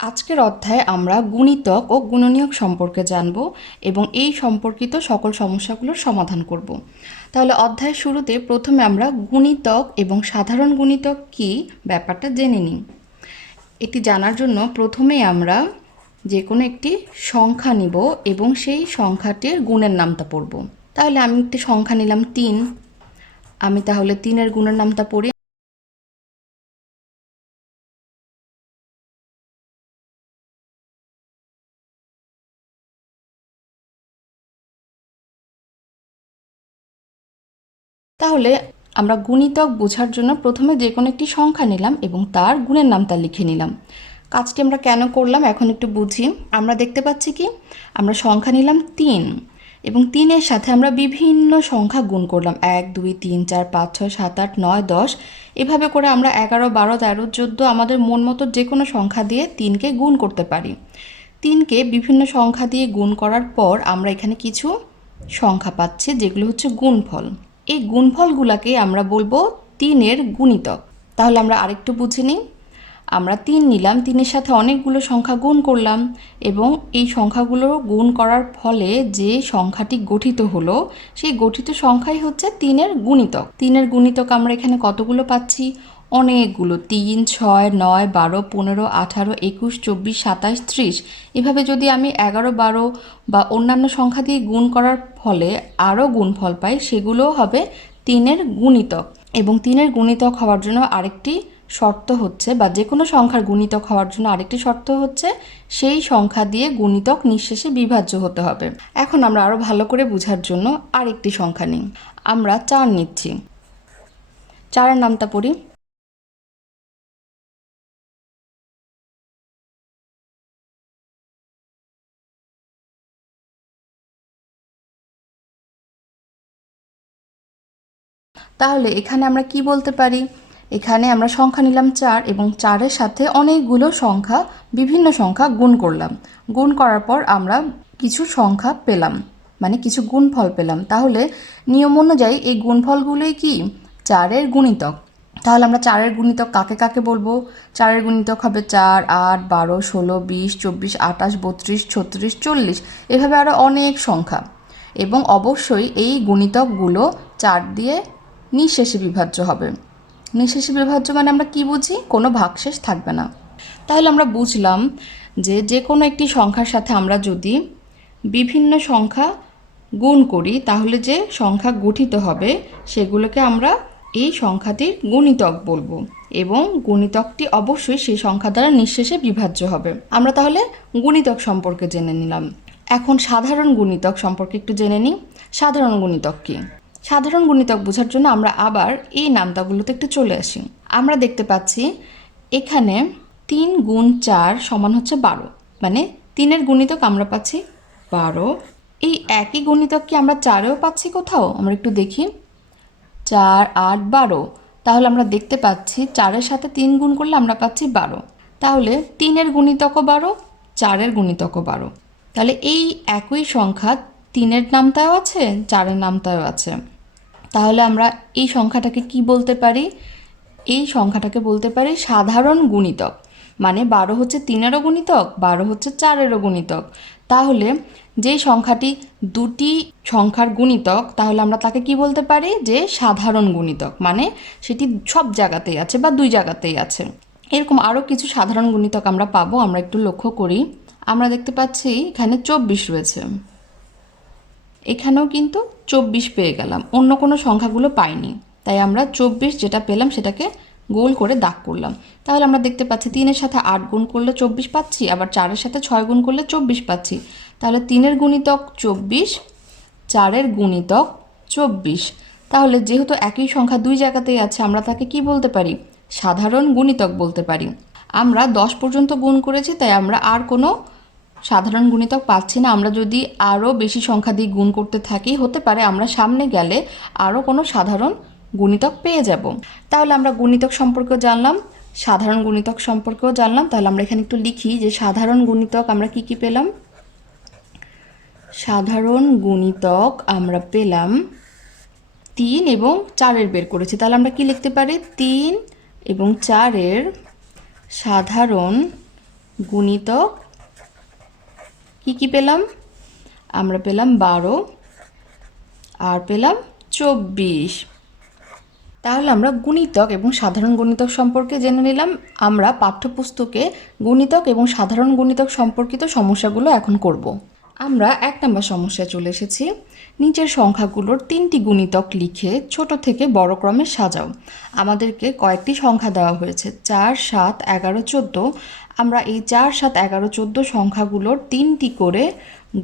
আজকের অধ্যায়ে আমরা গুণিতক ও গুণনীয়ক সম্পর্কে জানব এবং এই সম্পর্কিত সকল সমস্যাগুলোর সমাধান করব। তাহলে অধ্যায়ের শুরুতে প্রথমে আমরা গুণিতক এবং সাধারণ গুণিতক কী ব্যাপারটা জেনে নিই। এটি জানার জন্য প্রথমেই আমরা যে কোনো একটি সংখ্যা নিব এবং সেই সংখ্যাটির গুণের নামটা পড়ব। তাহলে আমি একটি সংখ্যা নিলাম ৩। আমি তাহলে ৩-এর গুণের নামটা পড়ি। তাহলে আমরা গুণিতক বোঝার জন্য প্রথমে যে কোনো একটি সংখ্যা নিলাম এবং তার গুণের নামটা লিখে নিলাম। কাজটি আমরা কেন করলাম এখন একটু বুঝি। আমরা দেখতে পাচ্ছি কি আমরা সংখ্যা নিলাম ৩ এবং ৩-এর সাথে আমরা বিভিন্ন সংখ্যা গুণ করলাম ১ ২ ৩ ৪ ৫ ৬ ৭ ৮ ৯ ১০ এভাবে করে আমরা ১১ ১২ ১৩ ১৪ আমাদের মন মতো যে কোনো সংখ্যা দিয়ে ৩কে গুণ করতে পারি। ৩কে বিভিন্ন সংখ্যা দিয়ে গুণ করার পর আমরা এখানে কিছু সংখ্যা পাচ্ছি যেগুলো হচ্ছে গুণফল। এই গুণফলগুলোকে আমরা বলবো ৩-এর গুণিতক। তাহলে আমরা আরেকটু বুঝে নিই। আমরা ৩ নিলাম, ৩-এর সাথে অনেকগুলো সংখ্যা গুণ করলাম এবং এই সংখ্যাগুলো গুণ করার ফলে যে সংখ্যাটি গঠিত হলো সেই গঠিত সংখ্যাই হচ্ছে ৩-এর গুণিতক। ৩-এর গুণিতক আমরা এখানে কতগুলো পাচ্ছি? অনেকগুলো। ৩ ৬ ৯ ১২ ১৫ ১৮ ২১ ২৪ ২৭ ৩০ এভাবে যদি আমি ১১ ১২ বা অন্যান্য সংখ্যা দিয়ে গুণ করার ফলে আরও গুণফল পাই সেগুলোও হবে ৩-এর গুণিতক। এবং ৩-এর গুণিতক হওয়ার জন্য আরেকটি শর্ত হচ্ছে বা যে কোনো সংখ্যার গুণিতক হওয়ার জন্য আরেকটি শর্ত হচ্ছে সেই সংখ্যা দিয়ে গুণিতক নিঃশেষে বিভাজ্য হতে হবে। এখন আমরা আরও ভালো করে বোঝার জন্য আরেকটি সংখ্যা নিই। আমরা ৪ নিচ্ছি। ৪-এর নামটা পড়ি। তাহলে এখানে আমরা কি বলতে পারি? এখানে আমরা সংখ্যা নিলাম ৪ এবং ৪-এর সাথে অনেকগুলো সংখ্যা বিভিন্ন সংখ্যা গুণ করলাম। গুণ করার পর আমরা কিছু সংখ্যা পেলাম, মানে কিছু গুণফল পেলাম। তাহলে নিয়ম অনুযায়ী এই গুণফলগুলোই কি ৪-এর গুণিতক। তাহলে আমরা ৪-এর গুণিতক কাকে কাকে বলবো? ৪-এর গুণিতক হবে ৪ ৮ ১২ ১৬ ২০ ২৪ ২৮ ৩২ ৩৬ ৪০ এভাবে আরও অনেক সংখ্যা। এবং অবশ্যই এই গুণিতকগুলো ৪ দিয়ে নিঃশেষে বিভাজ্য হবে। নিঃশেষে বিভাজ্য মানে আমরা কি বুঝি? কোনো ভাগশেষ থাকবে না। তাহলে আমরা বুঝলাম যে যে কোনো একটি সংখ্যার সাথে আমরা যদি বিভিন্ন সংখ্যা গুণ করি তাহলে যে সংখ্যা গঠিত হবে সেগুলোকে আমরা এই সংখ্যাটির গুণিতক বলবো এবং গুণিতকটি অবশ্যই সেই সংখ্যা দ্বারা নিঃশেষে বিভাজ্য হবে। আমরা তাহলে গুণিতক সম্পর্কে জেনে নিলাম। এখন সাধারণ গুণিতক সম্পর্কে একটু জেনে নিই। সাধারণ গুণিতক কী? সাধারণ গুণিতক বোঝার জন্য আমরা আবার এই নামতাগুলোতে একটু চলে আসি। আমরা দেখতে পাচ্ছি এখানে ৩ গুণ ৪ সমান হচ্ছে ১২, মানে ৩-এর গুণিতক আমরা পাচ্ছি ১২। এই একই গুণিতক কি আমরা ৪-এও পাচ্ছি কোথাও? আমরা একটু দেখি। ৪ ৮ ১২। তাহলে আমরা দেখতে পাচ্ছি ৪-এর সাথে ৩ গুণ করলে আমরা পাচ্ছি ১২। তাহলে ৩-এর গুণিতকও ১২, ৪-এর গুণিতকও ১২। তাহলে এই একই সংখ্যা ৩-এর নামতাও আছে, ৪-এর নামতাও আছে। তাহলে আমরা এই সংখ্যাটাকে কি বলতে পারি? এই সংখ্যাটাকে বলতে পারি সাধারণ গুণিতক। মানে ১২ হচ্ছে ৩-এরও গুণিতক, ১২ হচ্ছে ৪-এরও গুণিতক। তাহলে যেই সংখ্যাটি দুটি সংখ্যার গুণিতক তাহলে আমরা তাকে কি বলতে পারি? যে সাধারণ গুণিতক, মানে সেটি সব জায়গাতেই আছে বা দুই জায়গাতেই আছে। এরকম আরও কিছু সাধারণ গুণিতক আমরা পাবো। আমরা একটু লক্ষ্য করি। আমরা দেখতে পাচ্ছি এখানে ২৪ রয়েছে। এখানেও কিন্তু ২৪ পেয়ে গেলাম, অন্য কোনো সংখ্যাগুলো পাইনি। তাই আমরা ২৪ যেটা পেলাম সেটাকে গোল করে দাগ করলাম। তাহলে আমরা দেখতে পাচ্ছি ৩-এর সাথে ৮ গুণ করলে ২৪ পাচ্ছি, আবার ৪-এর সাথে ৬ গুণ করলে ২৪ পাচ্ছি। তাহলে ৩-এর গুণিতক ২৪, ৪-এর গুণিতক ২৪। তাহলে যেহেতু একই সংখ্যা দুই জায়গাতেই আছে আমরা তাকে কি বলতে পারি? সাধারণ গুণিতক বলতে পারি। আমরা ১০ পর্যন্ত গুণ করেছি তাই আমরা আর কোনো সাধারণ গুণিতক পাচ্ছি না। আমরা যদি আরও বেশি সংখ্যা দিয়ে গুণ করতে থাকি হতে পারে আমরা সামনে গেলে আরও কোনো সাধারণ গুণিতক পেয়ে যাব। তাহলে আমরা গুণিতক সম্পর্কেও জানলাম, সাধারণ গুণিতক সম্পর্কেও জানলাম। তাহলে আমরা এখানে একটু লিখি যে সাধারণ গুণিতক আমরা কি কি পেলাম? সাধারণ গুণিতক আমরা পেলাম ৩ এবং ৪-এর বের করেছি। তাহলে আমরা কি লিখতে পারি? ৩ এবং ৪-এর সাধারণ গুণিতক কি পেলাম? আমরা পেলাম 12 আর পেলাম 24। তাহলে আমরা গুণিতক এবং সাধারণ গুণিতক সম্পর্কে জেনে নিলাম। আমরা পাঠ্যপুস্তকে গুণিতক এবং সাধারণ গুণিতক সম্পর্কিত সমস্যাগুলো এখন করব। আমরা 1 নম্বর সমস্যায় চলে এসেছি। নিচের সংখ্যাগুলোর 3টি গুণিতক লিখে ছোট থেকে বড় ক্রমে সাজাও। আমাদেরকে কয়েকটি সংখ্যা দেওয়া হয়েছে, 4, 7, 11, 14। আমরা এই 4, 7, 11, 14 সংখ্যাগুলোর 3টি করে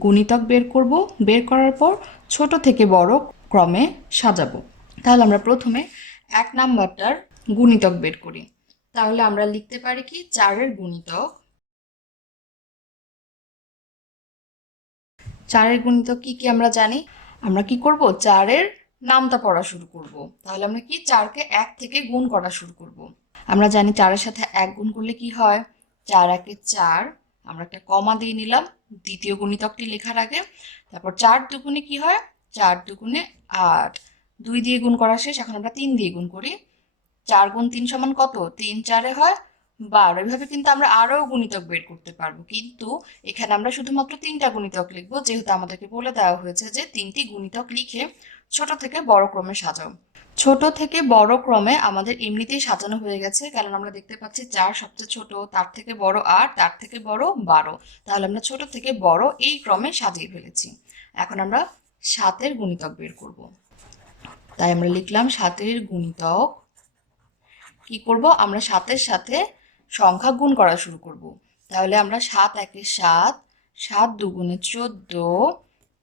গুণিতক বের করব। বের করার পর ছোট থেকে বড় ক্রমে সাজাবো। তাহলে আমরা প্রথমে 1 নাম্বারটার গুণিতক বের করি। তাহলে আমরা লিখতে পারি কি 4-এর গুণিতক। 4-এর গুণিতক কি আমরা জানি। আমরা কি করব, 4-এর নামতা পড়া শুরু করব। তাহলে আমরা কি 4কে 1 থেকে গুণ করা শুরু করব। আমরা জানি 4-এর সাথে 1 গুণ করলে কি হয়, 4 1 4। আমরা একটা কমা দিয়ে নিলাম দ্বিতীয় গুণিতকটি লেখার আগে। তারপর 4 দুগুণে কি হয়, 4 দুগুণে 8। 2 দিয়ে গুণ করা শেষ, এখন আমরা 3 দিয়ে গুণ করি। 4 গুণ 3 সমান কত, 3 4-এ হয় 12। এভাবে কিন্তু আমরা আরও গুণিতক বের করতে পারবো, কিন্তু এখানে আমরা শুধুমাত্র 3টা গুণিতক লিখবো, যেহেতু আমাদেরকে বলে দেওয়া হয়েছে যে 3টি গুণিতক লিখে ছোট থেকে বড় ক্রমে সাজাও। ছোট থেকে বড় ক্রমে আমাদের এমনিতেই সাজানো হয়ে গেছে, কারণ আমরা দেখতে পাচ্ছি 4 সবচেয়ে ছোট, তার থেকে বড় 8, তার থেকে বড় 12। তাহলে আমরা ছোট থেকে বড় এই ক্রমে সাজিয়ে ফেলেছি। এখন আমরা 7-এর গুণিতক বের করব। তাই আমরা লিখলাম 7-এর গুণিতক। কি করব, আমরা 7-এর সাথে সংখ্যা গুণ করা শুরু করব। তাহলে আমরা 7 1 7, 7 2 14,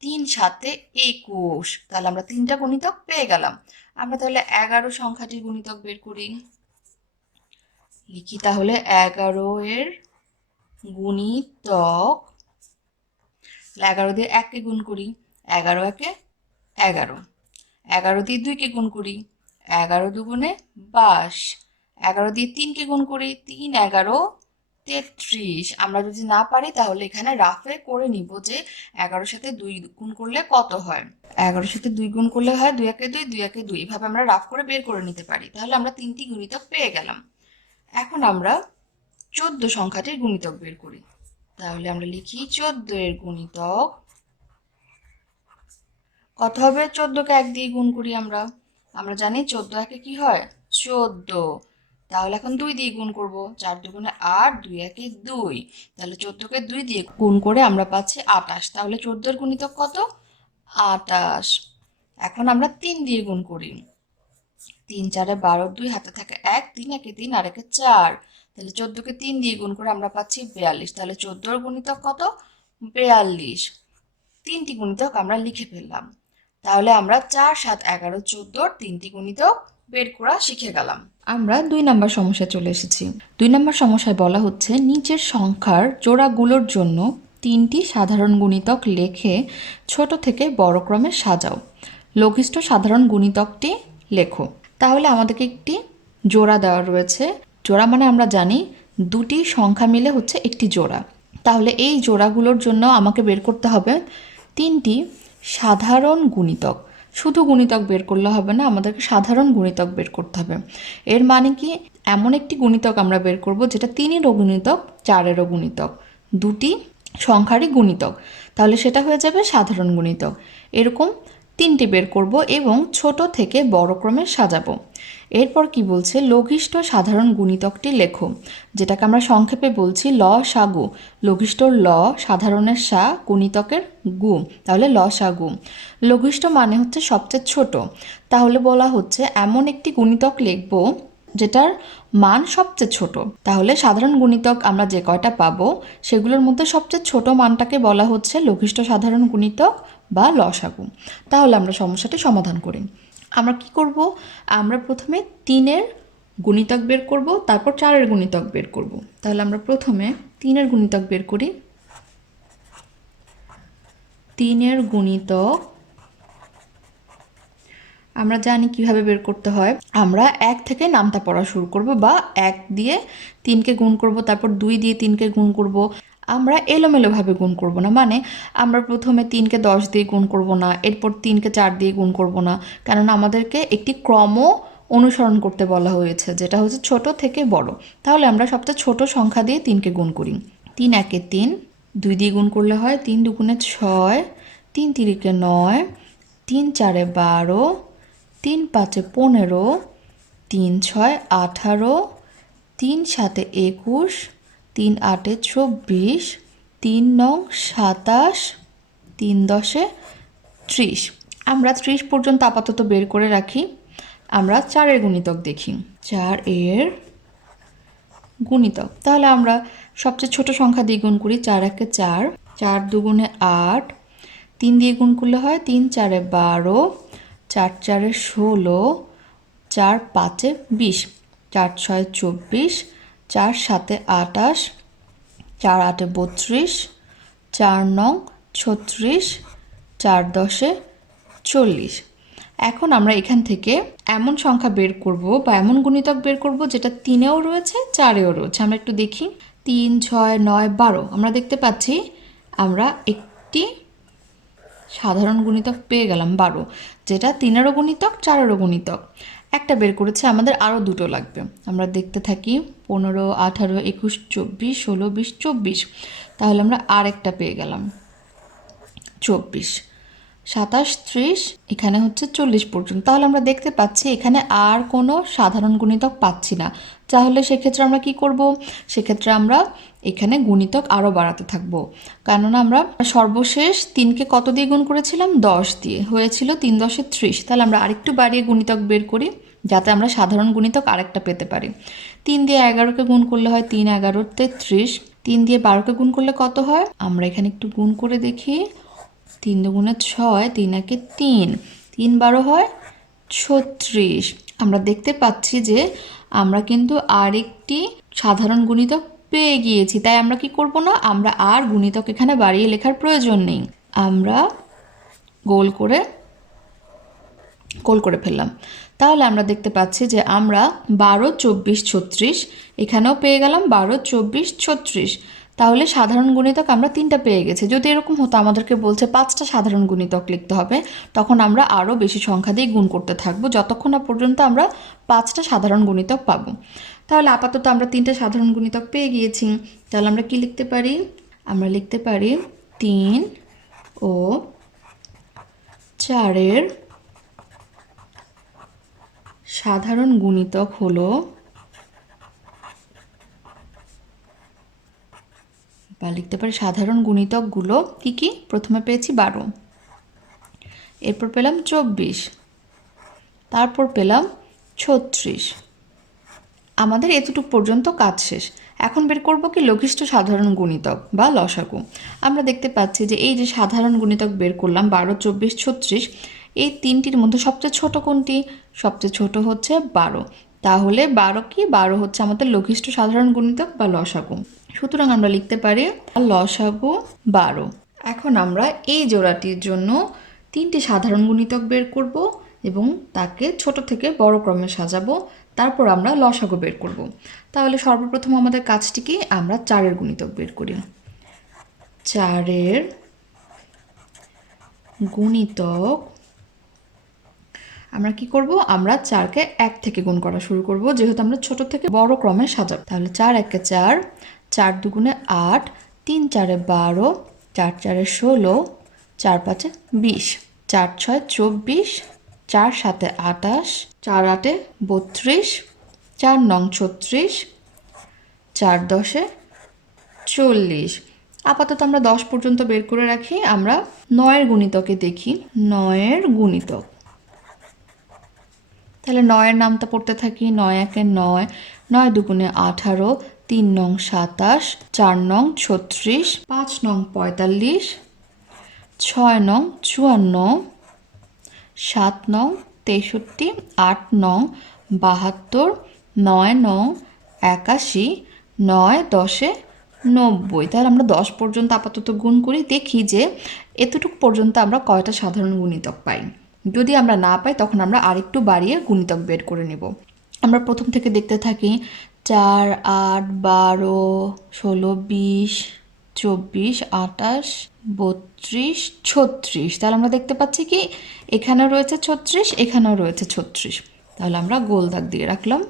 3 7 21। তাহলে আমরা 3টা গুণিতক পেয়ে গেলাম। আমরা তাহলে 11 সংখ্যাটির গুণিতক বের করি। লিখি তাহলে 11-এর গুণিতক। 11 দিয়ে 1কে গুণ করি, 11 1 11। 11 দিয়ে 2কে গুণ করি, 11 2 22। 11 দিয়ে 3কে গুণ করি, 3 11 33। আমরা যদি না পারি তাহলে এখানে রাফে করে নিব যে 11-এর সাথে 2 গুণ করলে কত হয়। 11-এর সাথে 2 গুণ করলে হয় 2 1 2, 2 1 2। এভাবে আমরা রাফ করে বের করে নিতে পারি। তাহলে আমরা 3টি গুণিতক পেয়ে গেলাম। এখন আমরা 14 সংখ্যাটির গুণিতক বের করি। তাহলে আমরা লিখি 14-এর গুণিতক। কত হবে, 14কে 1 দিয়ে গুণ করি। আমরা জানি 14 1 কি হয়, 14। তাহলে এখন 2 দিয়ে গুণ করব, 4 2 8, 2 1 2। তাহলে 14কে 2 দিয়ে গুণ করে আমরা পাচ্ছি 28। তাহলে 14-এর গুণিতক কত, 28। এখন আমরা 3 দিয়ে গুণ করি, 3 4 12, 2 হাতে থাকে 1, 3 1 3 আর 1 4। তাহলে 14কে 3 দিয়ে গুণ করে আমরা পাচ্ছি 42। তাহলে 14-এর গুণিতক কত, 42। 3টি গুণিতক আমরা লিখে ফেললাম। তাহলে আমরা 4 7 11 14 3টি গুণিতক বের করা শিখে গেলাম। আমরা 2 নম্বর সমস্যায় চলে এসেছি। 2 নম্বর সমস্যায় বলা হচ্ছে নিচের সংখ্যার জোড়াগুলোর জন্য 3টি সাধারণ গুণিতক লেখে ছোট থেকে বড় ক্রমে সাজাও। লঘিষ্ঠ সাধারণ গুণিতকটি লেখো। তাহলে আমাদেরকে একটি জোড়া দেওয়া রয়েছে। জোড়া মানে আমরা জানি দুটি সংখ্যা মিলে হচ্ছে একটি জোড়া। তাহলে এই জোড়াগুলোর জন্য আমাকে বের করতে হবে 3টি সাধারণ গুণিতক। শুধু গুণিতক বের করলে হবে না, আমাদেরকে সাধারণ গুণিতক বের করতে হবে। এর মানে কি, এমন একটি গুণিতক আমরা বের করব যেটা 3-এরও গুণিতক, 4-এরও গুণিতক, দুটি সংখ্যারই গুণিতক। তাহলে সেটা হয়ে যাবে সাধারণ গুণিতক। এরকম 3টি বের করব এবং ছোট থেকে বড় ক্রমে সাজাবো। এরপর কি বলছে, লঘিষ্ঠ সাধারণ গুণিতকটি লেখো, যেটাকে আমরা সংক্ষেপে বলছি লসাগু। লঘিষ্ঠর ল, সাধারণের সা, গুণিতকের গু, তাহলে লসাগু। লঘিষ্ঠ মানে হচ্ছে সবচেয়ে ছোট। তাহলে বলা হচ্ছে এমন একটি গুণিতক লিখব যেটার মান সবচেয়ে ছোট। তাহলে সাধারণ গুণিতক আমরা যে কয়টা পাবো সেগুলোর মধ্যে সবচেয়ে ছোট মানটাকে বলা হচ্ছে লঘিষ্ঠ সাধারণ গুণিতক বা লসাগু। তাহলে আমরা সমস্যাটি সমাধান করি। আমরা কি করব, আমরা প্রথমে 3-এর গুণিতক বের করব, তারপর 4-এর গুণিতক বের করব। তাহলে আমরা প্রথমে 3-এর গুণিতক বের করি। 3-এর গুণিতক আমরা জানি কিভাবে বের করতে হয়। আমরা 1 থেকে নামতা পড়া শুরু করব, বা 1 দিয়ে 3কে গুণ করব, তারপর 2 দিয়ে 3কে গুণ করব। আমরা এলোমেলোভাবে গুণ করব না, মানে আমরা প্রথমে 3কে 10 দিয়ে গুণ করব না, এরপর 3কে 4 দিয়ে গুণ করব না, কেননা আমাদেরকে একটি ক্রম অনুসরণ করতে বলা হয়েছে, যেটা হচ্ছে ছোট থেকে বড়। তাহলে আমরা সবচেয়ে ছোট সংখ্যা দিয়ে 3কে গুণ করি। তিন একে তিন, 2 দিয়ে গুণ করলে হয় 3 দুগুণে 6, 3 তিরিকে 9, 3 চারে 12, 3 পাঁচে 15, 3 ছয় 18, 3 সাতে 21, 3 আটে 24, 3 নং 27, 3 দশে 30। আমরা 30 পর্যন্ত আপাতত বের করে রাখি। আমরা 4-এর গুণিতক দেখি। 4-এর গুণিতক, তাহলে আমরা সবচেয়ে ছোট সংখ্যা দিয়ে গুণ করি। 4 একে 4, 4 দুগুণে 8, 3 দিয়ে গুণ করলে হয় 3 চারে 12, 4 চারে 16, 4 পাঁচে 20, 4 ছয় 24, 4 সাতে 28, 4 আটে 32, 4 নং 36, 4 দশে 40। এখন আমরা এখান থেকে এমন সংখ্যা বের করব বা এমন গুণিতক বের করব যেটা 3-এও রয়েছে 4-এও রয়েছে। আমরা একটু দেখি। 3 6 9 12, আমরা দেখতে পাচ্ছি আমরা একটি সাধারণ গুণিতক পেয়ে গেলাম 12, যেটা 3-এরও গুণিতক 4-এরও গুণিতক। একটা বের করেছে, আমাদের আরও দুটো লাগবে। আমরা দেখতে থাকি। 15 18 21 24 16 20 24, তাহলে আমরা আরেকটা পেয়ে গেলাম 24, 27 30, এখানে হচ্ছে 40 পর্যন্ত। তাহলে আমরা দেখতে পাচ্ছি এখানে আর কোনো সাধারণ গুণিতক পাচ্ছি না। তাহলে সেক্ষেত্রে আমরা কি করব? সেক্ষেত্রে আমরা এখানে গুণিতক আরও বাড়াতে থাকবো, কেননা আমরা সর্বশেষ 3কে কত দিয়ে গুণ করেছিলাম? 10 দিয়ে, হয়েছিল 3 10 30। তাহলে আমরা আরেকটু বাড়িয়ে গুণিতক বের করি, যাতে আমরা সাধারণ গুণিতক আরেকটা পেতে পারি। 3 দিয়ে 11কে গুণ করলে হয় 3 11 33, 3 দিয়ে 12কে গুণ করলে কত হয়? আমরা এখানে একটু গুণ করে দেখি। 3 দুগুণে 6, 3 একে 3, 3 12 হয় 36। আমরা দেখতে পাচ্ছি যে আমরা কিন্তু আরেকটি সাধারণ গুণিতক পেয়ে গিয়েছি। তাই আমরা কি করব না, আমরা আর গুণিতক এখানে বাড়িয়ে লেখার প্রয়োজন নেই। আমরা গোল করে ফেললাম। তাহলে আমরা দেখতে পাচ্ছি যে আমরা 12 24 36 এখানেও পেয়ে গেলাম 12 24 36। তাহলে সাধারণ গুণিতক আমরা 3টা পেয়ে গেছি। যদি এরকম হতো আমাদেরকে বলছে 5টা সাধারণ গুণিতক লিখতে হবে, তখন আমরা আরও বেশি সংখ্যা দিয়ে গুণ করতে থাকবো যতক্ষণ না পর্যন্ত আমরা 5টা সাধারণ গুণিতক পাবো। তাহলে আপাতত আমরা 3টে সাধারণ গুণিতক পেয়ে গিয়েছি। তাহলে আমরা কি লিখতে পারি? আমরা লিখতে পারি 3 ও 4-এর সাধারণ গুণিতক হলো, বা লিখতে পারি সাধারণ গুণিতকগুলো কি কি? প্রথমে পেয়েছি 12, এরপর পেলাম 24, তারপর পেলাম 36। আমাদের এতটুকু পর্যন্ত কাজ শেষ। এখন বের করব কি? লঘিষ্ঠ সাধারণ গুণিতক বা লসাগু। আমরা দেখতে পাচ্ছি যে এই যে সাধারণ গুণিতক বের করলাম 12 24 36, এই তিনটির মধ্যে সবচেয়ে ছোট কোনটি? সবচেয়ে ছোট হচ্ছে 12। তাহলে 12 কি? 12 হচ্ছে আমাদের লঘিষ্ঠ সাধারণ গুণিতক বা লসাগু। সুতরাং আমরা লিখতে পারি লসাগু 12। এখন আমরা এই জোড়াটির জন্য 3টি সাধারণ গুণিতক বের করব এবং তাকে ছোট থেকে বড় ক্রমে সাজাবো। তারপর আমরা লসাগু বের করব। তাহলে সর্বপ্রথম আমাদের কাজটি কি? আমরা 4-এর গুণিতক বের করি। 4-এর গুণিতক আমরা কি করব? আমরা 4কে 1 থেকে গুণ করা শুরু করব, যেহেতু আমরা ছোট থেকে বড় ক্রমে সাজাবো। তাহলে 4 একে 4, 4 দুগুণে 8, 3 4-এ 12, 4 4-এ 16, 4 5-এ 20, 4 6 24, 4 7-এ 28, 4 8-এ 32, 4 নং 36, 4 10-এ 40। আপাতত আমরা 10 পর্যন্ত বের করে রাখি। আমরা 9-এর গুণিতকে দেখি। 9-এর গুণিতক, তাহলে 9-এর নামটা পড়তে থাকি। 9 একে 9, 9 দুগুণে 18, 3 নং 27, 4 নং 36, 5 নং 45, 6 নং 54, 7 নং 63, 8 নং 72, 9 নং 81, 9 10-এ 90। তাহলে আমরা 10 পর্যন্ত আপাতত গুণ করি, দেখি যে এতটুকু পর্যন্ত আমরা কয়টা সাধারণ গুণিতক পাই। যদি আমরা না পাই তখন আমরা আরেকটু বাড়িয়ে গুণিতক বের করে নেব। আমরা প্রথম থেকে দেখতে থাকি। 4 8 12 16 20 24 28 32 36। তাহলে আমরা দেখতে পাচ্ছি কি এখানেও রয়েছে 36, এখানেও রয়েছে 36। তাহলে আমরা গোল দাগ দিয়ে রাখলাম,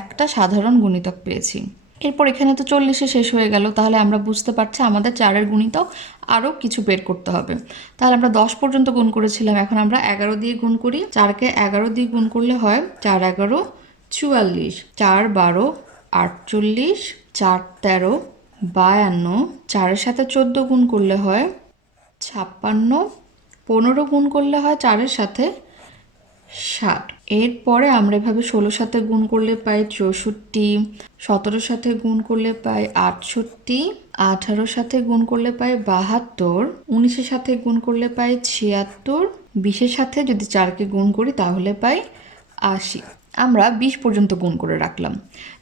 একটা সাধারণ গুণিতক পেয়েছি। এরপর এখানে তো 40-এ শেষ হয়ে গেল, তাহলে আমরা বুঝতে পারছি আমাদের 4-এর গুণিতক আরও কিছু বের করতে হবে। তাহলে আমরা 10 পর্যন্ত গুণ করেছিলাম, এখন আমরা 11 দিয়ে গুণ করি। 4-কে 11 দিয়ে গুণ করলে হয় 4 11 44, 4 12 48, 4 13 52, 4-এর সাথে 14 গুণ করলে হয় 56, 15 গুণ করলে হয় 4-এর সাথে 60। এরপরে আমরা এভাবে 16 সাথে গুণ করলে পাই 64, 17 সাথে গুণ করলে পাই 68, 18 সাথে গুণ করলে পাই 72, 19-এর সাথে গুণ করলে পাই 76, 20-এর সাথে যদি 4-কে গুণ করি তাহলে পাই 80। আমরা 20 পর্যন্ত গুণ করে রাখলাম।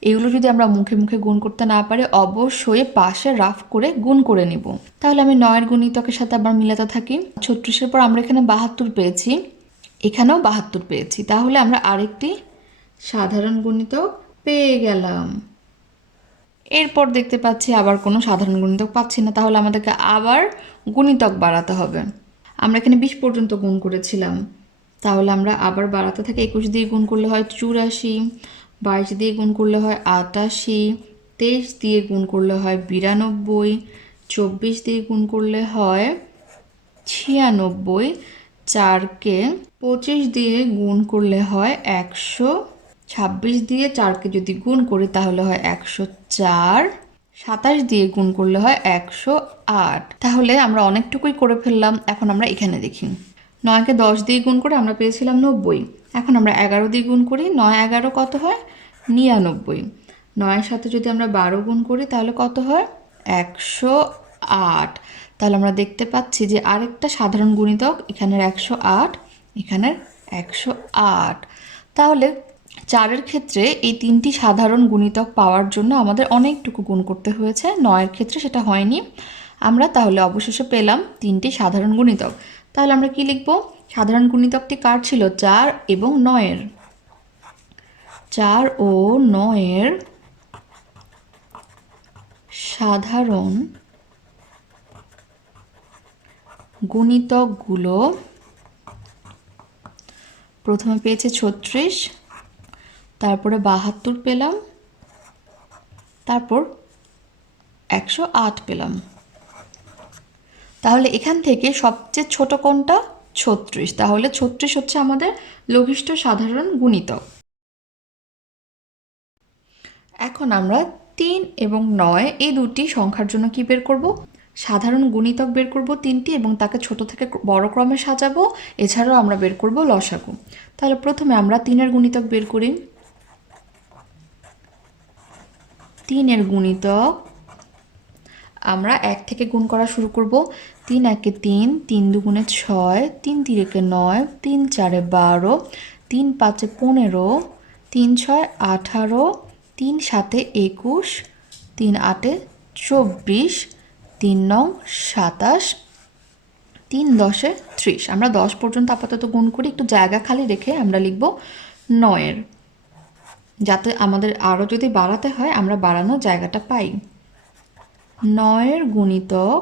এগুলো যদি আমরা মুখে মুখে গুণ করতে না পারি অবশ্যই পাশে রাফ করে গুণ করে নিব। তাহলে আমি 9-এর গুণিতকের সাথে আবার মিলাতে থাকি। 36-এর পর আমরা এখানে 72 পেয়েছি, এখানেও 72 পেয়েছি, তাহলে আমরা আরেকটি সাধারণ গুণিতক পেয়ে গেলাম। এরপর দেখতে পাচ্ছি আবার কোনো সাধারণ গুণিতক পাচ্ছি না, তাহলে আমাদেরকে আবার গুণিতক বাড়াতে হবে। আমরা এখানে 20 পর্যন্ত গুণ করেছিলাম, তাহলে আমরা আবার বাড়াতে থাকি। 21 দিয়ে গুণ করলে হয় 84, 22 দিয়ে গুণ করলে হয় 88, 23 দিয়ে গুণ করলে হয় 92, 24 দিয়ে গুণ করলে হয় 96, 4-কে 25 দিয়ে গুণ করলে হয় 100, 26 দিয়ে 4-কে যদি গুণ করি তাহলে হয় 104, 27 দিয়ে গুণ করলে হয় 108। তাহলে আমরা অনেকটুকুই করে ফেললাম। এখন আমরা এখানে দেখি, 9-কে 10 দিয়ে গুণ করে আমরা পেয়েছিলাম 90, এখন আমরা 11 দিয়ে গুণ করি, 9 11 কত হয় 99, 9-এর সাথে যদি আমরা 12 গুণ করি তাহলে কত হয় 108। তাহলে আমরা দেখতে পাচ্ছি যে আরেকটা সাধারণ গুণিতক, এখানের 108, এখানের 108। তাহলে 4-এর ক্ষেত্রে এই 3টি সাধারণ গুণিতক পাওয়ার জন্য আমাদের অনেকটুকু গুণ করতে হয়েছে, 9-এর ক্ষেত্রে সেটা হয়নি। আমরা তাহলে অবশেষে পেলাম 3টি সাধারণ গুণিতক। তাহলে আমরা কি লিখব? সাধারণ গুণিতকটি কার ছিল? 4 এবং 9-এর। 4 ও 9-এর সাধারণ গুণিতকগুলো প্রথমে পেয়েছে 36, তারপরে 72 পেলাম, তারপর 108 পেলাম। তাহলে এখান থেকে সবচেয়ে ছোট কোনটা? 36। তাহলে 36 হচ্ছে আমাদের লঘিষ্ঠ সাধারণ গুণিতক। এখন আমরা 3 এবং 9 এই দুটি সংখ্যার জন্য কি বের করব? সাধারণ গুণিতক বের করব 3টি এবং তাকে ছোট থেকে বড় ক্রমে সাজাবো। এছাড়াও আমরা বের করব লসাগু। তাহলে প্রথমে আমরা 3-এর গুণিতক বের করি। 3-এর গুণিতক আমরা 1 থেকে গুণ করা শুরু করব। 3 1-এ 3, 3 2-গুণে 6, 3 3-এ 9, 3 4-এ 12, 3 5-এ 15, 3 6-এ 18, 3 7-এ 21, 3 8-এ 24, 3 9 27, 3 10-এ 30। আমরা 10 পর্যন্ত আপাতত গুণ করি, একটু জায়গা খালি রেখে আমরা লিখব 9-এর, যাতে আমাদের আরও যদি বাড়াতে হয় আমরা বাড়ানোর জায়গাটা পাই। 9-এর গুণিতক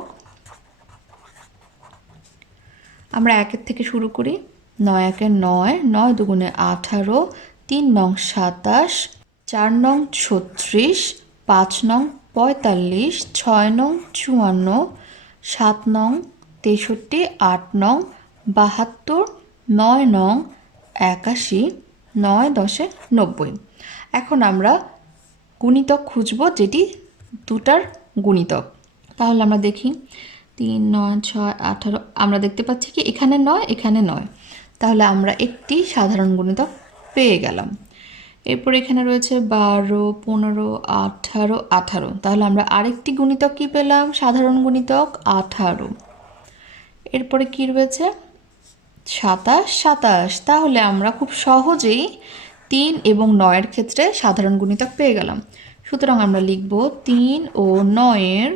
আমরা 1-এর থেকে শুরু করি। 9 1-এ 9, 9 2-গুণে 18, 3 9 27, 4 9 36, 5 9 45, 6 9 54, 7 9 63, 8 9 72, 9 9 81, 9 10-এ 90। এখন আমরা গুণিতক খুঁজব যেটি দুটার গুণিতক। তাহলে আমরা দেখি 3 9 6 18, আমরা দেখতে পাচ্ছি কি এখানে 9 এখানে 9, তাহলে আমরা একটি সাধারণ গুণিতক পেয়ে গেলাম। এরপর এখানে রয়েছে 12 15 18 18, তাহলে আমরা আরেকটি গুণিতক কি পেলাম? সাধারণ গুণিতক 18। এরপরে কি রয়েছে? 27 27, তাহলে আমরা খুব সহজেই 3 এবং 9-এর ক্ষেত্রে সাধারণ গুণিতক পেয়ে গেলাম। সুতরাং আমরা লিখব 3 ও 9-এর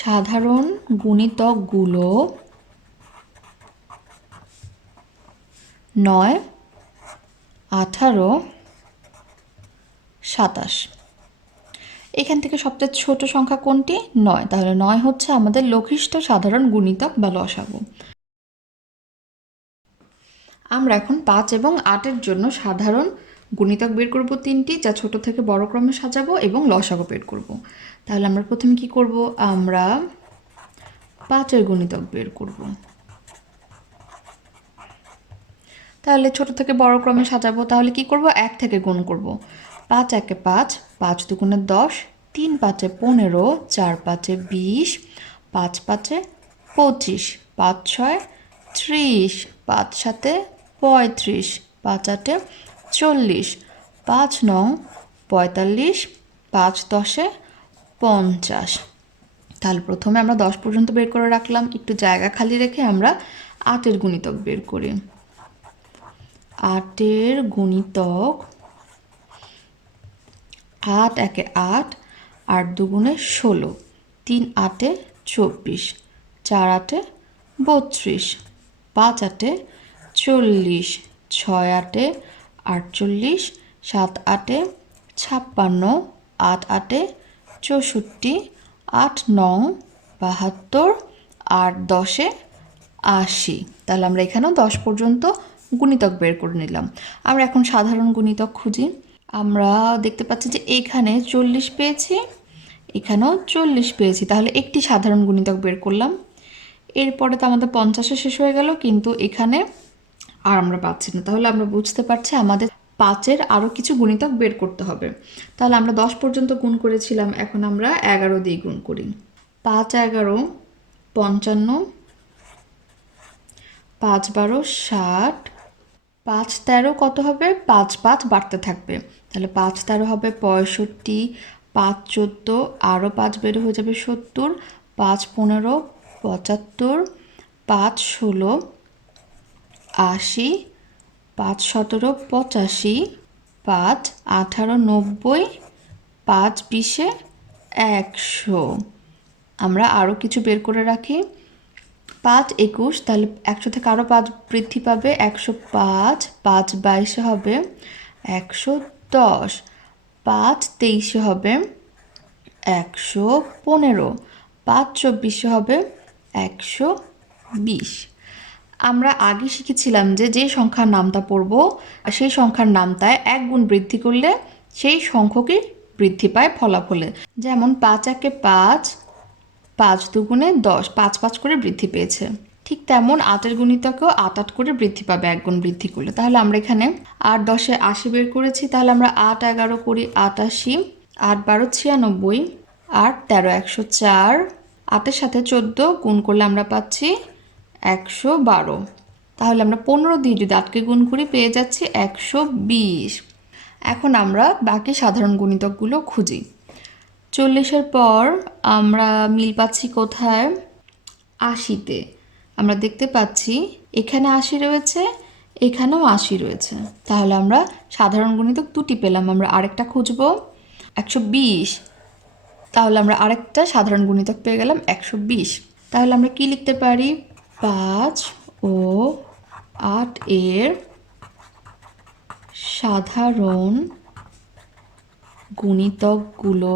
সাধারণ গুণিতকগুলো 9 18 27। এখান থেকে সবচেয়ে ছোট সংখ্যা কোনটি? 9। তাহলে 9 হচ্ছে আমাদের লঘিষ্ঠ সাধারণ গুণিতক বা লসাগু। আমরা এখন 5 এবং 8-এর জন্য সাধারণ গুণিতক বের করব 3টি, যা ছোট থেকে বড় ক্রমে সাজাবো এবং লসাগু বের করব। তাহলে আমরা প্রথমে কি করব, আমরা 5-এর গুণিতক বের করব। তাহলে ছোট থেকে বড় ক্রমে সাজাবো। তাহলে কি করব, 1 থেকে গুণ করব। 5 একে 5, 5 দুগুণে 10, 3 5-এ 15, 4 5-এ 20, 5 5-এ 25, 5 6-এ 30, 5 7-এ 35, 5 8-এ 40, 5 9 45, 5 10-এ 50। তাহলে প্রথমে আমরা 10 পর্যন্ত বের করে রাখলাম। একটু জায়গা খালি রেখে আমরা 8-এর গুণিতক বের করি। 8-এর গুণিতক, 8 একে 8, 8 দুগুণে 16, 3 8-এ 24, 4 8-এ 32, 5 8-এ 40, 6 8-এ 48, 7 8-এ 56, 8 8-এ 64, 8 9 72, 8 10-এ 80। তাহলে আমরা এখানেও 10 পর্যন্ত গুণিতক বের করে নিলাম। আমরা এখন সাধারণ গুণিতক খুঁজি। আমরা দেখতে পাচ্ছি যে এইখানে 40 পেয়েছি, এখানেও 40 পেয়েছি। তাহলে একটি সাধারণ গুণিতক বের করলাম। এরপরে তো আমাদের 50-এ শেষ হয়ে গেল, কিন্তু এখানে আর আমরা পাচ্ছি না। তাহলে আমরা বুঝতে পারছি আমাদের 5-এর আরও কিছু গুণিতক বের করতে হবে। তাহলে আমরা 10 পর্যন্ত গুণ করেছিলাম, এখন আমরা 11 দিয়ে গুণ করি। 5 11 55, 5 12 60, 5 13 কত হবে, 5 5 বাড়তে থাকবে। তাহলে 5 13 হবে 65, 5 14 আরও 5 বের হয়ে যাবে 70, 5 15 75, 5 16 80, 5 17 85, 5 18 90, 5 20-এ 100। আমরা আরও কিছু বের করে রাখি। 5 21, তাহলে 100 থেকে আরও 5 বৃদ্ধি পাবে, 105, 5 22-এ হবে 110, 5 23-এ হবে 115, 5 24-এ হবে 120। আমরা আগে শিখেছিলাম যে যে সংখ্যার নামতা পড়ব, সেই সংখ্যার নামতায় 1 গুণ বৃদ্ধি করলে সেই সংখ্যকই বৃদ্ধি পায় ফলাফলে। যেমন 5 একে 5, 5 দুগুণে 10, 5 5 করে বৃদ্ধি পেয়েছে। ঠিক তেমন 8-এর গুণিতকেও 8 8 করে বৃদ্ধি পাবে 1 গুণ বৃদ্ধি করলে। তাহলে আমরা এখানে 8 10-এ 80 বের করেছি। তাহলে আমরা 8 11 করি 88, 8 12 96, 8 13 104, 8-এর সাথে 14 গুণ করলে আমরা পাচ্ছি 112। তাহলে আমরা 15 দিয়ে যদি 8-কে গুণ করি পেয়ে যাচ্ছি 120। এখন আমরা বাকি সাধারণ গুণিতকগুলো খুঁজি। 40-এর পর আমরা মিল পাচ্ছি কোথায়, 80-তে। আমরা দেখতে পাচ্ছি এখানে 80 রয়েছে, এখানেও 80 রয়েছে। তাহলে আমরা সাধারণ গুণিতক দুটি পেলাম। আমরা আরেকটা খুঁজব, 120। তাহলে আমরা আরেকটা সাধারণ গুণিতক পেয়ে গেলাম 120। তাহলে আমরা কি লিখতে পারি, 5 ও 8-এর সাধারণ গুণিতকগুলো,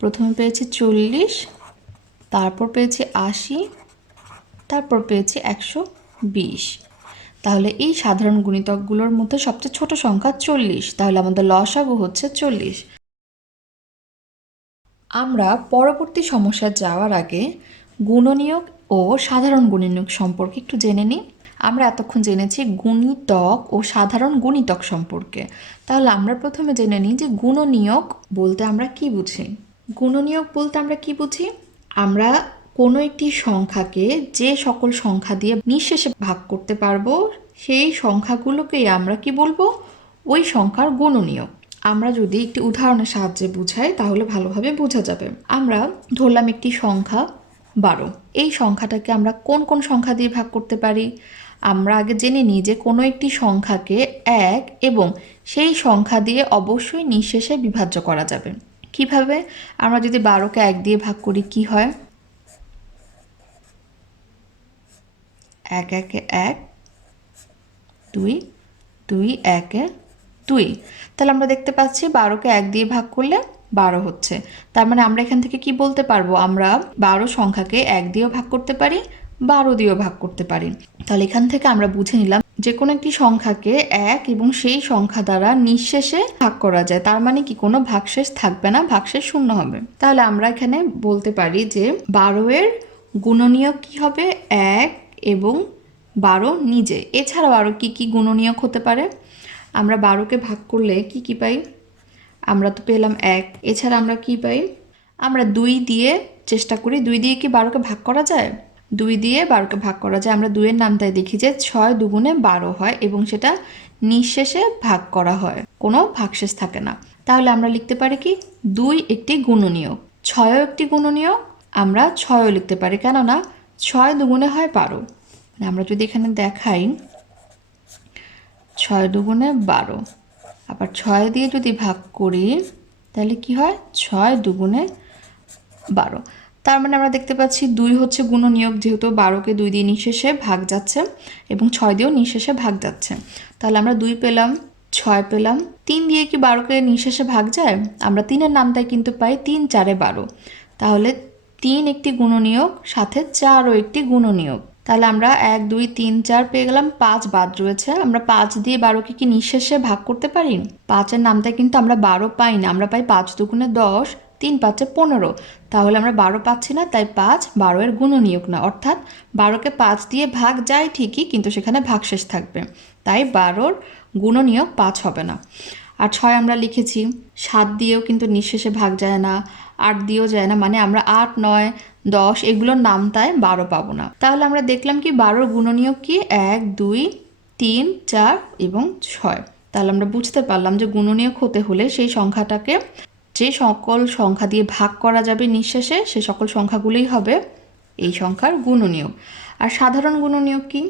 প্রথমে পেয়েছি 40, তারপর পেয়েছি 80, তারপর পেয়েছি 120। তাহলে এই সাধারণ গুণিতকগুলোর মধ্যে সবচেয়ে ছোট সংখ্যা 40। তাহলে আমাদের লসাগু হচ্ছে 40। আমরা পরবর্তী সমস্যায় যাওয়ার আগে গুণনীয়ক ও সাধারণ গুণনীয়ক সম্পর্কে একটু জেনে নিই। আমরা এতক্ষণ জেনেছি গুণিতক ও সাধারণ গুণিতক সম্পর্কে। তাহলে আমরা প্রথমে জেনে নিই যে গুণনীয়ক বলতে আমরা কি বুঝি। গুণনীয়ক বলতে আমরা কি বুঝি, আমরা কোনো একটি সংখ্যাকে যে সকল সংখ্যা দিয়ে নিঃশেষে ভাগ করতে পারবো সেই সংখ্যাগুলোকেই আমরা কি বলবো, ওই সংখ্যার গুণনীয়ক। আমরা যদি একটি উদাহরণের সাহায্যে বুঝাই তাহলে ভালোভাবে বোঝা যাবে। আমরা ধরলাম একটি সংখ্যা 12। এই সংখ্যাটাকে আমরা কোন কোন সংখ্যা দিয়ে ভাগ করতে পারি। আমরা আগে জেনে নিই যে কোনো একটি সংখ্যাকে 1 এবং সেই সংখ্যা দিয়ে অবশ্যই নিঃশেষে বিভাজ্য করা যাবে। কিভাবে, আমরা যদি 12-কে 1 দিয়ে ভাগ করি কি হয়, 1 1-এ 1, 2 2 1-এ 2। তাহলে আমরা দেখতে পাচ্ছি 12-কে 1 দিয়ে ভাগ করলে 12 হচ্ছে। তার মানে আমরা এখান থেকে কি বলতে পারবো, আমরা 12 সংখ্যাকে 1 দিয়েও ভাগ করতে পারি, 12 দিয়েও ভাগ করতে পারি। তাহলে এখান থেকে আমরা বুঝে নিলাম যে কোনো একটি সংখ্যাকে 1 এবং সেই সংখ্যা দ্বারা নিঃশেষে ভাগ করা যায়, তার মানে কি কোনো ভাগশেষ থাকবে না, ভাগশেষ শূন্য হবে। তাহলে আমরা এখানে বলতে পারি যে 12 এর গুণনীয়ক কি হবে 1 এবং 12 নিজে। এছাড়াও আরও কি কি গুণনীয়ক হতে পারে? আমরা 12কে ভাগ করলে কি কি পাই? আমরা তো পেলাম 1। এছাড়া আমরা কি পাই? আমরা 2 দিয়ে চেষ্টা করি, 2 দিয়ে কি 12কে ভাগ করা যায়? 2 দিয়ে 12কে ভাগ করা যায়। আমরা 2 এর নামটাই দেখি যে 6 দুগুণে 12 হয় এবং সেটা নিঃশেষে ভাগ করা হয়, কোনো ভাগশেষ থাকে না। তাহলে আমরা লিখতে পারি কি 2 একটি গুণনীয়ক, 6ও একটি গুণনীয়ক। আমরা 6ও লিখতে পারি, কেননা 6 দুগুণে হয় 12। আমরা যদি এখানে দেখাই 6 দুগুণে 12, আবার 6 দিয়ে যদি ভাগ করি তাহলে কি হয় 6 দুগুণে 12। তার মানে আমরা দেখতে পাচ্ছি 2 হচ্ছে গুণনীয়ক, যেহেতু 12কে 2 দিয়ে নিঃশেষে ভাগ যাচ্ছে এবং 6 দিয়েও নিঃশেষে ভাগ যাচ্ছে। তাহলে আমরা 2 পেলাম, 6 পেলাম। 3 দিয়ে কি 12কে নিঃশেষে ভাগ যায়? আমরা 3-এর নামটাই কিন্তু পাই, 3 4-এ 12। তাহলে 3 একটি গুণনীয়ক, সাথে 4ও একটি গুণনীয়ক। তাহলে আমরা 1 2 3 4 পেয়ে গেলাম। 5 বাদ রয়েছে, আমরা 5 দিয়ে 12কে কি নিঃশেষে ভাগ করতে পারি? 5-এর নামটায় কিন্তু আমরা 12 পাই না, আমরা পাই 5 দুগুণে 10, 3 5-এ 15। তাহলে আমরা 12 পাচ্ছি না, তাই 5 12 এর গুণনীয়ক না, অর্থাৎ 12কে 5 দিয়ে ভাগ যায় ঠিকই, কিন্তু সেখানে ভাগশেষ থাকবে, তাই 12-র গুণনীয়ক 5 হবে না। আর 6 আমরা লিখেছি, 7 দিয়েও কিন্তু নিঃশেষে ভাগ যায় না, 8 দিয়েও যায় না, মানে আমরা 8 9 10 এগুলোর নামটায় 12 পাবো না। তাহলে আমরা দেখলাম কি 12-র গুণনীয়ক কি 1 2 3 4 এবং 6। তাহলে আমরা বুঝতে পারলাম যে গুণনীয়ক হতে হলে সেই সংখ্যাটাকে যে সকল সংখ্যা দিয়ে ভাগ করা যাবে নিঃশেষে, সে সকল সংখ্যাগুলোই হবে এই সংখ্যার গুণনীয়ক। আর সাধারণ গুণনীয়ক কি?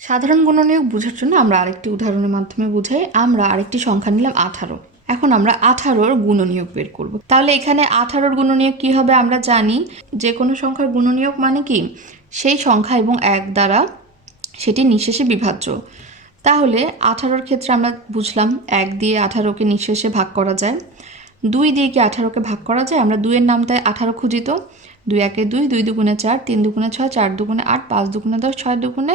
সাধারণ গুণনীয়ক বোঝার জন্য আমরা আরেকটি উদাহরণের মাধ্যমে বুঝাই। আমরা আরেকটি সংখ্যা নিলাম 18। এখন আমরা 18-র গুণনীয়ক বের করব। তাহলে এখানে 18-র গুণনীয়ক কি হবে? আমরা জানি যে কোনো সংখ্যার গুণনীয়ক মানে কি সেই সংখ্যা এবং 1 দ্বারা সেটি নিঃশেষে বিভাজ্য। তাহলে 18-র ক্ষেত্রে আমরা বুঝলাম 1 দিয়ে 18কে নিঃশেষে ভাগ করা যায়। 2 দিয়ে কি 18কে ভাগ করা যায়? আমরা 2 এর নামটায় 18 খুঁজি তো। 2 1-এ 2, 2 দুগুণে 4, 3 দুগুণে 6, 4 দুগুণে 8, 5 দুগুণে 10, 6 দুগুণে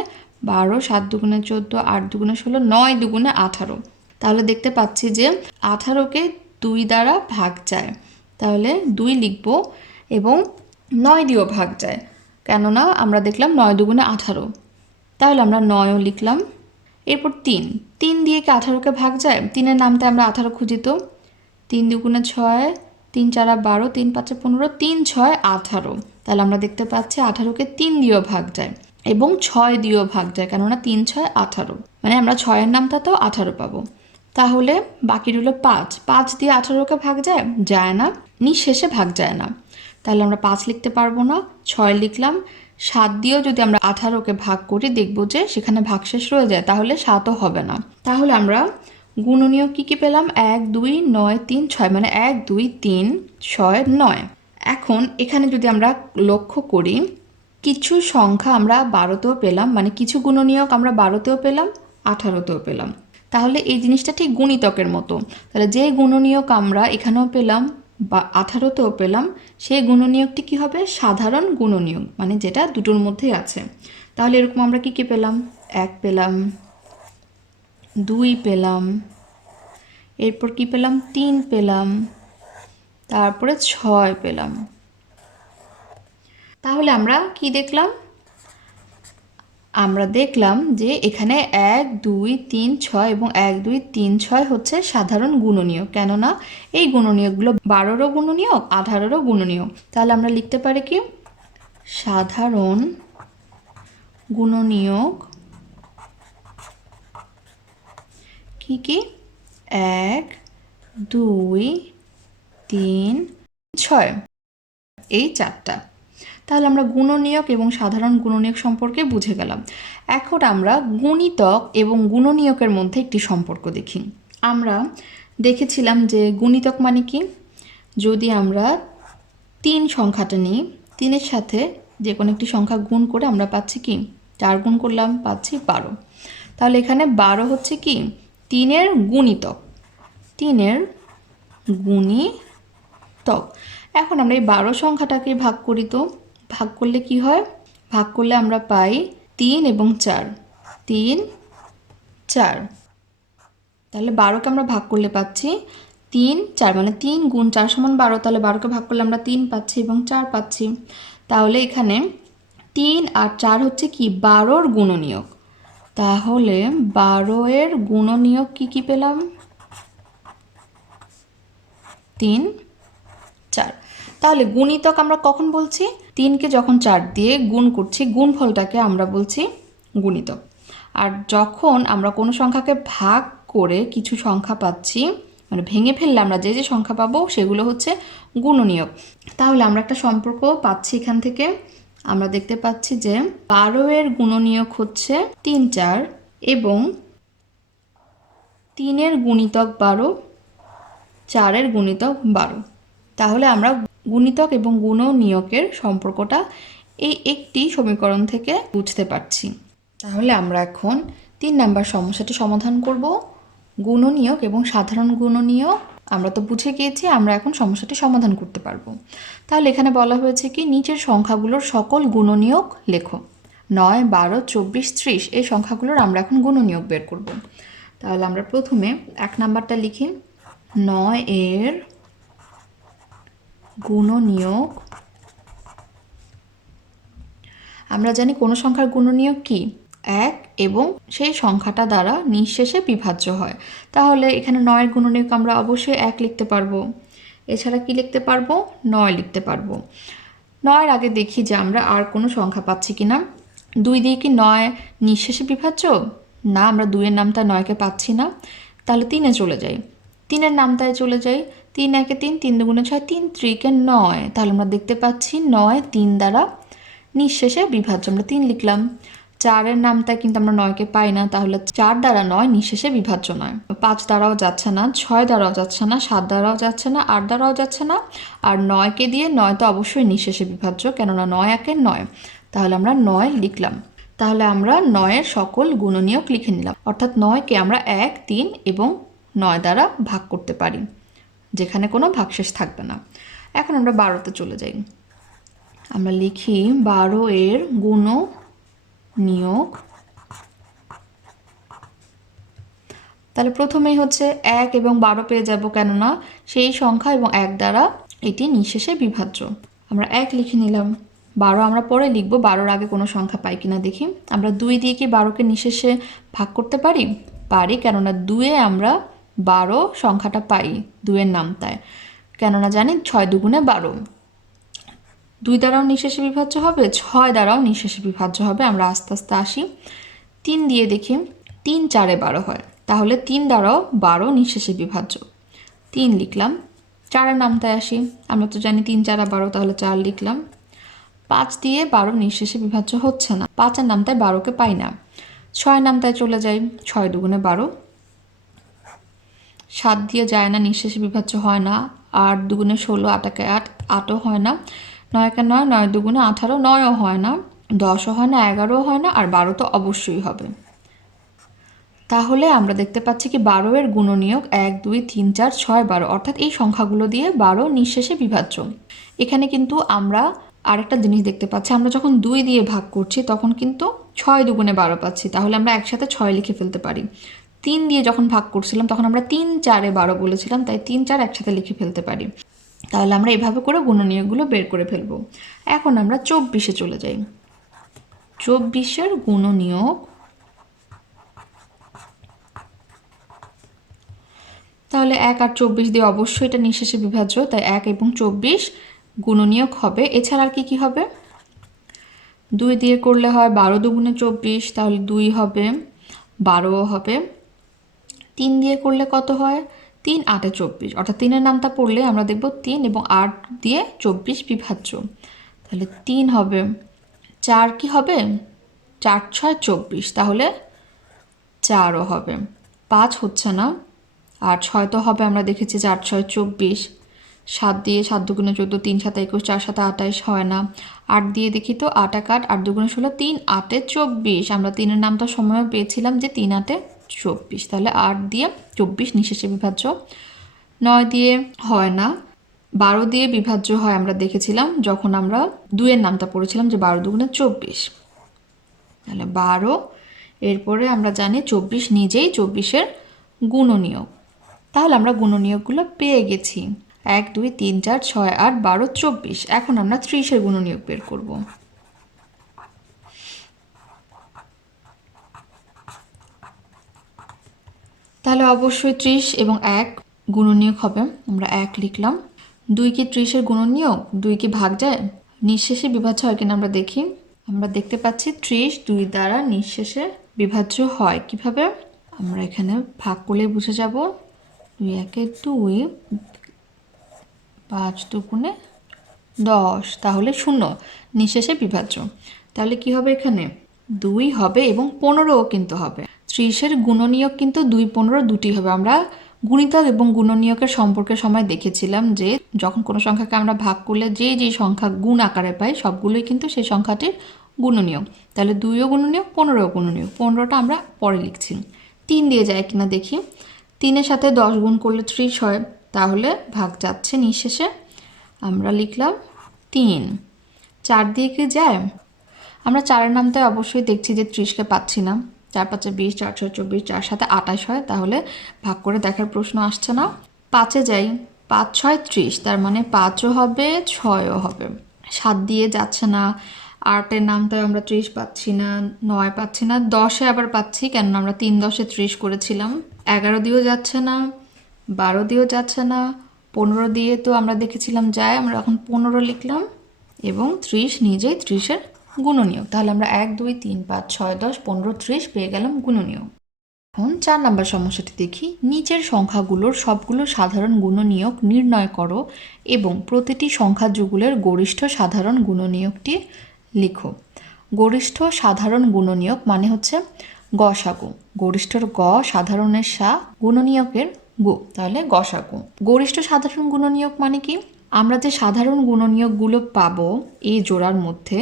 12, 7 দুগুণে 14, 8 দুগুণে 16, 9 দুগুণে 18। তাহলে দেখতে পাচ্ছি যে 18কে 2 দ্বারা ভাগ যায়, তাহলে 2 লিখব, এবং 9 দিয়েও ভাগ যায়, কেননা আমরা দেখলাম 9 দুগুণে 18। তাহলে আমরা 9ও লিখলাম। এরপর 3 দিয়ে কি 18কে ভাগ যায়? 3-এর নামটায় আমরা 18 খুঁজি তো। 3 দুগুণে 6, 3 4 12, 3 5 15, 3 6 18। তাহলে আমরা দেখতে পাচ্ছি 18কে 3 দিয়েও ভাগ যায় এবং 6 দিয়েও ভাগ যায়, কেননা 3 6 18, মানে আমরা 6-এর নামটা তো 18 পাবো। তাহলে বাকি রইল 5। 5 দিয়ে 18কে ভাগ যায়? যায় না, নিঃশেষে ভাগ যায় না। তাহলে আমরা 5 লিখতে পারবো না, 6 লিখলাম। 7 দিয়েও যদি আমরা 18কে ভাগ করি দেখব যে সেখানে ভাগশেষ রয়ে যায়, তাহলে 7ও হবে না। তাহলে আমরা গুণনীয়ক কি কি পেলাম? 1 2 9 3 6, মানে 1 2 3 6 9। এখন এখানে যদি আমরা লক্ষ্য করি, কিছু সংখ্যা আমরা 12তেও পেলাম, মানে কিছু গুণনীয়ক আমরা 12তেও পেলাম, 18তেও পেলাম। তাহলে এই জিনিসটা ঠিক গুণিতকের মতো। তাহলে যে গুণনীয়ক আমরা এখানেও পেলাম বা 18তেও পেলাম, সেই গুণনীয়কটি কি হবে? সাধারণ গুণনীয়ক, মানে যেটা দুটোর মধ্যেই আছে। তাহলে এরকম আমরা কি কি পেলাম? 1 পেলাম, 2 পেলাম, এরপর কি পেলাম? 3 পেলাম, তারপরে 6 পেলাম। তাহলে আমরা কি দেখলাম? আমরা দেখলাম যে এখানে 1 2 3 6 এবং 1 2 3 6 হচ্ছে সাধারণ গুণনীয়ক, কেননা এই গুণনীয়কগুলো 12-রও গুণনীয়ক, 18-রও গুণনীয়ক। তাহলে আমরা লিখতে পারি কি সাধারণ গুণনীয়ক কি কি? 1 2 3 6, এই 4টা। তাহলে আমরা গুণনীয়ক এবং সাধারণ গুণনীয়ক সম্পর্কে বুঝে গেলাম। এখন আমরা গুণিতক এবং গুণনীয়কের মধ্যে একটি সম্পর্ক দেখি। আমরা দেখেছিলাম যে গুণিতক মানে কি? যদি আমরা 3 সংখ্যাটা নিই, 3-এর সাথে যে কোনো একটি সংখ্যা গুণ করে আমরা পাচ্ছি কি 4 গুণ করলাম, পাচ্ছি 12। তাহলে এখানে 12 হচ্ছে কি 3-এর গুণিতক, 3-এর গুণিতক। এখন আমরা এই 12 সংখ্যাটাকে ভাগ করি তো, ভাগ করলে কি হয়? ভাগ করলে আমরা পাই 3 এবং 4, 3, 4। তাহলে 12কে আমরা ভাগ করলে পাচ্ছি 3, 4, মানে 3 গুণ 4 সমান 12। তাহলে 12কে ভাগ করলে আমরা 3 পাচ্ছি এবং 4 পাচ্ছি। তাহলে এখানে 3 আর 4 হচ্ছে কি 12-র গুণনীয়ক। তাহলে 12-এর গুণনীয়ক কি পেলাম? 3, 4। তাহলে গুণিতক আমরা কখন বলছি? 3কে যখন 4 দিয়ে গুণ করছি, গুণফলটাকে আমরা বলছি গুণিতক। আর যখন আমরা কোনো সংখ্যাকে ভাগ করে কিছু সংখ্যা পাচ্ছি, মানে ভেঙে ফেললে আমরা যে সংখ্যা পাবো সেগুলো হচ্ছে গুণনীয়ক। তাহলে আমরা একটা সম্পর্ক পাচ্ছি এখান থেকে। আমরা দেখতে পাচ্ছি যে 12-এর গুণনীয়ক হচ্ছে 3, 4 এবং 3-এর গুণিতক 12, 4-এর গুণিতক 12। তাহলে আমরা গুণিতক এবং গুণনীয়কের সম্পর্কটা এই একটি সমীকরণ থেকে বুঝতে পারছি। তাহলে আমরা এখন 3 নাম্বার সমস্যাটি সমাধান করব। গুণনীয়ক এবং সাধারণ গুণনীয়ক আমরা তো বুঝে গিয়েছি, আমরা এখন সমস্যাটি সমাধান করতে পারবো। তাহলে এখানে বলা হয়েছে কি নিচের সংখ্যাগুলোর সকল গুণনীয়ক লেখো। 9, 12, 24, 30 এই সংখ্যাগুলোর আমরা এখন গুণনীয়ক বের করব। তাহলে আমরা প্রথমে 1 নাম্বারটা লিখি। 9 এর গুণনীয়ক। আমরা জানি কোনো সংখ্যার গুণনীয়ক কি 1 এবং সেই সংখ্যাটা দ্বারা নিঃশেষে বিভাজ্য হয়। তাহলে এখানে 9 এর গুণনীয়ক আমরা অবশ্যই 1 লিখতে পারবো। এছাড়া কি লিখতে পারবো? 9 লিখতে পারবো। 9 এর আগে দেখি যে আমরা আর কোনো সংখ্যা পাচ্ছি কিনা। 2 দিয়ে কি 9 নিঃশেষে বিভাজ্য? না, আমরা 2 এর নামটা 9কে পাচ্ছি না। তাহলে 3-এ চলে যাই। 3-এর নামটায় চলে যাই। 3 1 3, 3 2 6, 3 3 9। তাহলে আমরা দেখতে পাচ্ছি 9 3 দ্বারা নিঃশেষে বিভাজ্য, আমরা 3 লিখলাম। 4-এর নামটায় কিন্তু আমরা 9কে পাই না, তাহলে 4 দ্বারা 9 নিঃশেষে বিভাজ্য নয়। 5 দ্বারাও যাচ্ছে না, 6 দ্বারাও যাচ্ছে না, 7 দ্বারাও যাচ্ছে না, 8 দ্বারাও যাচ্ছে না। আর 9কে দিয়ে 9 তো অবশ্যই নিঃশেষে বিভাজ্য, কেননা 9 1 9। তাহলে আমরা 9 লিখলাম। তাহলে আমরা 9-এর সকল গুণনীয়ক লিখে নিলাম, অর্থাৎ 9কে আমরা 1, 3 এবং 9 দ্বারা ভাগ করতে পারি, যেখানে কোনো ভাগশেষ থাকবে না। এখন আমরা 12তে চলে যাই। আমরা লিখি 12 এর গুণনীয়ক। তাহলে প্রথমেই হচ্ছে 1 এবং 12 পেয়ে যাব, কেননা সেই সংখ্যা এবং 1 দ্বারা এটি নিঃশেষে বিভাজ্য। আমরা 1 লিখে নিলাম। 12 আমরা পরে লিখব, 12-র আগে কোনো সংখ্যা পাই কিনা দেখি। আমরা 2 দিয়ে কি 12কে নিঃশেষে ভাগ করতে পারি? পারি, কেননা 2-এ আমরা 12 সংখ্যাটা পাই 2-এর নামতায়, কেননা জানি 6 2 12। 2 দ্বারাও নিঃশেষে বিভাজ্য হবে, 6 দ্বারাও নিঃশেষে বিভাজ্য হবে। আমরা আস্তে আস্তে আসি। 3 দিয়ে দেখি। 3 4-এ 12 হয়, তাহলে 3 দ্বারাও 12 নিঃশেষে বিভাজ্য। 3 লিখলাম। 4-এর নামতায় আসি। আমরা তো জানি 3 4 12, তাহলে 4 লিখলাম। 5 দিয়ে 12 নিঃশেষে বিভাজ্য হচ্ছে না, 5-এর নামতায় 12কে পাই না। 6 নামতায় চলে যাই। 6 2 12। 7 দিয়ে যায় না, নিঃশেষে বিভাজ্য হয় না। 8 2 16, 8 1 8, 8ও হয় না। 9 1 9, 9 2 18, 9ও হয় না। 10ও হয় না, 11ও হয় না, আর 12 তো অবশ্যই হবে। তাহলে আমরা দেখতে পাচ্ছি কি 12 এর গুণনীয়ক 1 2 3 4 6 12, অর্থাৎ এই সংখ্যাগুলো দিয়ে 12 নিঃশেষে বিভাজ্য। এখানে কিন্তু আমরা আরেকটা জিনিস দেখতে পাচ্ছি, আমরা যখন 2 দিয়ে ভাগ করছি তখন কিন্তু 6 2 12 পাচ্ছি, তাহলে আমরা একসাথে 6 লিখে ফেলতে পারি। 3 দিয়ে যখন ভাগ করছিলাম তখন আমরা 3 4-এ 12 বলেছিলাম, তাই 3 4 একসাথে লিখে ফেলতে পারি। তাহলে আমরা এভাবে করে গুণনীয়কগুলো বের করে ফেলবো। এখন আমরা 24-এ চলে যাই। 24-এর গুণনীয়ক। তাহলে 1 আর 24 দিয়ে অবশ্যই এটা নিঃশেষে বিভাজ্য, তাই 1 এবং 24 গুণনীয়ক হবে। এছাড়া আর কি হবে? 2 দিয়ে করলে হয় 12 2 24, তাহলে 2 হবে, 12ও হবে। 3 দিয়ে করলে কত হয়? 3 8 24, অর্থাৎ 3-এর নামটা পড়লে আমরা দেখব 3 এবং 8 দিয়ে 24 বিভাজ্য, তাহলে 3 হবে। 4 কি হবে? 4 6 24, তাহলে 4ও হবে। 5 হচ্ছে না, আর 6 তো হবে, আমরা দেখেছি 4 6 24। 7 দিয়ে 7 2 14, 3 7 21, 4 7 28 হয় না। 8 দিয়ে দেখি তো, 8 1 8, 8 2 16, 3 8 24। আমরা 3-এর নামটা সময় পেয়েছিলাম যে 3 8 24, তাহলে 8 দিয়ে 24 নিঃশেষে বিভাজ্য। 9 দিয়ে হয় না, 12 দিয়ে বিভাজ্য হয় আমরা দেখেছিলাম যখন আমরা 2 এর নামটা পড়েছিলাম যে 12 দুগুণে 24। তাহলে 12, এরপরে আমরা জানি 24 নিজেই 24-এর গুণনীয়ক। তাহলে আমরা গুণনীয়কগুলো পেয়ে গেছি। 1 2 3 4 6 8 12 24। এখন আমরা 30-এর গুণনীয়ক বের করব। তাহলে অবশ্যই 30 এবং 1 গুণনীয়ক হবে। আমরা 1 লিখলাম। 2 কি 30-এর গুণনীয়ক? 2 কি ভাগ যায়? নিঃশেষে বিভাজ্য হয় কিনা আমরা দেখি। আমরা দেখতে পাচ্ছি 30 2 দ্বারা নিঃশেষে বিভাজ্য হয়। কিভাবে? আমরা এখানে ভাগ করলে বুঝে যাব। 2 1 2, 5 দুগুণে 10, তাহলে 0 নিঃশেষে বিভাজ্য। তাহলে কি হবে এখানে? 2 হবে এবং 15ও কিন্তু হবে। 30-এর গুণনীয়ক কিন্তু 2 15 দুটি হবে। আমরা গুণিতক এবং গুণনীয়কের সম্পর্কের সময় দেখেছিলাম যে যখন কোনো সংখ্যাকে আমরা ভাগ করলে যে সংখ্যা গুণ আকারে পাই সবগুলোই কিন্তু সেই সংখ্যাটির গুণনীয়ক। তাহলে 2ও গুণনীয়ক 15ও গুণনীয়ক। 15টা আমরা পরে লিখছি। 3 দিয়ে যায় কিনা দেখি। 3-এর সাথে 10 গুণ করলে 30 হয়, তাহলে ভাগ যাচ্ছে নিঃশেষে। আমরা লিখলাম 3। 4 দিয়ে কি যায়? আমরা 4-এর নামটায় অবশ্যই দেখছি যে 30-কে পাচ্ছি না। 4 5 20, 4 6 24, 4 7 28 হয়, তাহলে ভাগ করে দেখার প্রশ্ন আসছে না। 5-এ যাই। 5 6 30, তার মানে 5ও হবে 6ও হবে। 7 দিয়ে যাচ্ছে না। 8-এর নামটায় আমরা 30 পাচ্ছি না, 9 পাচ্ছি না, 10-এ আবার পাচ্ছি, কেননা আমরা 3 10-এ 30 করেছিলাম। 11 দিয়েও যাচ্ছে না, 12 দিয়েও যাচ্ছে না, 15 দিয়ে তো আমরা দেখেছিলাম যায়। আমরা এখন 15 লিখলাম এবং 30 নিজেই 30-এর গুণনীয়ক। তাহলে আমরা 1 2 3 5 6 10 15 30 পেয়ে গেলাম গুণনীয়ক। এখন 4 নম্বর সমস্যাটি দেখি। নিচের সংখ্যাগুলোর সবগুলো সাধারণ গুণনীয়ক নির্ণয় করো এবং প্রতিটি সংখ্যা যুগলের গরিষ্ঠ সাধারণ গুণনীয়কটি লিখো। গরিষ্ঠ সাধারণ গুণনীয়ক মানে হচ্ছে গসাগু। গরিষ্ঠর গ, সাধারণের সা, গুণনীয়কের গু, তাহলে গসাগু। গরিষ্ঠ সাধারণ গুণনীয়ক মানে কি? আমরা যে সাধারণ গুণনীয়কগুলো পাবো এই জোড়ার মধ্যে,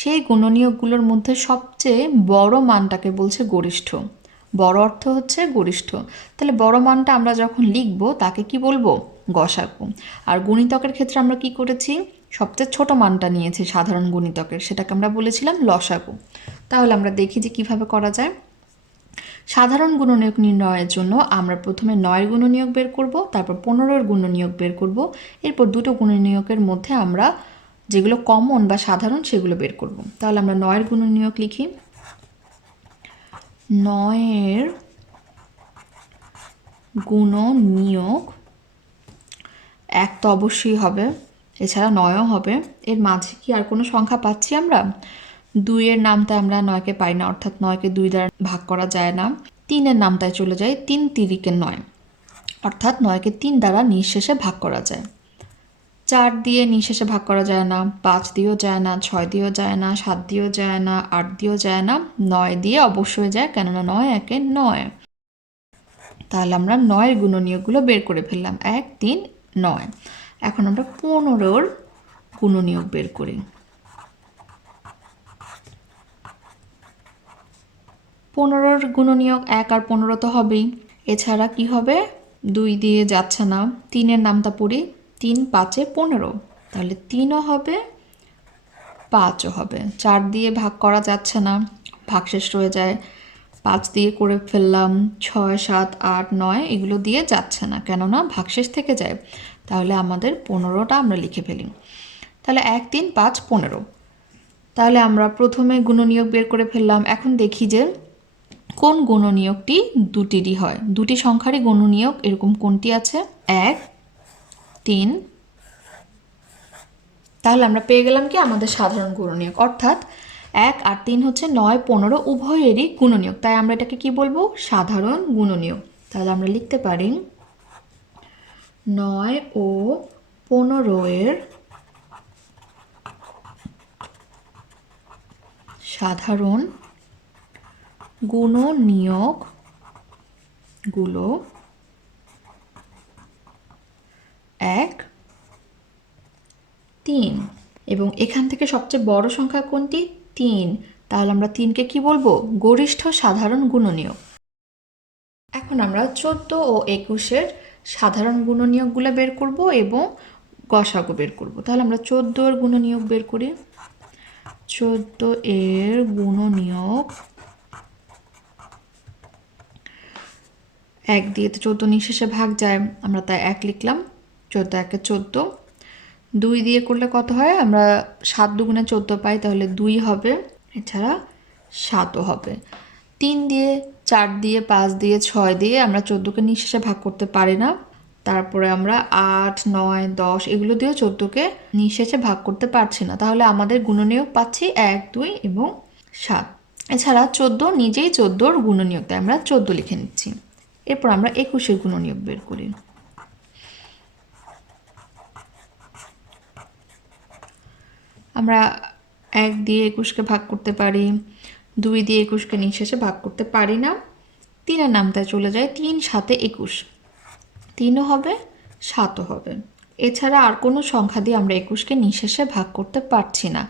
সেই গুণনীয়কগুলোর মধ্যে সবচেয়ে বড় মানটাকে বলছে গরিষ্ঠ। বড় অর্থ হচ্ছে গরিষ্ঠ। তাহলে বড় মানটা আমরা যখন লিখব তাকে কি বলবো? গসাগু। আর গুণিতকের ক্ষেত্রে আমরা কি করেছি? সবচেয়ে ছোট মানটা নিয়েছি সাধারণ গুণিতকের, সেটাকে আমরা বলেছিলাম লসাগু। তাহলে আমরা দেখি যে কিভাবে করা যায়। সাধারণ গুণনীয়ক নির্ণয়ের জন্য আমরা প্রথমে 9-এর গুণনীয়ক বের করব, তারপর 15-এর গুণনীয়ক বের করব, এরপর দুটো গুণনীয়কের মধ্যে আমরা যেগুলো কমন বা সাধারণ সেগুলো বের করব। তাহলে আমরা 9-এর গুণনীয়ক লিখি। 9-এর গুণনীয়ক 1 তো অবশ্যই হবে, এছাড়া 9ও হবে। এর মাঝে কি আর কোনো সংখ্যা পাচ্ছি আমরা? 2-এর নামটা আমরা 9-কে পাই না, অর্থাৎ 9-কে 2 দ্বারা ভাগ করা যায় না। 3-এর নামটায় চলে যায়, 3 তিরিকে 9, অর্থাৎ 9-কে 3 দ্বারা নিঃশেষে ভাগ করা যায়। 4 দিয়ে নিঃশেষে ভাগ করা যায় না, 5 দিয়েও যায় না, 6 দিয়েও যায় না, 7 দিয়েও যায় না, 8 দিয়েও যায় না, 9 দিয়ে অবশ্যই যায়, কেননা 9 1 9। তাহলে আমরা 9-এর গুণনীয়কগুলো বের করে ফেললাম, 1 3 9। এখন আমরা 15-এর গুণনীয়ক বের করি। 15-এর গুণনীয়ক 1 আর 15 তো হবেই। এছাড়া কি হবে? 2 দিয়ে যাচ্ছে না। 3-এর নামটা পড়ি। 3 5 15, তাহলে 3ও হবে 5ও হবে। 4 দিয়ে ভাগ করা যাচ্ছে না, ভাগশেষ রয়ে যায়। 5 দিয়ে করে ফেললাম, 6 7 8 9 এগুলো দিয়ে যাচ্ছে না, কেননা ভাগশেষ থেকে যায়। তাহলে আমাদের 15টা আমরা লিখে ফেলি। তাহলে 1 3 5 15। তাহলে আমরা প্রথমে গুণনীয়ক বের করে ফেললাম। এখন দেখি যে কোন গুণনীয়কটি দুটিরই হয়। দুটি সংখ্যারই গুণনীয়ক এরকম কোনটি আছে? 1 3। তাহলে আমরা পেয়ে গেলাম কি আমাদের সাধারণ গুণনীয়ক, অর্থাৎ 1 আর 3 হচ্ছে 9 15 উভয়েরই গুণনীয়ক, তাই আমরা এটাকে কি বলবো? সাধারণ গুণনীয়ক। তাহলে আমরা লিখতে পারি 9 ও 15 এর সাধারণ গুণনীয়কগুলো 1 3। এবং এখান থেকে সবচেয়ে বড় সংখ্যা কোনটি? 3। তাহলে আমরা 3-কে কি বলবো? গরিষ্ঠ সাধারণ গুণনীয়ক। এখন আমরা 14 ও 21-এর সাধারণ গুণনীয়কগুলো বের করব এবং গসাগু বের করব। তাহলে আমরা 14 এর গুণনীয়ক বের করি। 14 এর গুণনীয়ক, 1 দিয়ে তো 14 নিঃশেষে ভাগ যায়, আমরা তাই 1 লিখলাম। 14 একে 14। 2 দিয়ে করলে কত হয়? আমরা 7 দুগুণে 14 পাই, তাহলে 2 হবে, এছাড়া 7ও হবে। 3 দিয়ে, 4 দিয়ে, 5 দিয়ে, 6 দিয়ে আমরা 14কে নিঃশেষে ভাগ করতে পারি না। তারপরে আমরা 8, 9, 10 এগুলো দিয়েও 14কে নিঃশেষে ভাগ করতে পারছি না। তাহলে আমাদের গুণনীয়ক পাচ্ছি 1, 2 এবং 7। এছাড়া 14 নিজেই 14 গুণনীয়ক, তাই আমরা 14 লিখে নিচ্ছি। এরপর আমরা 21 এর গুণনীয়ক বের করি। আমরা 1 দিয়ে 21কে ভাগ করতে পারি, 2 দিয়ে 21কে নিঃশেষে ভাগ করতে পারি না। 3 এর নামটায় চলে যায়, 3 7 21, 3ও হবে, 7ও হবে। এছাড়া আর কোনো সংখ্যা দিয়ে আমরা 21কে নিঃশেষে ভাগ করতে পারছি না,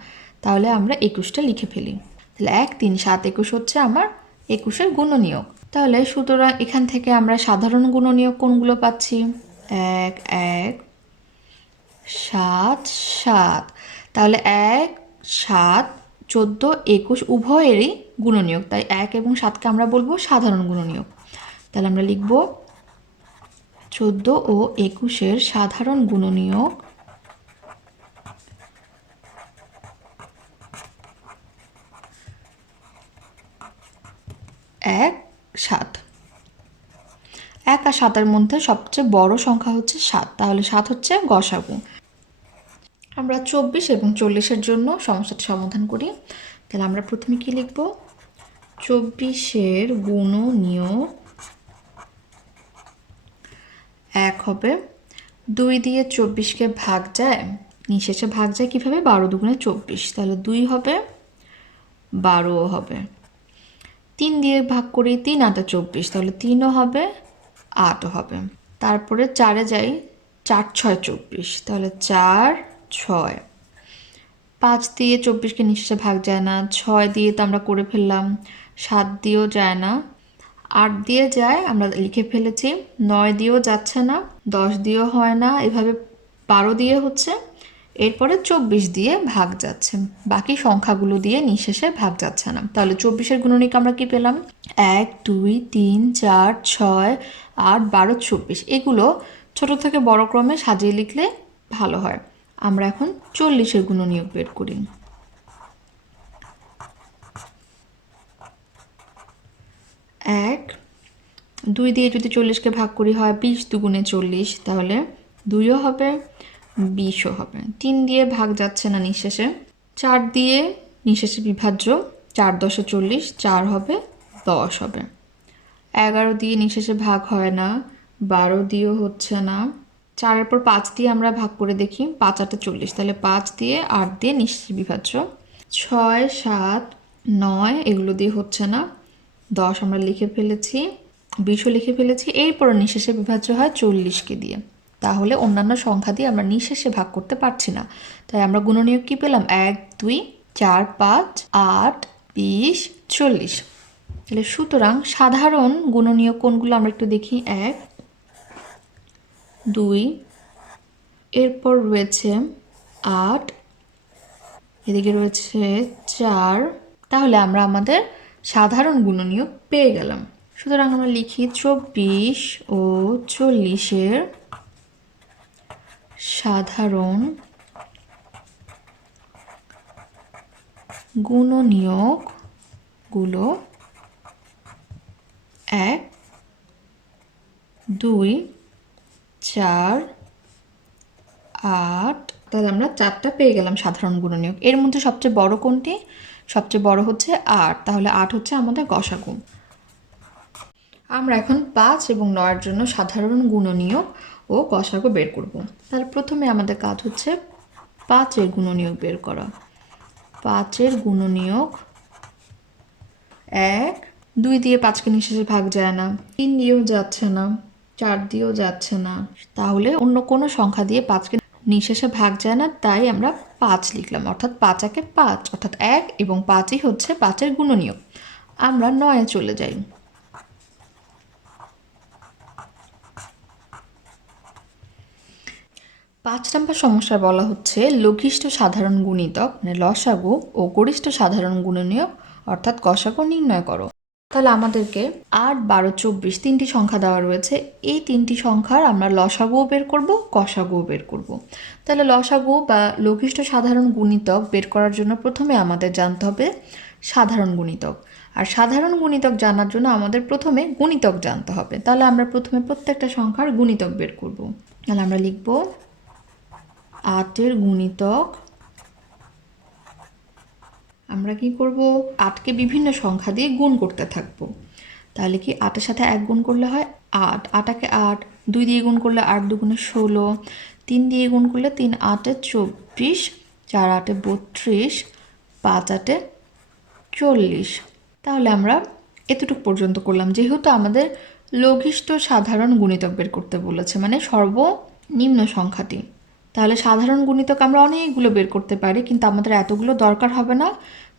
তাহলে আমরা 21টা লিখে ফেলি। তাহলে 1, 3, 7, 21 হচ্ছে আমার 21 এর গুণনীয়ক। তাহলে সুতরাং এখান থেকে আমরা সাধারণ গুণনীয়ক কোনগুলো পাচ্ছি? 1, 1, 7, 7। তাহলে 1, 7, 14, 21 উভয়েরই গুণনীয়ক, তাই 1 এবং 7কে আমরা বলবো সাধারণ গুণনীয়ক। তাহলে আমরা লিখব 14 ও 21-এর সাধারণ গুণনীয়ক 1, 7। 1 আর 7-এর মধ্যে সবচেয়ে বড় সংখ্যা হচ্ছে 7, তাহলে 7 হচ্ছে গসাগু। আমরা 24 এবং 40-এর জন্য সমস্যাটি সমাধান করি। তাহলে আমরা প্রথমে কি লিখব? 24-এর গুণনীয়ক 1 হবে। 2 দিয়ে 24কে ভাগ যায়, নিঃশেষে ভাগ যায় কিভাবে? 12 দুগুণে 24, তাহলে 2 হবে, 12ও হবে। 3 দিয়ে ভাগ করি, 3 8 24, তাহলে 3ও হবে, 8ও হবে। তারপরে 4-এ যাই, 4 6 24, তাহলে 4 6। 5 দিয়ে 24কে নিঃশেষে ভাগ যায় না, 6 দিয়ে তো আমরা করে ফেললাম, 7 দিয়েও যায় না, 8 দিয়ে যায়, আমরা লিখে ফেলেছি, 9 দিয়েও যাচ্ছে না, 10 দিয়েও হয় না, এভাবে 12 দিয়ে হচ্ছে, এরপরে 24 দিয়ে ভাগ যাচ্ছে, বাকি সংখ্যাগুলো দিয়ে নিঃশেষে ভাগ যাচ্ছে না। তাহলে 24-এর গুণনীয়ক আমরা কি পেলাম? 1, 2, 3, 4, 6, 8, 12, 24। এগুলো ছোট থেকে বড় ক্রমে সাজিয়ে লিখলে ভালো হয়। আমরা এখন 40-এর গুণনীয়ক বের করি। 1, 2 দিয়ে যদি 40কে ভাগ করি হয় 20 দুগুণে 40, তাহলে 2ও হবে, 20ও হবে। 3 দিয়ে ভাগ যাচ্ছে না নিঃশেষে, 4 দিয়ে নিঃশেষে বিভাজ্য, 4 10 40, 4 হবে, 10 হবে। 11 দিয়ে নিঃশেষে ভাগ হয় না, 12 দিয়েও হচ্ছে না। 4-এর পর 5 দিয়ে আমরা ভাগ করে দেখি, 5 8 40, তাহলে 5 দিয়ে 8 দিয়ে নিঃশেষে বিভাজ্য, 6 7 9 এগুলো দিয়ে হচ্ছে না। 10 আমরা লিখে ফেলেছি, 20ও লিখে ফেলেছি। এরপর নিঃশেষে বিভাজ্য হয় 40কে দিয়ে, তাহলে অন্যান্য সংখ্যা দিয়ে আমরা নিঃশেষে ভাগ করতে পারছি না, তাই আমরা গুণনীয়ক কি পেলাম? 1 2 4 5 8 20 40। তাহলে সুতরাং সাধারণ গুণনীয়ক কোনগুলো আমরা একটু দেখি। 1 2, এরপর রয়েছে 8, এদিকে রয়েছে 4। তাহলে আমরা আমাদের সাধারণ গুণনীয়ক পেয়ে গেলাম। সুতরাং আমরা লিখি 24 ও 40-এর সাধারণ গুণনীয়কগুলো 1 2 4 8। তাহলে আমরা 4টা পেয়ে গেলাম সাধারণ গুণনীয়ক। এর মধ্যে সবচেয়ে বড় কোনটি? সবচেয়ে বড় হচ্ছে 8, তাহলে 8 হচ্ছে আমাদের গসাগু। আমরা এখন 5 এবং 9-এর জন্য সাধারণ গুণনীয়ক ও গসাগু বের করব। তাহলে প্রথমে আমাদের কাজ হচ্ছে 5-এর গুণনীয়ক বের করা। 5-এর গুণনীয়ক 1, 2 দিয়ে 5কে নিঃশেষে ভাগ যায় না, 3 দিয়েও যাচ্ছে না, 4 দিয়েও যাচ্ছে না, তাহলে অন্য কোনো সংখ্যা দিয়ে 5কে নিঃশেষে ভাগ যায় না, তাই আমরা 5 লিখলাম, অর্থাৎ 5 একে 5, অর্থাৎ 1 এবং 5ই হচ্ছে 5-এর গুণনীয়ক। আমরা 9-এ চলে যাই। 5 নম্বর সমস্যায় বলা হচ্ছে লঘিষ্ঠ সাধারণ গুণিতক মানে লসাগু ও গরিষ্ঠ সাধারণ গুণনীয়ক অর্থাৎ গসাগু নির্ণয় করো। তাহলে আমাদেরকে 8, 12, 24 তিনটি সংখ্যা দেওয়া রয়েছে। এই তিনটি সংখ্যার আমরা লসাগুও বের করব, গসাগুও বের করব। তাহলে লসাগু বা লঘিষ্ঠ সাধারণ গুণিতক বের করার জন্য প্রথমে আমাদের জানতে হবে সাধারণ গুণিতক। আর সাধারণ গুণিতক জানার জন্য আমাদের প্রথমে গুণিতক জানতে হবে। তাহলে আমরা প্রথমে প্রত্যেকটা সংখ্যার গুণিতক বের করব। তাহলে আমরা লিখব 8-এর গুণিতক। আমরা কি করব, 8কে বিভিন্ন সংখ্যা দিয়ে গুণ করতে থাকব। তাহলে কি 8-এর সাথে 1 গুণ করলে হয় 8, 8-কে 8, 2 দিয়ে গুণ করলে 8 দুগুণে 16, 3 দিয়ে গুণ করলে 3 8-এ 24, 4 8-এ 32, 5 8-এ 40। তাহলে আমরা এতটুকু পর্যন্ত করলাম। যেহেতু আমাদের লঘিষ্ঠ সাধারণ গুণিতক বের করতে বলেছে, মানে সর্বনিম্ন সংখ্যাটি। তাহলে সাধারণ গুণিতক আমরা অনেকগুলো বের করতে পারি, কিন্তু আমাদের এতগুলো দরকার হবে না।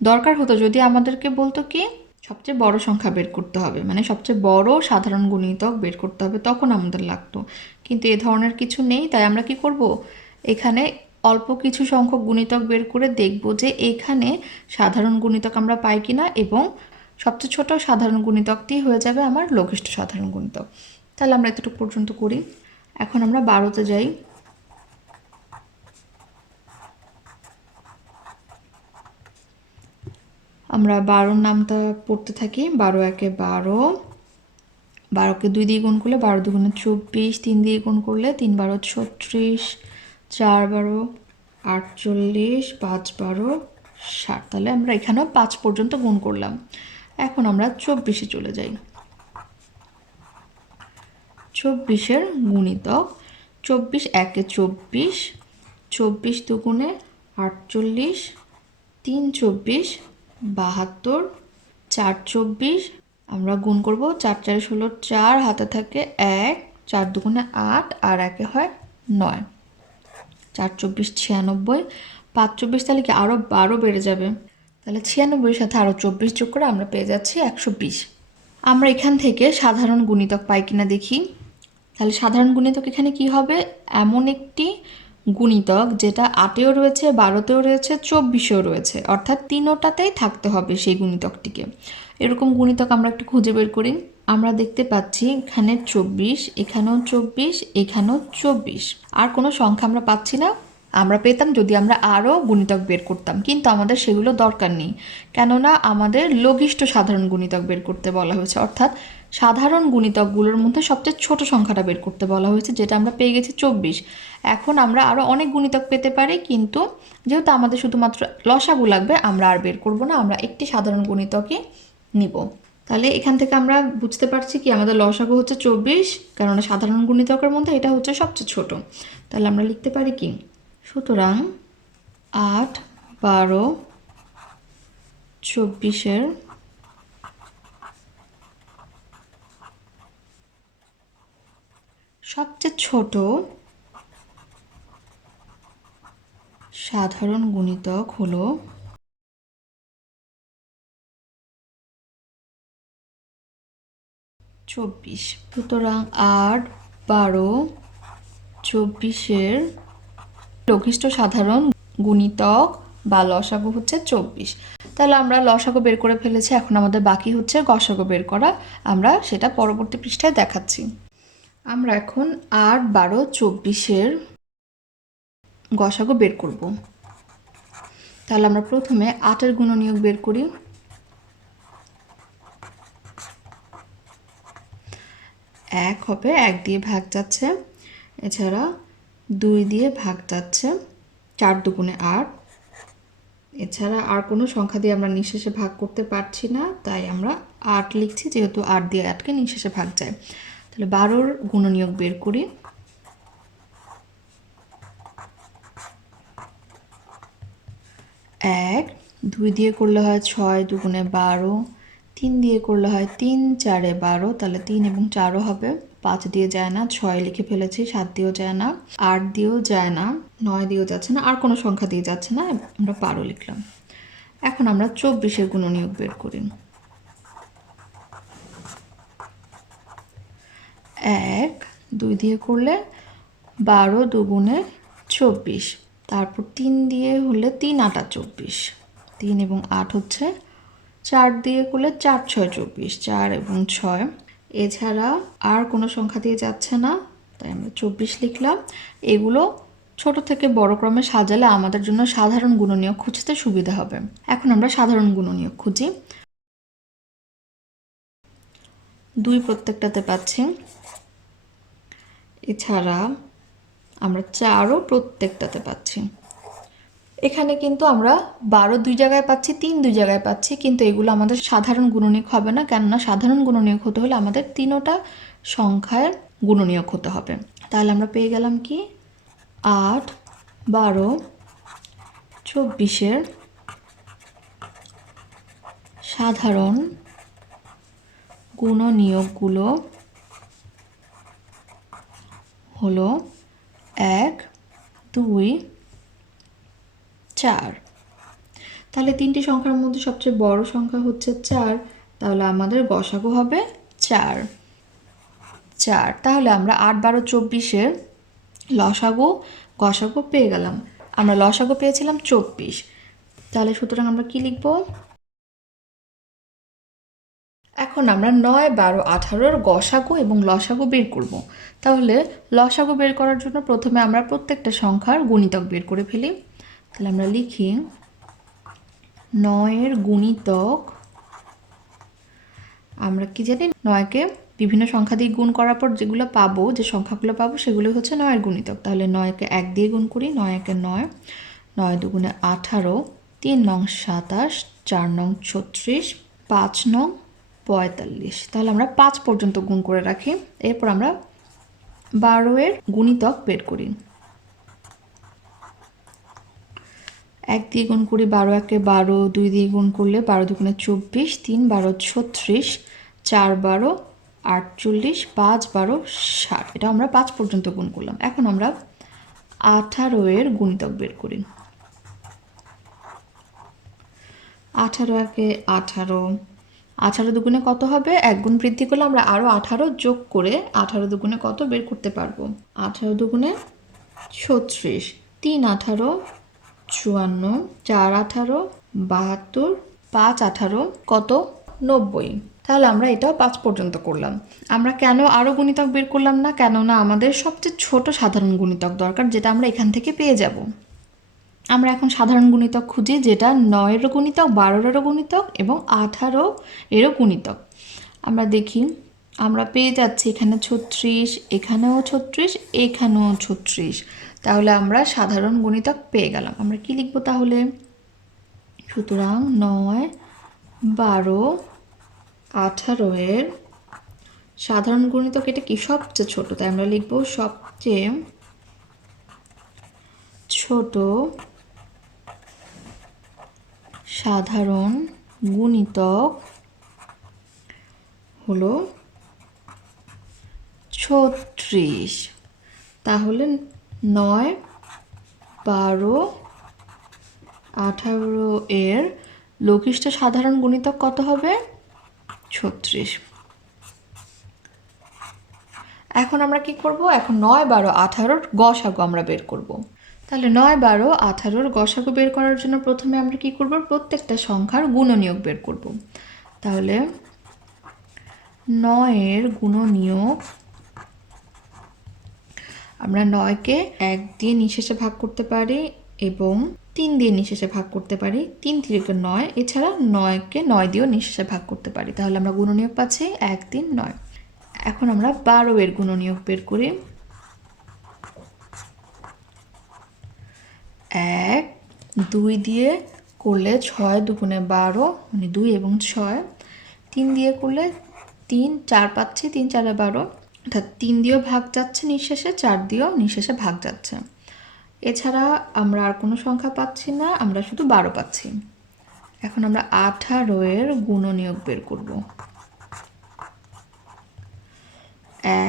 দরকার হতো যদি আমাদেরকে বলতো কি সবচেয়ে বড় সংখ্যা বের করতে হবে, মানে সবচেয়ে বড় সাধারণ গুণিতক বের করতে হবে, তখন আমাদের লাগতো। কিন্তু এ ধরনের কিছু নেই, তাই আমরা কি করব, এখানে অল্প কিছু সংখ্যক গুণিতক বের করে দেখব যে এখানে সাধারণ গুণিতক আমরা পাই কিনা, এবং সবচেয়ে ছোট সাধারণ গুণিতকটি হয়ে যাবে আমার লঘিষ্ঠ সাধারণ গুণিতক। তাহলে আমরা এতটুকু পর্যন্ত করি। এখন আমরা 12তে যাই। আমরা 12 নামটা পড়তে থাকি। 12 একে 12, 12কে 2 দিয়ে গুণ করলে 12 দুগুণে 24, 3 দিয়ে গুণ করলে 3 12 36, 4 12 48, 5 12 60। তাহলে আমরা এখানেও 5 পর্যন্ত গুণ করলাম। এখন আমরা 24-এ চলে যাই। 24-এর গুণিতক 24 একে 24, 24 দুগুণে 48, 3 24 72, 4 24। আমরা গুণ করব, 4 4 16, 4 হাতে থাকে 1, 4 দুগুণে 8 আর একে হয় 9, 4 24 96, 5 24। তাহলে কি আরও 12 বেড়ে যাবে। তাহলে 96-এর সাথে আরও 24 যোগ করে আমরা পেয়ে যাচ্ছি 120। আমরা এখান থেকে সাধারণ গুণিতক পাই কিনা দেখি। তাহলে সাধারণ গুণিতক এখানে কি হবে, এমন একটি গুণিতক যেটা 8-এও রয়েছে, 12-তেও রয়েছে, 24-এও রয়েছে, অর্থাৎ তিনোটাতেই থাকতে হবে সেই গুণিতকটিকে। এরকম গুণিতক আমরা একটু খুঁজে বের করি। আমরা দেখতে পাচ্ছি এখানে 24, এখানেও 24, এখানেও 24। আর কোনো সংখ্যা আমরা পাচ্ছি না। আমরা পেতাম যদি আমরা আরও গুণিতক বের করতাম, কিন্তু আমাদের সেগুলো দরকার নেই, কেননা আমাদের লঘিষ্ঠ সাধারণ গুণিতক বের করতে বলা হয়েছে, অর্থাৎ সাধারণ গুণিতকগুলোর মধ্যে সবচেয়ে ছোট সংখ্যাটা বের করতে বলা হয়েছে, যেটা আমরা পেয়ে গেছি 24। এখন আমরা আরও অনেক গুণিতক পেতে পারি, কিন্তু যেহেতু আমাদের শুধুমাত্র লসাগু লাগবে, আমরা আর বের করব না, আমরা একটি সাধারণ গুণিতকই নিব। তাহলে এখান থেকে আমরা বুঝতে পারছি কি আমাদের লসাগু হচ্ছে 24, কারণ সাধারণ গুণিতকের মধ্যে এটা হচ্ছে সবচেয়ে ছোট। তাহলে আমরা লিখতে পারি কি, সুতরাং 8, 12, 24-এর সবচেয়ে ছোট সাধারণ গুণিতক হলো 24। সুতরাং 8, 12, 24-এর লঘিষ্ঠ সাধারণ গুণিতক বা লসাগু হচ্ছে 24। তাহলে আমরা লসাগু বের করে ফেলেছি, এখন আমাদের বাকি হচ্ছে গসাগু বের করা। আমরা সেটা পরবর্তী পৃষ্ঠায় দেখাচ্ছি। আমরা এখন 8, 12, 24-এর গসাগু বের করব। তাহলে আমরা প্রথমে 8-এর গুণনীয়ক বের করি। 1 হবে, 1 দিয়ে ভাগ যাচ্ছে, এছাড়া 2 দিয়ে ভাগ যাচ্ছে, 4 দুগুণে 8। এছাড়া আর কোনো সংখ্যা দিয়ে আমরা নিঃশেষে ভাগ করতে পারছি না, তাই আমরা 8 লিখছি, যেহেতু 8 দিয়ে 8কে নিঃশেষে ভাগ যায়। তাহলে 12-র গুণনীয়ক বের করি। 1, 2 দিয়ে করলে হয় 6 দুগুণে 12, 3 দিয়ে করলে হয় 3 4-এ 12, তাহলে 3 এবং 4ও হবে। 5 দিয়ে যায় না, 6 লিখে ফেলেছি, 7 দিয়েও যায় না, 8 দিয়েও যায় না, 9 দিয়েও যাচ্ছে না, আর কোনো সংখ্যা দিয়ে যাচ্ছে না, আমরা 12 লিখলাম। এখন আমরা 24-এর গুণনীয়ক বের করি। 1, 2 দিয়ে করলে 12 দুগুণে 24। তারপর 3 দিয়ে হলে 3 8 24, 3 এবং 8 হচ্ছে, 4 দিয়ে করলে 4 6 24, 4 এবং 6। এছাড়া আর কোনো সংখ্যা দিয়ে যাচ্ছে না, তাই আমরা 24 লিখলাম। এগুলো ছোট থেকে বড় ক্রমে সাজালে আমাদের জন্য সাধারণ গুণনীয়ক খুঁজতে সুবিধা হবে। এখন আমরা সাধারণ গুণনীয়ক খুঁজি। 2 প্রত্যেকটাতে পাচ্ছি, এছাড়া আমরা 4ও প্রত্যেকটাতে পাচ্ছি। এখানে কিন্তু আমরা 12 2 জায়গায় পাচ্ছি, 3 2 জায়গায় পাচ্ছি, কিন্তু এগুলো আমাদের সাধারণ গুণনীয়ক হবে না, কেননা সাধারণ গুণনীয়ক হতে হলে আমাদের 3টা সংখ্যার গুণনীয়ক হতে হবে। তাহলে আমরা পেয়ে গেলাম কি 8 12 24-এর সাধারণ গুণনীয়কগুলো হলো 1 2 4। তাহলে 3টি সংখ্যার মধ্যে সবচেয়ে বড় সংখ্যা হচ্ছে 4, তাহলে আমাদের গসাগু হবে 4। তাহলে আমরা 8 12 24-এর লসাগু গসাগু পেয়ে গেলাম। আমরা লসাগু পেয়েছিলাম 24, তাহলে সুতরাং আমরা কি লিখব? এখন আমরা 9 12 18-র গসাগু এবং লসাগু বের করব। তাহলে লসাগু বের করার জন্য প্রথমে আমরা প্রত্যেকটা সংখ্যার গুণিতক বের করে ফেলি। তাহলে আমরা লিখি 9-এর গুণিতক, আমরা কি জানি 9কে বিভিন্ন সংখ্যা দিয়ে গুণ করার পর যেগুলো পাবো, যে সংখ্যাগুলো পাবো সেগুলো হচ্ছে 9-এর গুণিতক। তাহলে 9কে 1 দিয়ে গুণ করি, 9 1 9, 9 2 18, 3 9 27, 4 9 36, 5 9 45। তাহলে আমরা 5 পর্যন্ত গুণ করে রাখি। এরপর আমরা 12-এর গুণিতক বের করি। 1 দিয়ে গুণ করি, 12 1 12, 2 দিয়ে গুণ করলে 12 2 24, 3 12 36, 4 12 48, 5 12 60। এটা আমরা 5 পর্যন্ত গুণ করলাম। এখন আমরা 18-এর গুণিতক বের করি। 18 1 18, 18 দুগুণে কত হবে? 1 গুণ বৃদ্ধি করলে আমরা আরও 18 যোগ করে 18 দুগুণে কত বের করতে পারবো? 18 দুগুণে 36, 3 18 54, 4 18 72, 5 18 কত? 90। তাহলে আমরা এটাও 5 পর্যন্ত করলাম। আমরা কেন আরও গুণিতক বের করলাম না? কেননা আমাদের সবচেয়ে ছোট সাধারণ গুণিতক দরকার, যেটা আমরা এখান থেকে পেয়ে যাব। আমরা এখন সাধারণ গুণিতক খুঁজি, যেটা 9-এরও গুণিতক, 12-এরও গুণিতক এবং 18-এরও গুণিতক। আমরা দেখি, আমরা পেয়ে যাচ্ছি এখানে 36, এখানেও 36, এখানেও 36। তাহলে আমরা সাধারণ গুণিতক পেয়ে গেলাম। আমরা কি লিখব তাহলে? সুতরাং 9 12 18-এর সাধারণ গুণিতক, এটা কি সবচেয়ে ছোট, তাই আমরা লিখব সবচেয়ে ছোট সাধারণ গুণিতক হলো 36। তাহলে 9 12 18-এর লঘিষ্ঠ সাধারণ গুণিতক কত হবে? 36। এখন আমরা কি করব? এখন 9 12 18-র গসাগু আমরা বের করব। তাহলে 9 12 18-র গসাগু বের করার জন্য প্রথমে আমরা কি করব? প্রত্যেকটা সংখ্যার গুণনীয়ক বের করব। তাহলে 9-এর গুণনীয়ক, আমরা 9কে 1 দিয়ে নিঃশেষে ভাগ করতে পারি এবং 3 দিয়ে নিঃশেষে ভাগ করতে পারি। 3 3 9, এছাড়া 9কে 9 দিয়েও নিঃশেষে ভাগ করতে পারি। তাহলে আমরা গুণনীয়ক পাচ্ছি 1 3 9। এখন আমরা 12-এর গুণনীয়ক বের করি। 1 2 দিয়ে করলে 6 দুগুণে 12, মানে 2 এবং 6। 3 দিয়ে করলে 3 4 পাচ্ছি, 3 4 12, অর্থাৎ 3 দিয়েও ভাগ যাচ্ছে নিঃশেষে, 4 দিয়েও নিঃশেষে ভাগ যাচ্ছে। এছাড়া আমরা আর কোনো সংখ্যা পাচ্ছি না, আমরা শুধু 12 পাচ্ছি। এখন আমরা 18-এর গুণনীয়ক বের করব।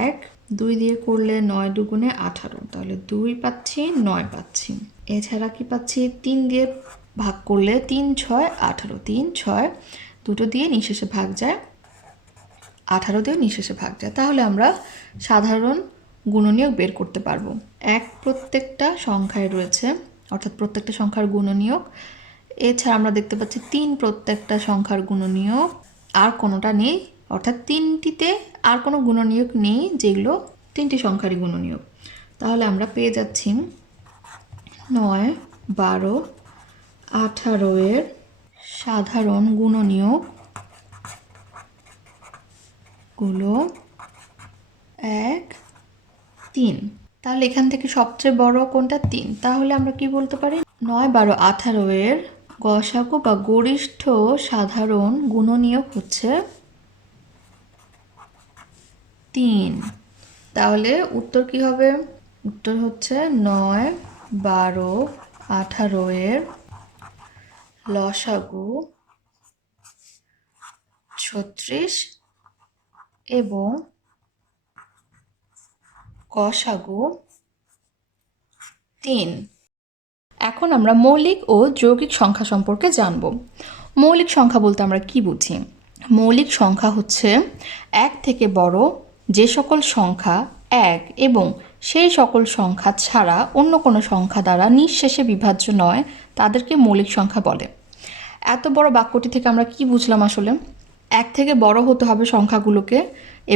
1 2 দিয়ে করলে 9 দুগুণে 18, তাহলে 2 পাচ্ছি, 9 পাচ্ছি। এছাড়া কি পাচ্ছি? 3 দিয়ে ভাগ করলে 3 6 18, 3 6 দুটো দিয়ে নিঃশেষে ভাগ যায়, 18 দিয়েও নিঃশেষে ভাগ যায়। তাহলে আমরা সাধারণ গুণনীয়ক বের করতে পারবো। 1 প্রত্যেকটা সংখ্যায় রয়েছে, অর্থাৎ প্রত্যেকটা সংখ্যার গুণনীয়ক। এছাড়া আমরা দেখতে পাচ্ছি 3 প্রত্যেকটা সংখ্যার গুণনীয়ক, আর কোনোটা নেই, অর্থাৎ 3টিতে আর কোনো গুণনীয়ক নেই যেগুলো 3টি সংখ্যারই গুণনীয়ক। তাহলে আমরা পেয়ে যাচ্ছি 9, 12, 18 এর সাধারণ গুণনীয়ক গুলো 1, 3। তাহলে এখান থেকে সবচেয়ে বড় কোনটা? 3। তাহলে আমরা কি বলতে পারি? 9, 12, 18 এর গসাগু বা গরিষ্ঠ সাধারণ গুণনীয়ক হচ্ছে 3। তাহলে উত্তর কি হবে? উত্তর হচ্ছে 9, 12, 18 এর লসাগু 36 এবং গসাগু 3। এখন আমরা মৌলিক ও যৌগিক সংখ্যা সম্পর্কে জানব। মৌলিক সংখ্যা বলতে আমরা কি বুঝি? মৌলিক সংখ্যা হচ্ছে 1 থেকে বড় যে সকল সংখ্যা 1 এবং সেই সকল সংখ্যা ছাড়া অন্য কোনো সংখ্যা দ্বারা নিঃশেষে বিভাজ্য নয়, তাদেরকে মৌলিক সংখ্যা বলে। এত বড় বাক্যটি থেকে আমরা কি বুঝলাম আসলে? 1 থেকে বড় হতে হবে সংখ্যাগুলোকে,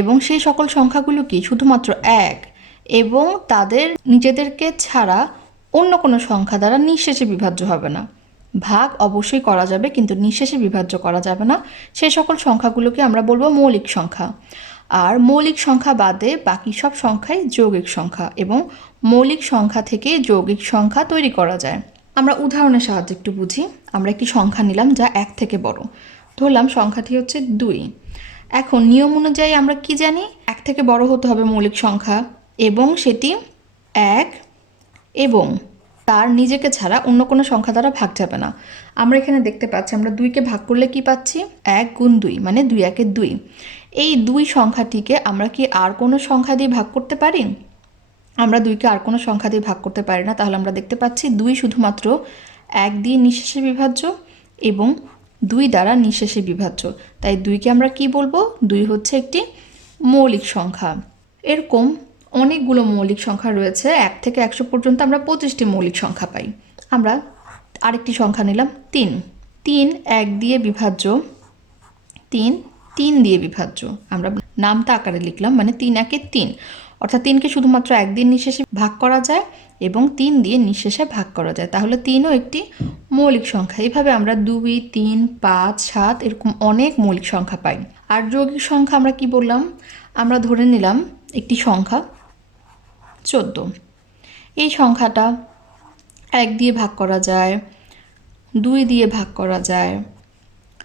এবং সেই সকল সংখ্যাগুলো কি শুধুমাত্র 1 এবং তাদের নিজেদেরকে ছাড়া অন্য কোনো সংখ্যা দ্বারা নিঃশেষে বিভাজ্য হবে না। ভাগ অবশ্যই করা যাবে, কিন্তু নিঃশেষে বিভাজ্য করা যাবে না। সেই সকল সংখ্যাগুলোকে আমরা বলবো মৌলিক সংখ্যা। আর মৌলিক সংখ্যা বাদে বাকি সব সংখ্যাই যৌগিক সংখ্যা, এবং মৌলিক সংখ্যা থেকে যৌগিক সংখ্যা তৈরি করা যায়। আমরা উদাহরণের সাহায্যে একটু বুঝি। আমরা একটি সংখ্যা নিলাম যা 1 থেকে বড়, ধরলাম সংখ্যাটি হচ্ছে 2। এখন নিয়ম অনুযায়ী আমরা কি জানি? 1 থেকে বড় হতে হবে মৌলিক সংখ্যা, এবং সেটি 1 এবং তার নিজেকে ছাড়া অন্য কোনো সংখ্যা দ্বারা ভাগ যাবে না। আমরা এখানে দেখতে পাচ্ছি আমরা 2কে ভাগ করলে কি পাচ্ছি? 1 গুণ 2 মানে 2 একে 2। এই 2 সংখ্যাটিকে আমরা কি আর কোনো সংখ্যা দিয়ে ভাগ করতে পারি? আমরা 2কে আর কোনো সংখ্যা দিয়ে ভাগ করতে পারি না। তাহলে আমরা দেখতে পাচ্ছি 2 শুধুমাত্র 1 দিয়ে নিঃশেষে বিভাজ্য এবং 2 দ্বারা নিঃশেষে বিভাজ্য। তাই 2কে আমরা কি বলবো? 2 হচ্ছে একটি মৌলিক সংখ্যা। এরকম অনেকগুলো মৌলিক সংখ্যা রয়েছে। 1 থেকে 100 পর্যন্ত আমরা 25টি মৌলিক সংখ্যা পাই। আমরা আরেকটি সংখ্যা নিলাম 3। 3 1 দিয়ে বিভাজ্য, 3 3 দিয়ে বিভাজ্য। আমরা নামটা আকারে লিখলাম, মানে 3 একে 3, অর্থাৎ 3কে শুধুমাত্র 1 দিয়ে নিঃশেষে ভাগ করা যায় এবং 3 দিয়ে নিঃশেষে ভাগ করা যায়। তাহলে 3ও একটি মৌলিক সংখ্যা। এইভাবে আমরা 2, 3, 5, 7 এরকম অনেক মৌলিক সংখ্যা পাই। আর যৌগিক সংখ্যা আমরা কি বললাম? আমরা ধরে নিলাম একটি সংখ্যা 14। এই সংখ্যাটা 1 দিয়ে ভাগ করা যায়, 2 দিয়ে ভাগ করা যায়,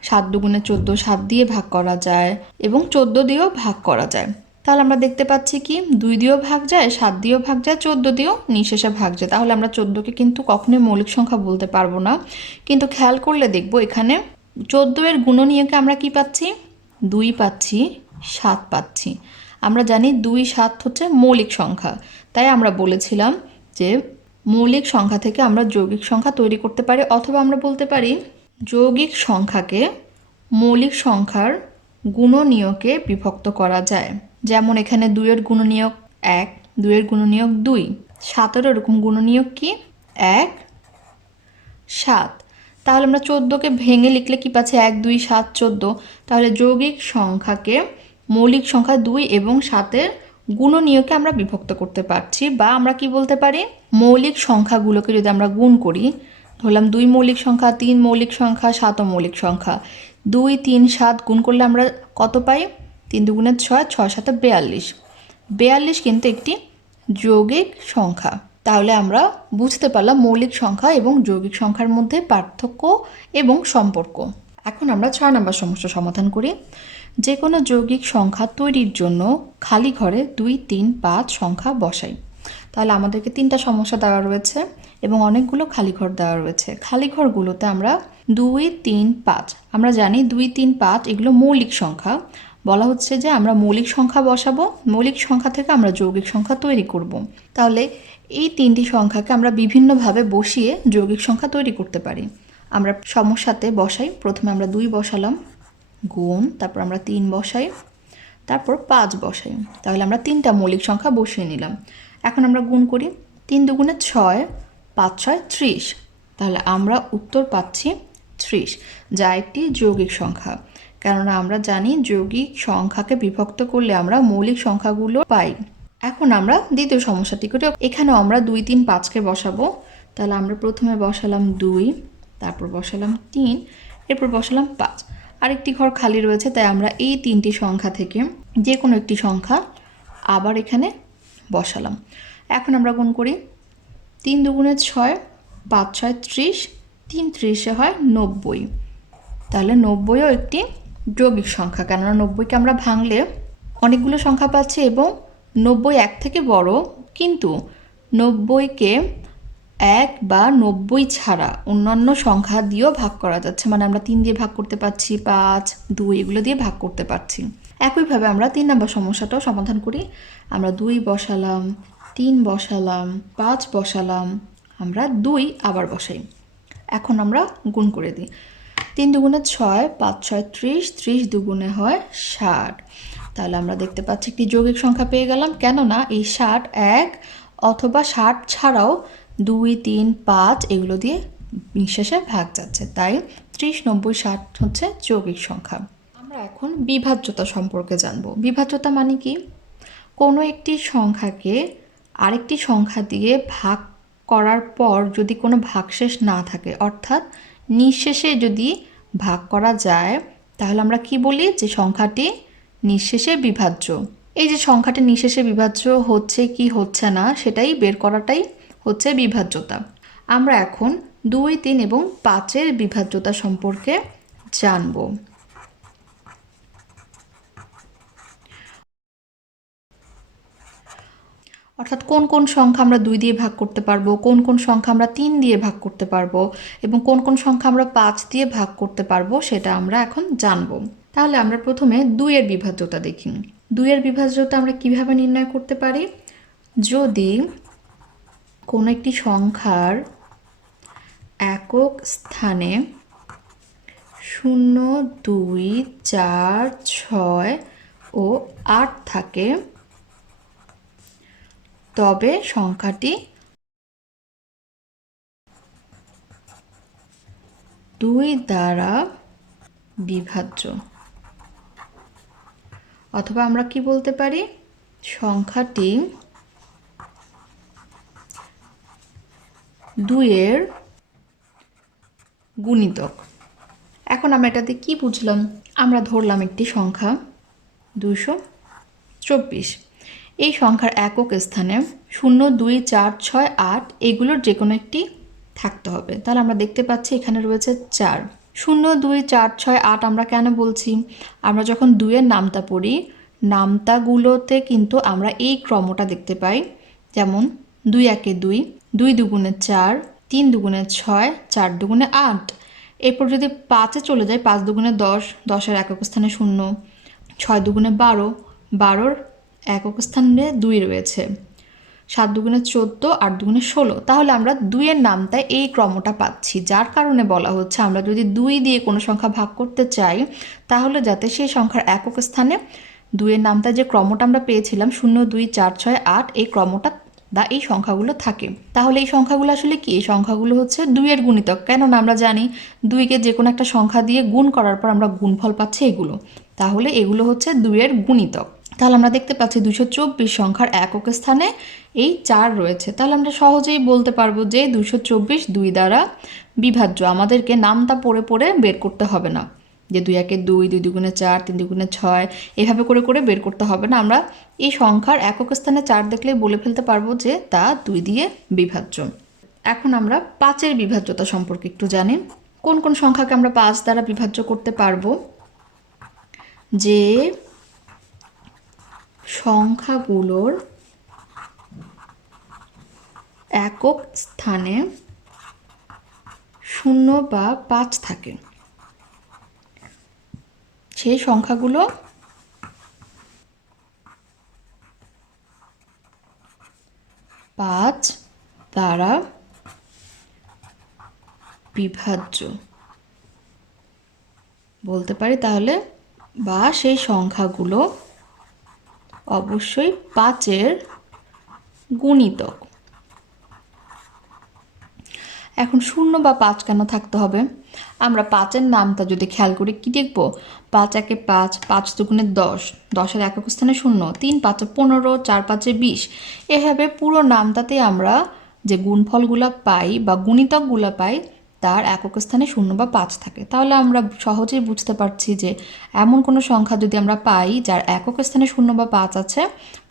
7 দুগুণে 14, 7 দিয়ে ভাগ করা যায় এবং 14 দিয়েও ভাগ করা যায়। তাহলে আমরা দেখতে পাচ্ছি কি 2 দিয়েও ভাগ যায়, 7 দিয়েও ভাগ যায়, 14 দিয়েও নিঃশেষে ভাগ যায়। তাহলে আমরা 14কে কিন্তু কখনোই মৌলিক সংখ্যা বলতে পারবো না। কিন্তু খেয়াল করলে দেখবো এখানে 14 এর গুণনীয়কে আমরা কি পাচ্ছি? 2 পাচ্ছি, 7 পাচ্ছি। আমরা জানি 2, 7 হচ্ছে মৌলিক সংখ্যা। তাই আমরা বলেছিলাম যে মৌলিক সংখ্যা থেকে আমরা যৌগিক সংখ্যা তৈরি করতে পারি, অথবা আমরা বলতে পারি যৌগিক সংখ্যাকে মৌলিক সংখ্যার গুণনীয়কে বিভক্ত করা যায়। যেমন এখানে 2 এর গুণনীয়ক 1, 2 এর গুণনীয়ক 2, 7 এর এরকম গুণনীয়ক কি? 1, 7। তাহলে আমরা 14কে ভেঙে লিখলে কি পাচ্ছি? 1, 2, 7, 14। তাহলে যৌগিক সংখ্যাকে মৌলিক সংখ্যা 2 এবং 7 এর গুণনীয়কে আমরা বিভক্ত করতে পারছি। বা আমরা কি বলতে পারি? মৌলিক সংখ্যাগুলোকে যদি আমরা গুণ করি, ধরলাম 2 মৌলিক সংখ্যা, 3 মৌলিক সংখ্যা, 7ও মৌলিক সংখ্যা, 2, 3, 7 গুণ করলে আমরা কত পাই? 3 দুগুণে 6, 6 7 42। 42 কিন্তু একটি যৌগিক সংখ্যা। তাহলে আমরা বুঝতে পারলাম মৌলিক সংখ্যা এবং যৌগিক সংখ্যার মধ্যে পার্থক্য এবং সম্পর্ক। এখন আমরা 6 নম্বর সমস্যা সমাধান করি। যে কোনো যৌগিক সংখ্যা তৈরির জন্য খালি ঘরে 2, 3, 5 সংখ্যা বসাই। তাহলে আমাদেরকে 3টা সমস্যা দেওয়া রয়েছে এবং অনেকগুলো খালি ঘর দেওয়া রয়েছে। খালি ঘরগুলোতে আমরা 2, 3, 5, আমরা জানি 2, 3, 5 এগুলো মৌলিক সংখ্যা। বলা হচ্ছে যে আমরা মৌলিক সংখ্যা বসাবো, মৌলিক সংখ্যা থেকে আমরা যৌগিক সংখ্যা তৈরি করব। তাহলে এই 3টি সংখ্যাকে আমরা বিভিন্নভাবে বসিয়ে যৌগিক সংখ্যা তৈরি করতে পারি। আমরা সমস্যাতে বসাই। প্রথমে আমরা 2 বসালাম, গুণ, তারপর আমরা 3 বসাই, তারপর 5 বসাই। তাহলে আমরা 3টা মৌলিক সংখ্যা বসিয়ে নিলাম। এখন আমরা গুণ করি। 3 দুগুণে 6, 5 6 30। তাহলে আমরা উত্তর পাচ্ছি 30, যা একটি যৌগিক সংখ্যা। কেননা আমরা জানি যৌগিক সংখ্যাকে বিভক্ত করলে আমরা মৌলিক সংখ্যাগুলো পাই। এখন আমরা দ্বিতীয় সমস্যাটি করি। এখানেও আমরা 2 3 5কে বসাবো। তাহলে আমরা প্রথমে বসালাম 2, তারপর বসালাম 3, এরপর বসালাম 5। আরেকটি ঘর খালি রয়েছে, তাই আমরা এই 3টি সংখ্যা থেকে যে কোনো একটি সংখ্যা আবার এখানে বসালাম। এখন আমরা গুণ করি। 3 দুগুণে 6, 5 6 30, 3 30 হয় 90। তাহলে 90ও একটি যৌগিক সংখ্যা, কেননা 90কে আমরা ভাঙলে অনেকগুলো সংখ্যা পাচ্ছি এবং 90 1 থেকে বড়, কিন্তু 90কে 1 বা 90 ছাড়া অন্যান্য সংখ্যা দিয়েও ভাগ করা যাচ্ছে। মানে আমরা 3 দিয়ে ভাগ করতে পারছি, 5 2 এগুলো দিয়ে ভাগ করতে পারছি। একইভাবে আমরা 3 নম্বর সমস্যাটাও সমাধান করি। আমরা 2 বসালাম, 3 বসালাম, 5 বসালাম, আমরা 2 আবার বসাই। এখন আমরা গুণ করে দিই। 3 দুগুণে 6, 5 6 30, 30 দুগুণে হয় 60। তাহলে আমরা দেখতে পাচ্ছি একটি যৌগিক সংখ্যা পেয়ে গেলাম, কেননা এই 60 1 অথবা 60 ছাড়াও 2 3 5 এগুলো দিয়ে নিঃশেষে ভাগ যাচ্ছে, তাই 30 90 60 হচ্ছে যৌগিক সংখ্যা। আমরা এখন বিভাজ্যতা সম্পর্কে জানব। বিভাজ্যতা মানে কি? কোনো একটি সংখ্যাকে আরেকটি সংখ্যা দিয়ে ভাগ করার পর যদি কোনো ভাগশেষ না থাকে, অর্থাৎ নিঃশেষে যদি ভাগ করা যায়, তাহলে আমরা কি বলি? যে সংখ্যাটি নিঃশেষে বিভাজ্য। এই যে সংখ্যাটি নিঃশেষে বিভাজ্য হচ্ছে কি হচ্ছে না, সেটাই বের করাটাই হচ্ছে বিভাজ্যতা। আমরা এখন 2 3 এবং 5-এর বিভাজ্যতা সম্পর্কে জানব। অর্থাৎ কোন কোন সংখ্যা আমরা 2 দিয়ে ভাগ করতে পারবো, কোন কোন সংখ্যা আমরা 3 দিয়ে ভাগ করতে পারবো এবং কোন কোন সংখ্যা আমরা 5 দিয়ে ভাগ করতে পারবো, সেটা আমরা এখন জানব। তাহলে আমরা প্রথমে 2 এর বিভাজ্যতা দেখি। 2 এর বিভাজ্যতা আমরা কিভাবে নির্ণয় করতে পারি? যদি কোনো একটি সংখ্যার একক স্থানে 0 2 4 6 ও 8 থাকে, তবে সংখ্যাটি 2 দ্বারা বিভাজ্য। অথবা আমরা কি বলতে পারি? সংখ্যাটি 2 এর গুণিতক। এখন আমরা এটাতে কি বুঝলাম? আমরা ধরলাম একটি সংখ্যা 224। এই সংখ্যার একক স্থানে 0 2 4 6 8 এগুলোর যে কোনো একটি থাকতে হবে। তাহলে আমরা দেখতে পাচ্ছি এখানে রয়েছে 4। 0 2 4 6 8 আমরা কেন বলছি? আমরা যখন 2 এর নামতা পড়ি, নামতাগুলোতে কিন্তু আমরা এই ক্রমটা দেখতে পাই। যেমন 2 1 2, 2 দুগুণে 4, 3 দুগুণে 6, 4 দুগুণে 8। এরপর যদি 5-এ চলে যায়, 5 দুগুণে 10, 10-এর একক স্থানে 0, 6 দুগুণে 12, 12-র একক স্থানে 2 রয়েছে, 7 দুগুণে 14, 8 দুগুণে 16। তাহলে আমরা 2 এর নামতায় এই ক্রমটা পাচ্ছি, যার কারণে বলা হচ্ছে আমরা যদি 2 দিয়ে কোনো সংখ্যা ভাগ করতে চাই, তাহলে যাতে সেই সংখ্যার একক স্থানে 2 এর নামতায় যে ক্রমটা আমরা পেয়েছিলাম 0 2 4 6 8, এই ক্রমটা বা এই সংখ্যাগুলো থাকে। তাহলে এই সংখ্যাগুলো আসলে কি? এই সংখ্যাগুলো হচ্ছে 2 এর গুণিতক, কেননা আমরা জানি 2কে যে কোনো একটা সংখ্যা দিয়ে গুণ করার পর আমরা গুণফল পাচ্ছি এগুলো। তাহলে এগুলো হচ্ছে 2 এর গুণিতক। তাহলে আমরা দেখতে পাচ্ছি 224 সংখ্যার একক স্থানে এই 4 রয়েছে। তাহলে আমরা সহজেই বলতে পারবো যে 224 2 দ্বারা বিভাজ্য। আমাদেরকে নামটা পড়ে পড়ে বের করতে হবে না, যে 2 1 2, 2 দুগুণে 4, 3 দুগুণে 6 এভাবে করে করে বের করতে হবে না। আমরা এই সংখ্যার একক স্থানে 4 দেখলে বলে ফেলতে পারবো যে তা 2 দিয়ে বিভাজ্য। এখন আমরা 5-এর বিভাজ্যতা সম্পর্কে একটু জানি। কোন কোন সংখ্যাকে আমরা 5 দ্বারা বিভাজ্য করতে পারবো? যে সংখ্যাগুলোর একক স্থানে 0 বা 5 থাকে, সেই সংখ্যাগুলো 5 দ্বারা বিভাজ্য বলতে পারি। তাহলে বা সেই সংখ্যাগুলো অবশ্যই 5-এর গুণিতক। এখন 0 বা 5 কেন থাকতে হবে? আমরা 5-এর নামটা যদি খেয়াল করি কি দেখব, 5 একে 5, 5 দুগুণে 10, 10-এর একক স্থানে 0, 3 5-এ 15, 4 5-এ 20। এভাবে পুরো নামটাতে আমরা যে গুণফলগুলো পাই বা গুণিতকগুলো পাই তার একক স্থানে 0 বা 5 থাকে। তাহলে আমরা সহজেই বুঝতে পারছি যে এমন কোনো সংখ্যা যদি আমরা পাই যার একক স্থানে 0 বা 5 আছে,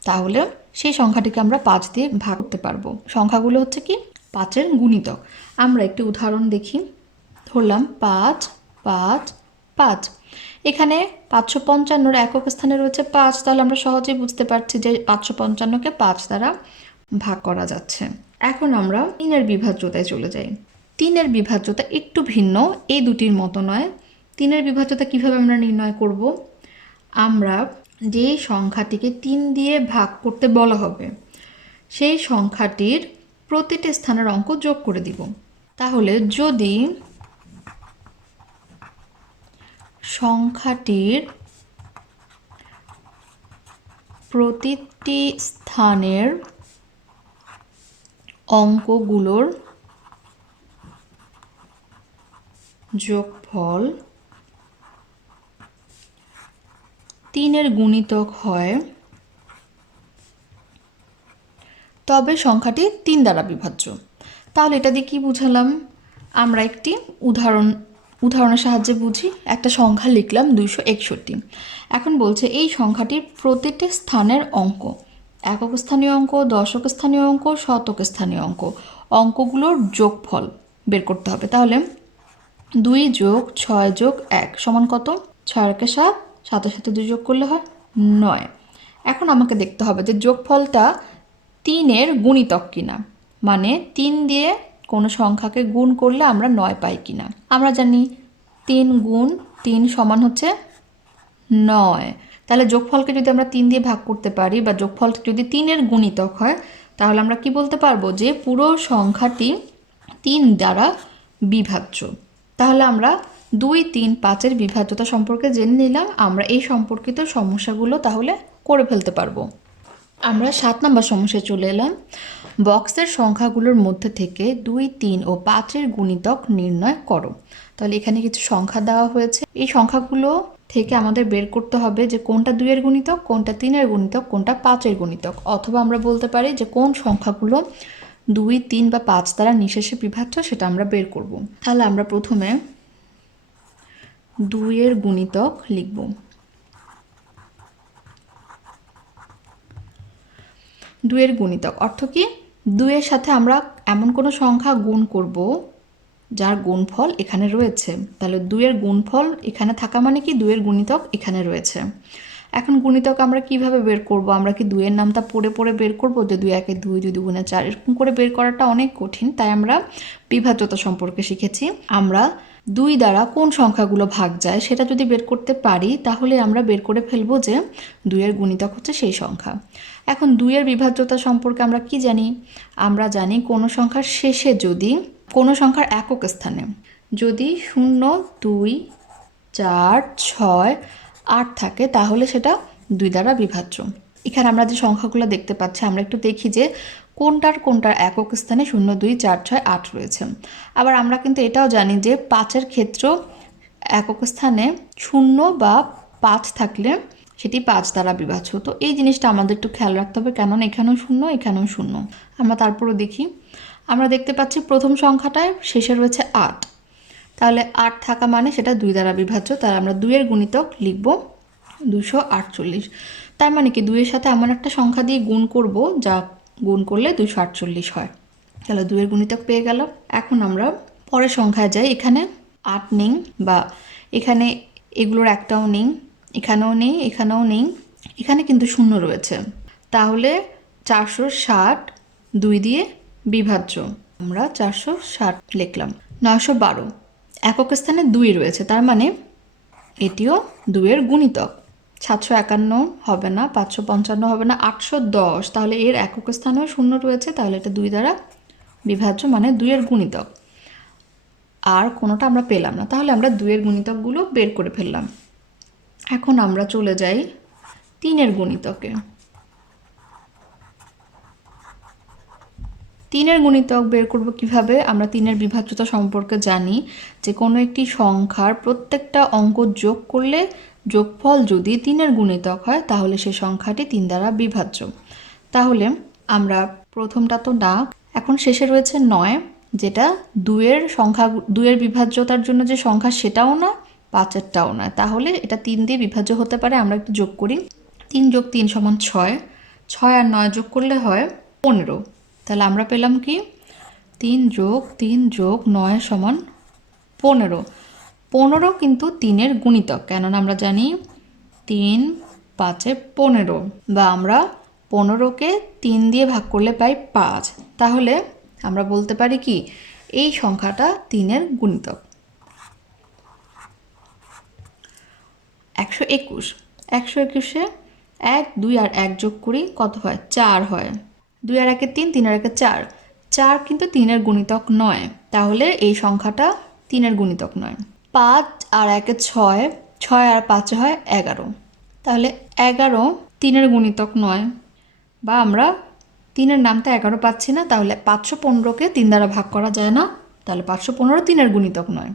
তাহলে সেই সংখ্যাটিকে আমরা 5 দিয়ে ভাগ করতে পারবো। সংখ্যাগুলো হচ্ছে কি 5-এর গুণিতক। আমরা একটি উদাহরণ দেখি। ধরলাম 5 5 5। এখানে 555-র একক স্থানে রয়েছে 5, তাহলে আমরা সহজেই বুঝতে পারছি যে 555-কে 5 দ্বারা ভাগ করা যাচ্ছে। এখন আমরা 3-এর বিভাজ্যতায় চলে যাই। 3-এর বিভাজ্যতা একটু ভিন্ন, এই দুটির মতো নয়। 3-এর বিভাজ্যতা কিভাবে আমরা নির্ণয় করব? আমরা যে সংখ্যাটিকে 3 দিয়ে ভাগ করতে বলা হবে সেই সংখ্যাটির প্রতিটি স্থানের অঙ্ক যোগ করে দিব। তাহলে যদি সংখ্যাটির প্রতিটি স্থানের অঙ্কগুলোর যোগফল 3-এর গুণিতক হয়, তবে সংখ্যাটি 3 দ্বারা বিভাজ্য। তাহলে এটা দিয়ে কি বুঝালাম? আমরা একটি উদাহরণের সাহায্যে বুঝি। একটা সংখ্যা লিখলাম 261। এখন বলছে এই সংখ্যাটির প্রতিটি স্থানের অঙ্ক, একক স্থানীয় অঙ্ক, দশক স্থানীয় অঙ্ক, শতক স্থানীয় অঙ্ক, অঙ্কগুলোর যোগফল বের করতে হবে। তাহলে 2 যোগ 6 যোগ 1 সমান কত? 6 একে 7, 7-এর সাথে 2 যোগ করলে হয় 9। এখন আমাকে দেখতে হবে যে যোগফলটা 3-এর গুণিতক কিনা, মানে 3 দিয়ে কোনো সংখ্যাকে গুণ করলে আমরা 9 পাই কিনা। আমরা জানি 3 গুণ 3 সমান হচ্ছে 9। তাহলে যোগফলকে যদি আমরা 3 দিয়ে ভাগ করতে পারি বা যোগফলটা যদি 3-এর গুণিতক হয়, তাহলে আমরা কি বলতে পারবো যে পুরো সংখ্যাটি 3 দ্বারা বিভাজ্য। তাহলে আমরা 2 3 5-এর বিভাজ্যতা সম্পর্কে জেনে নিলাম। আমরা এই সম্পর্কিত সমস্যাগুলো তাহলে করে ফেলতে পারবো। আমরা 7 নম্বর সমস্যায় চলে এলাম। বক্সের সংখ্যাগুলোর মধ্যে থেকে 2 3 ও 5-এর গুণিতক নির্ণয় করো। তাহলে এখানে কিছু সংখ্যা দেওয়া হয়েছে। এই সংখ্যাগুলো থেকে আমাদের বের করতে হবে যে কোনটা 2-এর গুণিতক, কোনটা 3-এর গুণিতক, কোনটা 5-এর গুণিতক। অথবা আমরা বলতে পারি যে কোন সংখ্যাগুলো 2 3 বা 5 দ্বারা নিঃশেষে বিভাজ্য, সেটা আমরা বের করব। তাহলে আমরা প্রথমে 2-এর গুণিতক লিখব। 2-এর গুণিতক অর্থ কি? 2-এর সাথে আমরা এমন কোনো সংখ্যা গুণ করব যার গুণফল এখানে রয়েছে। তাহলে 2-এর গুণফল এখানে থাকা মানে কি 2-এর গুণিতক এখানে রয়েছে। এখন গুণিতক আমরা কিভাবে বের করব? আমরা কি 2-এর নামটা পড়ে পড়ে বের করব যে 2 একে 2, 2 দুগুণে 4, এরকম করে বের করাটা অনেক কঠিন। তাই আমরা বিভাজ্যতা সম্পর্কে শিখেছি। আমরা 2 দ্বারা কোন সংখ্যাগুলো ভাগ যায় সেটা যদি বের করতে পারি, তাহলে আমরা বের করে ফেলবো যে 2-এর গুণিতক হচ্ছে সেই সংখ্যা। এখন 2-এর বিভাজ্যতা সম্পর্কে আমরা কি জানি? আমরা জানি কোনো সংখ্যার শেষে যদি কোনো সংখ্যার একক স্থানে যদি 0 2 4 6 8 থাকে, তাহলে সেটা 2 দ্বারা বিভাজ্য। এখানে আমরা যে সংখ্যাগুলো দেখতে পাচ্ছি, আমরা একটু দেখি যে কোনটার একক স্থানে 0 2 4 6 8 রয়েছে। আবার আমরা কিন্তু এটাও জানি যে 5-এর ক্ষেত্রেও একক স্থানে 0 বা 5 থাকলে সেটি 5 দ্বারা বিভাজ্য। তো এই জিনিসটা আমাদের একটু খেয়াল রাখতে হবে, কেননা এখানেও 0 এখানেও 0। আমরা তারপরে দেখি, আমরা দেখতে পাচ্ছি প্রথম সংখ্যাটায় শেষে রয়েছে 8। তাহলে 8 থাকা মানে সেটা 2 দ্বারা বিভাজ্য। তাহলে আমরা 2-এর গুণিতক লিখব 248। তার মানে কি 2-এর সাথে এমন একটা সংখ্যা দিয়ে গুণ করব যা গুণ করলে 248 হয়। তাহলে 2-এর গুণিতক পেয়ে গেল। এখন আমরা পরের সংখ্যায় যাই। এখানে 8 নেই, বা এখানে এগুলোর একটাও নেই, এখানেও নেই, এখানেও নেই, এখানে কিন্তু 0 রয়েছে। তাহলে 460 2 দিয়ে বিভাজ্য। আমরা 460 লিখলাম। 912 একক স্থানে 2 রয়েছে, তার মানে এটিও 2-এর গুণিতক। 751 হবে না, 555 হবে না, 810। তাহলে এর একক স্থানেও 0 রয়েছে, তাহলে এটা 2 দ্বারা বিভাজ্য, মানে 2-এর গুণিতক। আর কোনোটা আমরা পেলাম না, তাহলে আমরা 2-এর গুণিতকগুলো বের করে ফেললাম। এখন আমরা চলে যাই 3-এর গুণিতকে। তিনের গুণিতক বের করব কিভাবে? আমরা তিনের বিভাজ্যতা সম্পর্কে জানি যে কোনো একটি সংখ্যার প্রত্যেকটা অঙ্ক যোগ করলে যোগফল যদি তিনের গুণিতক হয় তাহলে সে সংখ্যাটি 3 দ্বারা বিভাজ্য। তাহলে আমরা প্রথমটা তো না, এখন শেষে রয়েছে 9, যেটা 2-এর বিভাজ্যতার জন্য যে সংখ্যা সেটাও না, 5-এরটাও না। তাহলে এটা 3 দিয়ে বিভাজ্য হতে পারে। আমরা একটু যোগ করি। 3 + 3 = 6, 6 আর 9 যোগ করলে হয় 15। তাহলে আমরা পেলাম কি 3 + 3 + 9 = 15। 15 কিন্তু 3-এর গুণিতক, কেননা আমরা জানি 3 5 15, বা আমরা 15কে 3 দিয়ে ভাগ করলে পাই 5। তাহলে আমরা বলতে পারি কি এই সংখ্যাটা 3-এর গুণিতক। 121, 121-এ 1 2 আর 1 যোগ করি, কত হয়? 4 হয়। 2 আর 1 3, 3 আর 1 4, 4 কিন্তু 3-এর গুণিতক নয়। তাহলে এই সংখ্যাটা 3-এর গুণিতক নয়। 5 আর 1 6, 6 আর 5 হয় 11। তাহলে 11 3-এর গুণিতক নয়, বা আমরা 3-এর নামটা 11 পাচ্ছি না, তাহলে 515কে 3 দ্বারা ভাগ করা যায় না, তাহলে 515 3-এর গুণিতক নয়।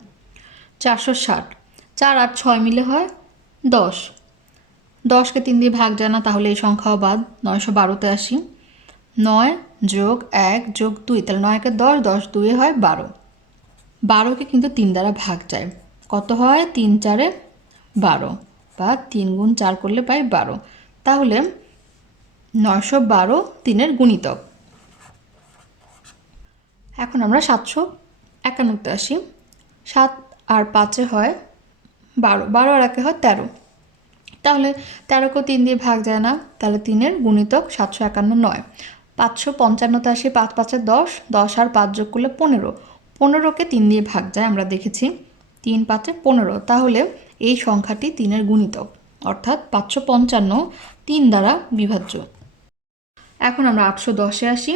460, 4 আর 6 মিলে হয় 10, 10কে 3 দিয়ে ভাগ যায় না, তাহলে এই সংখ্যাও বাদ। 912-তে আসি, 9 + 1 + 2, তাহলে 9-কে 10, 10 2 হয় 12, 12কে কিন্তু 3 দ্বারা ভাগ যায়, কত হয়? 3 4 12, বা 3 × 4 করলে পাই 12। তাহলে 912 3-এর গুণিতক। এখন আমরা 751-তে আসি। 7 আর 5 হয় 12, 12 আর 1 হয় 13। তাহলে 13কেও 3 দিয়ে ভাগ যায় না, তাহলে 3-এর গুণিতক 751 নয়। 555-তে আসি, 5 5 10, 10 আর 5 যোগ করলে 15, 15কে 3 দিয়ে ভাগ যায়, আমরা দেখেছি 3 5 15। তাহলে এই সংখ্যাটি 3-এর গুণিতক, অর্থাৎ 555 3 দ্বারা বিভাজ্য। এখন আমরা 810-এ আসি।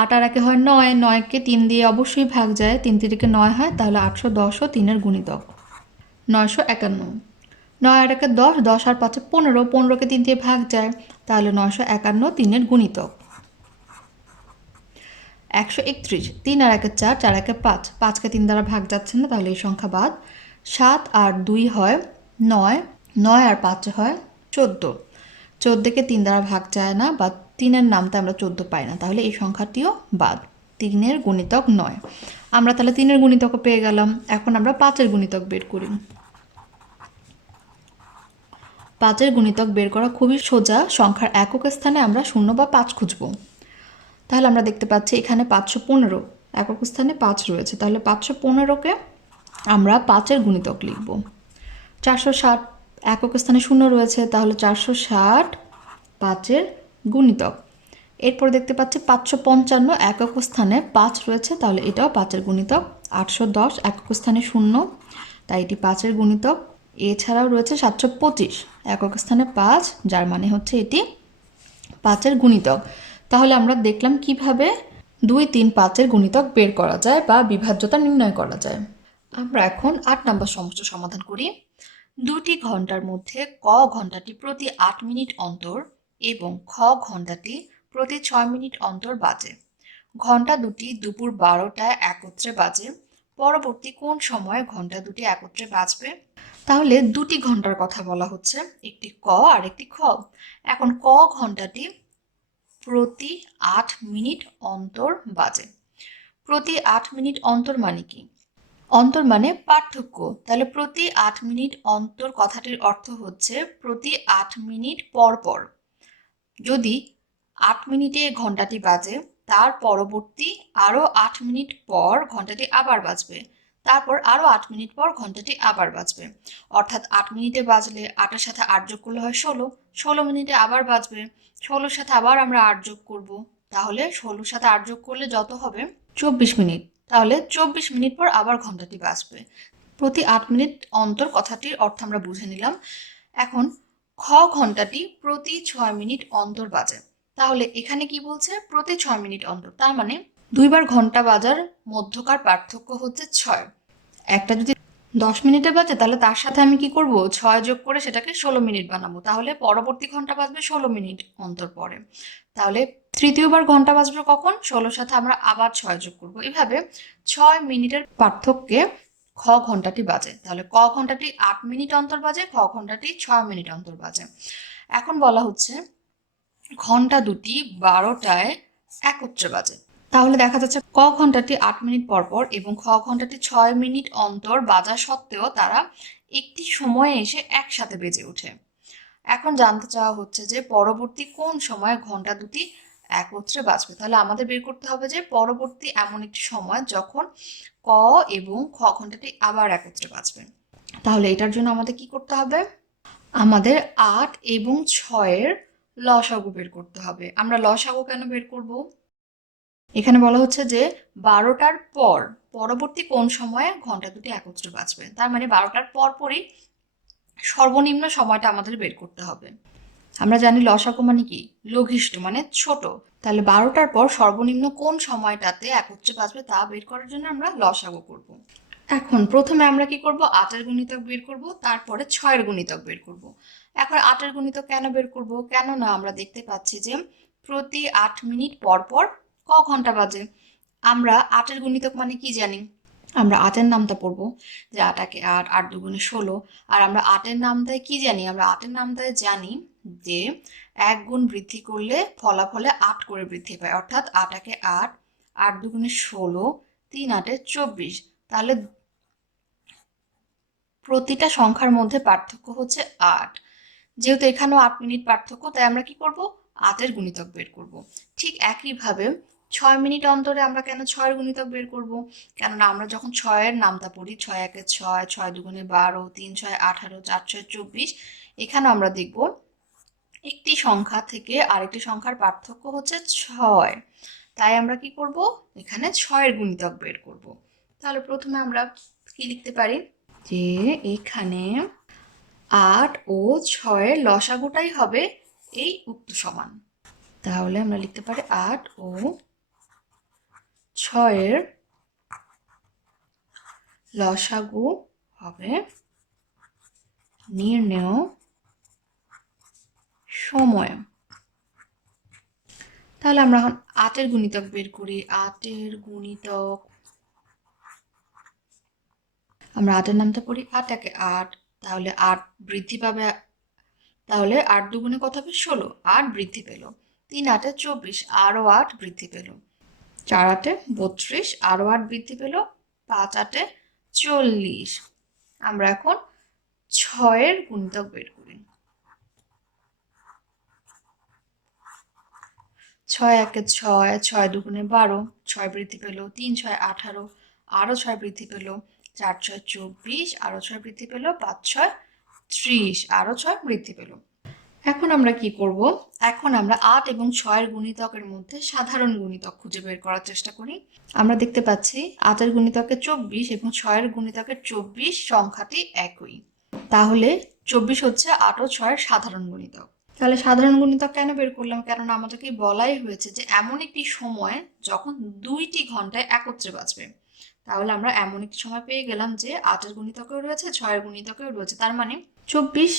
8 আর 1 হয় 9, 9কে 3 দিয়ে অবশ্যই ভাগ যায়, 3 3-কে 9 হয়, তাহলে 810ও 3-এর গুণিতক। 951, 9 আর 1 10, 10 আর 5 15, 15কে 3 দিয়ে ভাগ যায়, তাহলে 951 3-এর গুণিতক। 131, 3 আর 1 4, 4 1 5, 5কে 3 দ্বারা ভাগ যাচ্ছে না, তাহলে এই সংখ্যা বাদ। 7 আর 2 হয় 9, 9 আর 5 হয় 14, 14কে 3 দ্বারা ভাগ যায় না, বা 3-এর নামতে আমরা 14 পাই না, তাহলে এই সংখ্যাটিও বাদ। 3-এর গুণিতক 9। আমরা তাহলে 3-এর গুণিতকও পেয়ে গেলাম। এখন আমরা 5-এর গুণিতক বের করি। 5-এর গুণিতক বের করা খুবই সোজা। সংখ্যার একক স্থানে আমরা 0 বা 5 খুঁজব। তাহলে আমরা দেখতে পাচ্ছি এখানে 515 একক স্থানে 5 রয়েছে, তাহলে 515কে আমরা 5-এর গুণিতক লিখব। 460 একক স্থানে 0 রয়েছে, তাহলে 460 5-এর গুণিতক। এরপর দেখতে পাচ্ছি 555 একক স্থানে 5 রয়েছে, তাহলে এটাও 5-এর গুণিতক। 810 একক স্থানে 0, তাই এটি 5-এর গুণিতক। এছাড়াও রয়েছে 725 একক স্থানে 5, যার মানে হচ্ছে এটি 5-এর গুণিতক। তাহলে আমরা দেখলাম কিভাবে 2 3 5-এর গুণিতক বের করা যায় বা বিভাজ্যতা নির্ণয় করা যায়। আমরা এখন 8 নম্বর সমস্যা সমাধান করি। 2টি ঘন্টার মধ্যে ক ঘন্টাটি প্রতি 8 মিনিট অন্তর এবং খ ঘন্টাটি প্রতি 6 মিনিট অন্তর বাজে। ঘন্টা দুটি দুপুর 12টায় একত্রে বাজে। পরবর্তী কোন সময়ে ঘন্টা দুটি একত্রে বাজবে? তাহলে দুটি ঘন্টার কথা বলা হচ্ছে, একটি ক আর একটি খ। এখন ক ঘন্টাটি প্রতি 8 মিনিট অন্তর বাজে। প্রতি 8 মিনিট অন্তর মানে কি? অন্তর মানে পার্থক্য। তাহলে প্রতি 8 মিনিট অন্তর কথাটির অর্থ হচ্ছে প্রতি 8 মিনিট পর পর। যদি 8 মিনিটে ঘন্টাটি বাজে, তার পরবর্তী আরো 8 মিনিট পর ঘন্টাটি আবার বাজবে, তারপর আরো 8 মিনিট পর ঘন্টাটি আবার বাজবে। অর্থাৎ 8 মিনিটে বাজলে 8-এর সাথে 8 যোগ করলে হয় 16, 16 মিনিটে আবার বাজবে, 16-এর সাথে আবার আমরা 8 যোগ করব, তাহলে 16-এর সাথে 8 যোগ করলে যত হবে 24 মিনিট। তাহলে 24 মিনিট পর আবার ঘন্টাটি বাজবে। প্রতি 8 মিনিট অন্তর কথাটির অর্থ আমরা বুঝে নিলাম। এখন খ ঘন্টাটি প্রতি 6 মিনিট অন্তর বাজে। তাহলে এখানে কি বলছে? প্রতি 6 মিনিট অন্তর, তার মানে দুইবার ঘন্টা বাজার মধ্যকার পার্থক্য হচ্ছে 6। একটা যদি 10 মিনিটে বাজে, তাহলে তার সাথে আমি কি করব? 6 যোগ করে সেটাকে 16 মিনিট বানাবো, তাহলে পরবর্তী ঘন্টা বাজবে 16 মিনিট অন্তর পরে। তাহলে তৃতীয়বার ঘন্টা বাজবে কখন? 16 সাথে আমরা আবার 6 যোগ করব। এভাবে 6 মিনিটের পার্থক্যে খ ঘন্টাটি বাজে। তাহলে ক ঘন্টাটি 8 মিনিট অন্তর বাজে, খ ঘন্টাটি 6 মিনিট অন্তর বাজে। এখন বলা হচ্ছে ঘন্টা দুটি 12টায় একত্রে বাজে। তাহলে দেখা যাচ্ছে ক ঘন্টাটি 8 মিনিট পর পর এবং খ ঘন্টাটি 6 মিনিট অন্তর বাজা সত্ত্বেও তারা একটি সময়ে এসে একসাথে বেজে ওঠে। এখন জানতে চাওয়া হচ্ছে যে পরবর্তী কোন সময়ে ঘন্টা দুটি একত্রে বাজবে। তাহলে আমাদের বের করতে হবে যে পরবর্তী এমন একটি সময় যখন ক এবং খ ঘন্টাটি আবার একত্রে বাজবে। তাহলে এটার জন্য আমাদের কি করতে হবে? আমাদের 8 এবং 6-এর লসাগু বের করতে হবে। আমরা লসাগু কেন বের করব? এখানে বলা হচ্ছে যে 12টার পর পরবর্তী কোন সময়ে ঘন্টা দুটি একত্রে বাজবে। তার মানে 12টার পর পরই সর্বনিম্ন সময়টা আমাদের বের করতে হবে। আমরা জানি লসাগু মানে কি? লঘিষ্ঠ মানে ছোট। তাহলে 12টার পর সর্বনিম্ন কোন সময়টাতে একত্রে বাজবে তা বের করার জন্য আমরা লসাগু করব। এখন প্রথমে আমরা কি করব? 8-এর গুণিতক বের করব, তারপরে 6-এর গুণিতক বের করব। এখন 8-এর গুণিতক কেন বের করব? কেননা আমরা দেখতে পাচ্ছি যে প্রতি 8 মিনিট পর পর ক ঘন্টা বাজে। আমরা 8-এর গুণিতক মানে কি জানি? আমরা 8-এর নামটা পড়বো যে 8 8, 8 2 16। আর আমরা 8-এর নামটায় কি জানি? আমরা 8-এর নামটায় জানি যে 1 গুণ বৃদ্ধি করলে ফলাফলে 8 করে বৃদ্ধি পায়, অর্থাৎ 8 8, 8 2 16, 3 8 24। তাহলে প্রতিটা সংখ্যার মধ্যে পার্থক্য হচ্ছে 8। যেহেতু এখানেও 8 মিনিট পার্থক্য, তাই আমরা কি করব? 8-এর গুণিতক বের করব। ঠিক একইভাবে 6 মিনিট অন্তরে আমরা কেন 6-এর গুণিতক বের করব? কেননা আমরা যখন 6-এর নামতা পড়ি 6 1 6, 6 2 12, 3 6 18, 4 6 24, এখানে আমরা দেখব একটি সংখ্যা থেকে আরেকটি সংখ্যার পার্থক্য হচ্ছে 6। তাই আমরা কি করব? এখানে 6-এর গুণিতক বের করব। তাহলে প্রথমে আমরা কি লিখতে পারি? যে এখানে 8 ও 6-এর লসাগুটাই হবে এই উক্ত সমান। তাহলে আমরা লিখতে পারি 8 ও 6-এর লসাগু হবে নির্ণেয় সময়। তাহলে আমরা এখন 8-এর গুণিতক বের করি। 8-এর গুণিতক, আমরা 8-এর নামটা পড়ি 8 1 8, তাহলে 8 বৃদ্ধি পাবে, তাহলে 8 2 কত হবে? 16, 8 বৃদ্ধি পেল। 3 8 24, আরও 8 বৃদ্ধি পেল। 4 8 32, আরও 8 বৃদ্ধি পেল। 5 8 40। আমরা এখন 6-এর গুণিতক বের করি। 6 1 6, 6 2 12, 6 বৃদ্ধি পেল। 3 6 18, আরও 6 বৃদ্ধি পেল। 4 6 24, আরও 6 বৃদ্ধি পেল। 5 6 30, আরও 6 বৃদ্ধি পেল। এখন আমরা কি করব? এখন আমরা 8 এবং 6-এর গুণিতকের মধ্যে সাধারণ গুণিতক খুঁজে বের করার চেষ্টা করি। আমরা দেখতে পাচ্ছি 8-এর গুণিতকে 24 এবং 6-এর গুণিতকে 24 সংখ্যাটি একই। তাহলে 24 হচ্ছে 8 ও 6-এর সাধারণ গুণিতক। তাহলে সাধারণ গুণিতক কেন বের করলাম? কেননা আমাদেরকে বলাই হয়েছে যে এমন একটি সময় যখন 2টি ঘন্টায় একত্রে বাজবে। তাহলে আমরা এমন একটি সময় পেয়ে গেলাম যে 8-এর গুণিতকেও রয়েছে, 6-এর গুণিতকেও রয়েছে। তার মানে 24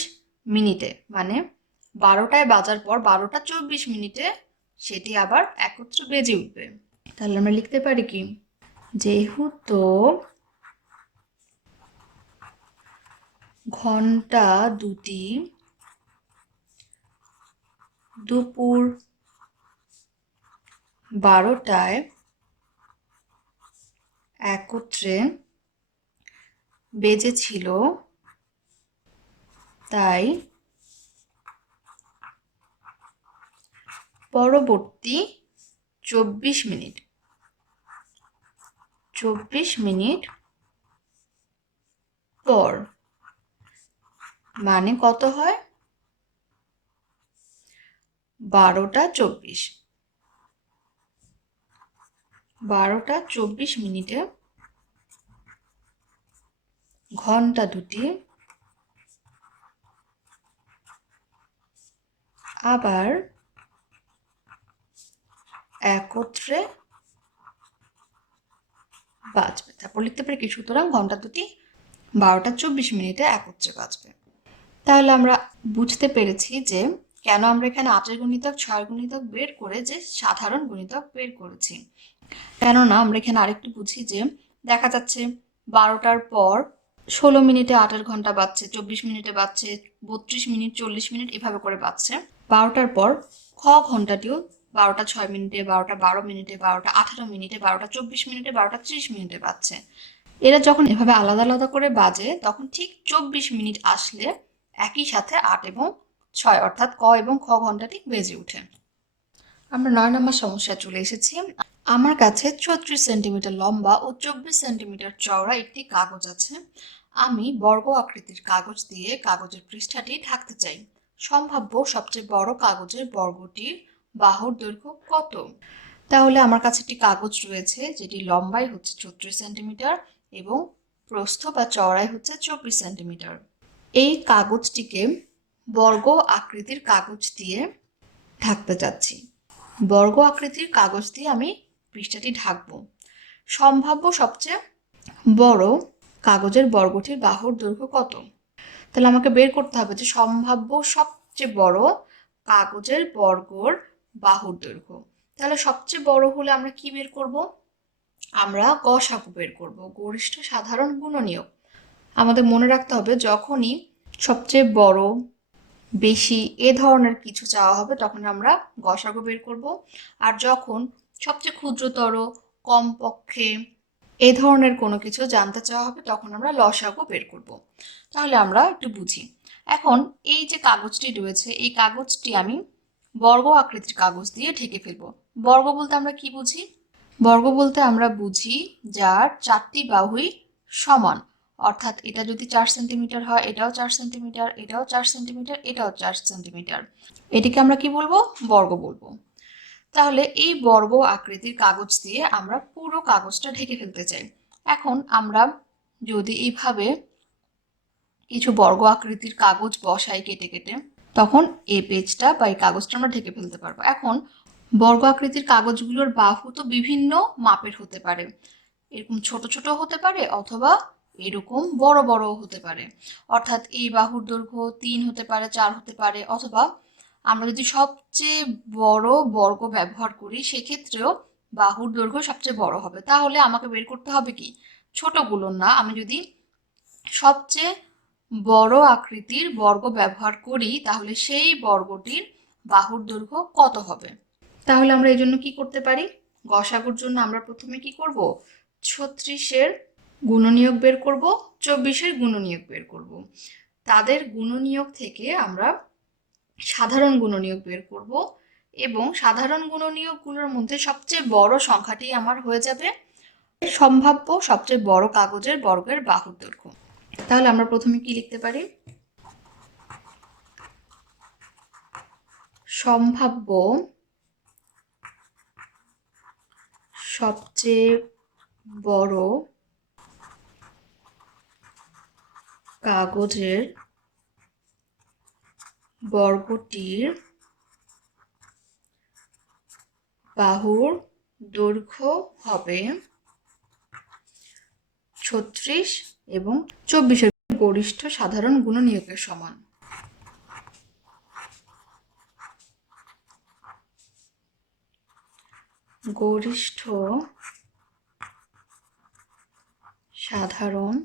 মিনিটে, মানে 12টায় বাজার পর 12টা 24 মিনিটে সেটি আবার একত্রে বেজে উঠবে। তাহলে আমরা লিখতে পারি কি? যেহেতু ঘন্টা দুটি দুপুর 12টায় একত্রে বেজেছিল, তাই পরবর্তী 24 মিনিট পর, মানে কত হয়? 12টা 24। 12টা 24 মিনিটে ঘন্টা দুটি আবার একত্রে বাজবে। তারপর লিখতে পারি কি? সুতরাং ঘন্টা দুটি 12টা 24 মিনিটে একত্রে বাজবে। তাহলে আমরা বুঝতে পেরেছি যে কেন আমরা এখানে 8-এর গুণিতক 6-এর গুণিতক বের করে যে সাধারণ গুণিতক বের করেছি? কেননা আমরা এখানে আরেকটু বুঝি যে দেখা যাচ্ছে 12টার পর 16 মিনিটে 8-এর ঘন্টা বাজছে, 24 মিনিটে বাজছে, 32 মিনিট, 40 মিনিট এভাবে করে বাজছে। 12টার পর খ ঘন্টাটিও 12টা 6 মিনিটে, 12টা 12 মিনিটে, 12টা 18 মিনিটে, 12টা 24 মিনিটে, 12টা 30 মিনিটে বাজছে। এরা যখন এভাবে আলাদা আলাদা করে বাজে তখন ঠিক 24 মিনিট আসলে একই সাথে 8 এবং 6 অর্থাৎ ক এবং খ ঘন্টাটি বেজে ওঠে। আমরা 9 নম্বর সমস্যায় চলে এসেছি। আমার কাছে 34 সেন্টিমিটার লম্বা ও 24 সেন্টিমিটার চওড়া একটি কাগজ আছে। আমি বর্গ আকৃতির কাগজ দিয়ে কাগজের পৃষ্ঠাটি ঢাকতে চাই। সম্ভাব্য সবচেয়ে বড় কাগজের বর্গটির বাহুর দৈর্ঘ্য কত? তাহলে আমার কাছে একটি কাগজ রয়েছে যেটি লম্বাই হচ্ছে 34 সেন্টিমিটার এবং প্রস্থ বা চওড়াই হচ্ছে 24 সেন্টিমিটার। এই কাগজটিকে বর্গ আকৃতির কাগজ দিয়ে ঢাকতে চাচ্ছি। বর্গ আকৃতির কাগজ দিয়ে আমি পৃষ্ঠাটি ঢাকবো। সম্ভাব্য সবচেয়ে বড় কাগজের বর্গটির বাহুর দৈর্ঘ্য কত? তাহলে আমাকে বের করতে হবে যে সম্ভাব্য সবচেয়ে বড় কাগজের বর্গর বাহুর দৈর্ঘ্য। তাহলে সবচেয়ে বড় হলে আমরা কি বের করব? আমরা গসাগু বের করব, গরিষ্ঠ সাধারণ গুণনীয়ক। আমাদের মনে রাখতে হবে যখনই সবচেয়ে বড়, বেশি এ ধরনের কিছু চাওয়া হবে তখন আমরা গসাগু বের করব। আর যখন সবচেয়ে ক্ষুদ্রতর, কমপক্ষে এ ধরনের কোনো কিছু জানতে চাওয়া হবে তখন আমরা লসাগু বের করব। তাহলে আমরা একটু বুঝি। এখন এই যে কাগজটি রয়েছে এই কাগজটি আমি বর্গ আকৃতির কাগজ দিয়ে ঢেকে ফেলবো। বর্গ বলতে আমরা কি বুঝি? বর্গ বলতে আমরা বুঝি যার 4টি বাহুই সমান, অর্থাৎ এটা যদি 4 সেন্টিমিটার হয় এটাও 4 সেন্টিমিটার, এটাও 4 সেন্টিমিটার, এটাও 4 সেন্টিমিটার, এটিকে আমরা কি বলবো? বর্গ বলবো। তাহলে এই বর্গ আকৃতির কাগজ দিয়ে আমরা পুরো কাগজটা ঢেকে ফেলতে চাই। এখন আমরা যদি এইভাবে কিছু বর্গ আকৃতির কাগজ বসাই কেটে কেটে, তখন এই পেজটা বা এই কাগজটা আমরা ঢেকে ফেলতে পারবো। এখন বর্গ আকৃতির কাগজগুলোর বাহু তো বিভিন্ন মাপের হতে পারে, এরকম ছোট ছোট হতে পারে অথবা এরকম বড় বড় হতে পারে। অর্থাৎ এই বাহুর দৈর্ঘ্য 3 হতে পারে, 4 হতে পারে, অথবা আমরা যদি সবচেয়ে বড় বর্গ ব্যবহার করি সেক্ষেত্রেও বাহুর দৈর্ঘ্য সবচেয়ে বড় হবে। তাহলে আমাকে বের করতে হবে কি ছোটগুলো না, আমি যদি সবচেয়ে বড় আকৃতির বর্গ ব্যবহার করি তাহলে সেই বর্গটির বাহুর দৈর্ঘ্য কত হবে। তাহলে আমরা এই জন্য কি করতে পারি? গসাগুর জন্য আমরা প্রথমে কি করব? 36-এর গুণনীয়ক বের করব, 24-এর গুণনীয়ক বের করব। তাদের গুণনীয়ক থেকে আমরা সাধারণ গুণনীয়ক বের করব এবং সাধারণ গুণনীয়কগুলোর মধ্যে সবচেয়ে বড় সংখ্যাটি আমার হয়ে যাবে সম্ভাব্য সবচেয়ে বড় কাগজের বর্গের বাহুর দৈর্ঘ্য। তাহলে আমরা প্রথমে কি লিখতে পারি? সম্ভাব্য সবচেয়ে বড় কাগজের বর্গটির বাহুর দৈর্ঘ্য হবে 36 এবং 24-এর গরিষ্ঠ সাধারণ গুণনীয়কের সমান। গরিষ্ঠ সাধারণ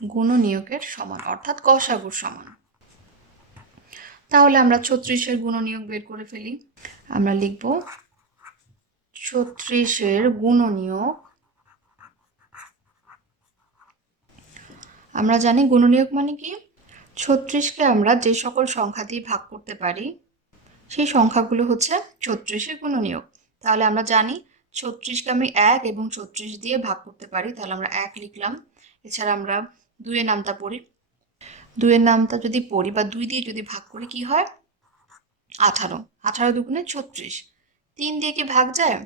গুণনীয়কের সমান অর্থাৎ গসাগুর সমান। তাহলে আমরা 36-এর গুণনীয়ক বের করে ফেলি। আমরা লিখব 36-এর গুণনীয়ক। আমরা জানি গুণনীয়ক মানে কি? 36-কে আমরা যে সকল সংখ্যা দিয়ে ভাগ করতে পারি সেই সংখ্যাগুলো হচ্ছে 36-এর গুণনীয়ক। তাহলে আমরা জানি 36-কে আমি 1 এবং 36 দিয়ে ভাগ করতে পারি, তাহলে আমরা 1 লিখলাম। এছাড়া আমরা 2-এর নামতা পড়ি, 2-এর নামতা যদি পড়ি বা 2 দিয়ে যদি ভাগ করি কি হয়? 18, 18 দুগুণে 36। 3 দিয়ে কি ভাগ যায়?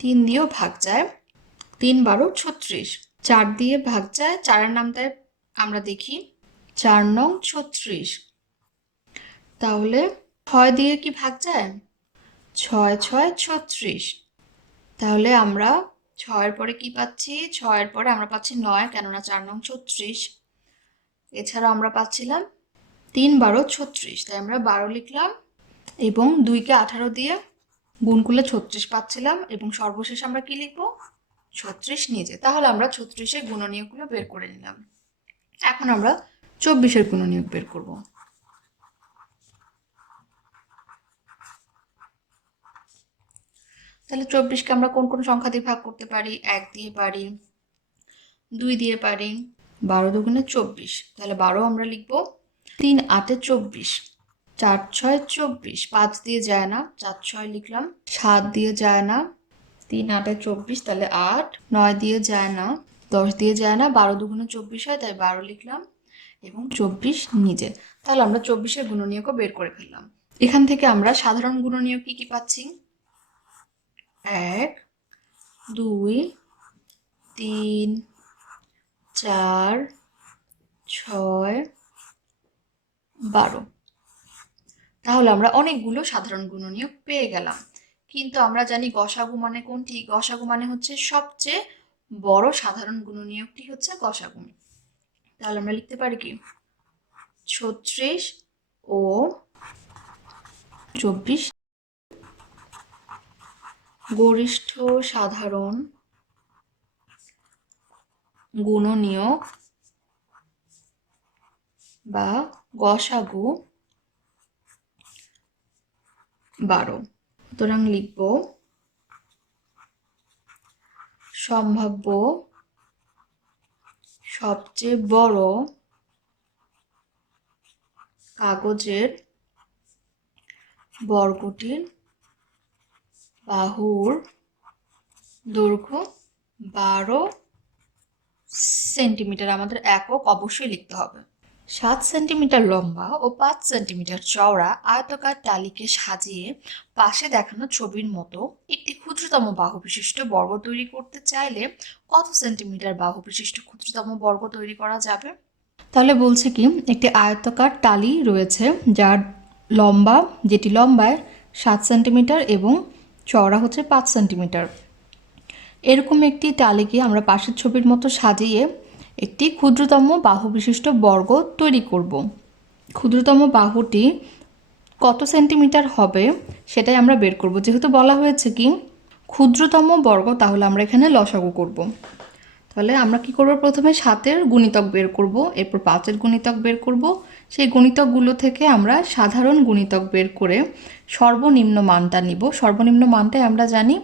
3 দিয়েও ভাগ যায়, 3 12 36। 4 দিয়ে ভাগ যায়, 4-এর নামতায় আমরা দেখি 4 নং 36। তাহলে 6 দিয়ে কি ভাগ যায়? 6 6 36। তাহলে আমরা 6-এর পরে কি পাচ্ছি? 6-এর পরে আমরা পাচ্ছি 9, কেননা 4 নং 36। এছাড়া আমরা পাচ্ছিলাম 3×12 = 36, তাই আমরা 12 লিখলাম এবং 2কে 18 দিয়ে গুণ করলে 36 পাচ্ছিলাম এবং সর্বশেষ আমরা কি লিখবো 36 নিজে। তাহলে আমরা 36-এর গুণনীয়কগুলো বের করে নিলাম। এখন আমরা 24-এর গুণনীয়ক বের করব। তাহলে 24-কে আমরা কোন কোন সংখ্যা দিয়ে ভাগ করতে পারি? 1 দিয়ে পারি, 2 দিয়ে পারি, 12 দুগুণে 24, তাহলে 12 আমরা লিখবো। 3 8 24, 4 6 24, 5 দিয়ে যায় না, 4 6 লিখলাম, 7 দিয়ে যায় না, 3 8 24, তাহলে 8, 9 দিয়ে যায় না, 10 দিয়ে যায় না, 12 দুগুণে 24 হয়, তাই 12 লিখলাম এবং 24 নিজে। তাহলে আমরা 24-এর গুণনীয়কও বের করে ফেললাম। এখান থেকে আমরা সাধারণ গুণনীয়ক কি কি পাচ্ছি? 1 2 3 4 6 12। তাহলে আমরা অনেকগুলো সাধারণ গুণনীয়ক পেয়ে গেলাম। কিন্তু আমরা জানি গসাগু মানে কোনটি? গসাগু মানে হচ্ছে সবচেয়ে বড় সাধারণ গুণনীয়কটি হচ্ছে গসাগু। তাহলে আমরা লিখতে পারি কি 36 ও 24 গরিষ্ঠ সাধারণ গুণনীয়ক বা গসাগু 12। সুতরাং লিখব সম্ভাব্য সবচেয়ে বড় কাগজের বর্গটির বাহুর দৈর্ঘ্য 12 সেন্টিমিটার। আমাদের একক অবশ্যই লিখতে হবে। 7 সেন্টিমিটার লম্বা ও 5 সেন্টিমিটার চওড়া আয়তাকার টালিকে সাজিয়ে পাশে দেখানো ছবির মতো একটি ক্ষুদ্রতম বাহু বিশিষ্ট বর্গ তৈরি করতে চাইলে কত সেন্টিমিটার বাহু বিশিষ্ট ক্ষুদ্রতম বর্গ তৈরি করা যাবে? তাহলে বলছে কি একটি আয়তাকার টালি রয়েছে যার লম্বা, যেটি লম্বায় 7 সেন্টিমিটার এবং চওড়া হচ্ছে 5 সেন্টিমিটার। এরকম একটি টালিকে আমরা পাশের ছবির মতো সাজিয়ে একটি ক্ষুদ্রতম বাহু বিশিষ্ট বর্গ তৈরি করব। ক্ষুদ্রতম বাহুটি কত সেন্টিমিটার হবে সেটাই আমরা বের করব। যেহেতু বলা হয়েছে কি ক্ষুদ্রতম বর্গ, তাহলে আমরা এখানে লসাগু করব। তাহলে আমরা কি করব? প্রথমে 7-এর গুণিতক বের করব, এরপর 5-এর গুণিতক বের করব। সেই গুণিতকগুলো থেকে আমরা সাধারণ গুণিতক বের করে সর্বনিম্ন মানটা নিব। সর্বনিম্ন মানটাই আমরা জানি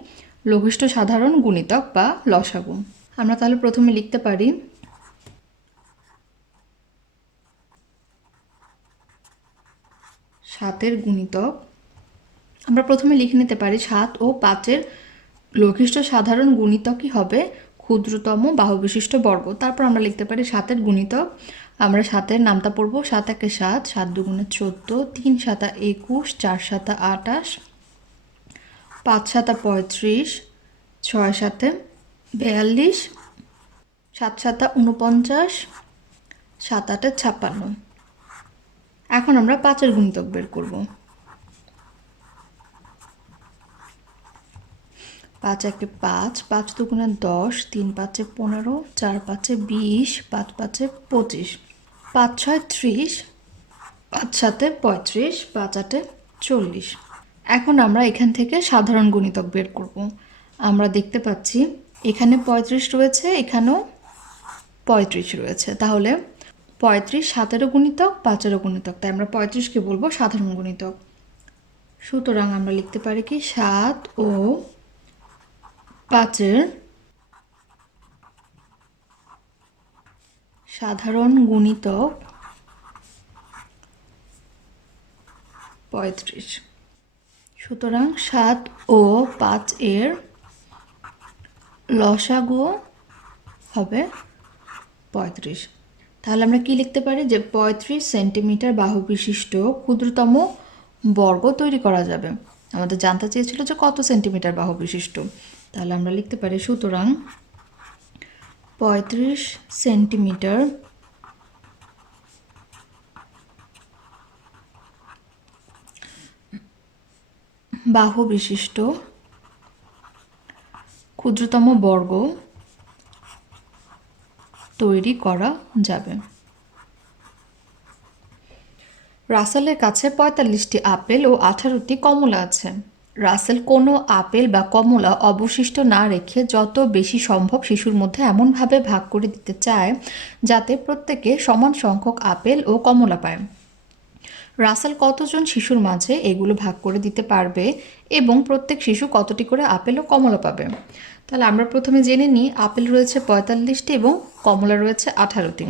লঘিষ্ঠ সাধারণ গুণিতক বা লসাগু। আমরা তাহলে প্রথমে লিখতে পারি 7-এর গুণিতক। আমরা প্রথমে লিখে নিতে পারি 7 ও 5-এর লঘিষ্ঠ সাধারণ গুণিতকই হবে ক্ষুদ্রতম বাহু বিশিষ্ট বর্গ। তারপর আমরা লিখতে পারি 7-এর গুণিতক। আমরা 7-এর নামতা পড়ব। 7 একে 7, 7 দুগুণে 14, 3 7 21, 4 7 28, 5 7 35, 6 7 42, 7 7 49, 7 8 56। এখন আমরা 5-এর গুণিতক বের করব। 5 একে 5, 5 দুগুণে 10, 3 5 15, 4 5 20, 5 5 25, 5 6 30, 5 7 35, 5 8 40। এখন আমরা এখান থেকে সাধারণ গুণিতক বের করব। আমরা দেখতে পাচ্ছি এখানে 35 রয়েছে, এখানেও 35 রয়েছে। তাহলে 35 7-এরও গুণিতক, 5-এরও গুণিতক, তাই আমরা 35-কে বলবো সাধারণ গুণিতক। সুতরাং আমরা লিখতে পারি কি 7 ও 5-এর সাধারণ গুণিতক 35। সুতরাং 7 ও 5-এর লসাগু হবে 35। তাহলে আমরা কি লিখতে পারি যে 35 সেন্টিমিটার বাহু বিশিষ্ট ক্ষুদ্রতম বর্গ তৈরি করা যাবে। আমাদের জানতে চেয়েছিল যে কত সেন্টিমিটার বাহু বিশিষ্ট। তাহলে আমরা লিখতে পারি সুতরাং 35 সেন্টিমিটার বাহু বিশিষ্ট ক্ষুদ্রতম বর্গ তৈরি করা যাবে। রাসেলের কাছে ৪৫টি আপেল ও ১৮টি কমলা আছে। রাসেল কোনো আপেল বা কমলা অবশিষ্ট না রেখে যত বেশি সম্ভব শিশুর মধ্যে এমনভাবে ভাগ করে দিতে চায় যাতে প্রত্যেকে সমান সংখ্যক আপেল ও কমলা পায়। রাসেল কতজন শিশুর মাঝে এগুলো ভাগ করে দিতে পারবে এবং প্রত্যেক শিশু কতটি করে আপেল ও কমলা পাবে? তাহলে আমরা প্রথমে জেনে নিই, আপেল রয়েছে ৪৫টি এবং কমলা রয়েছে ১৮টি।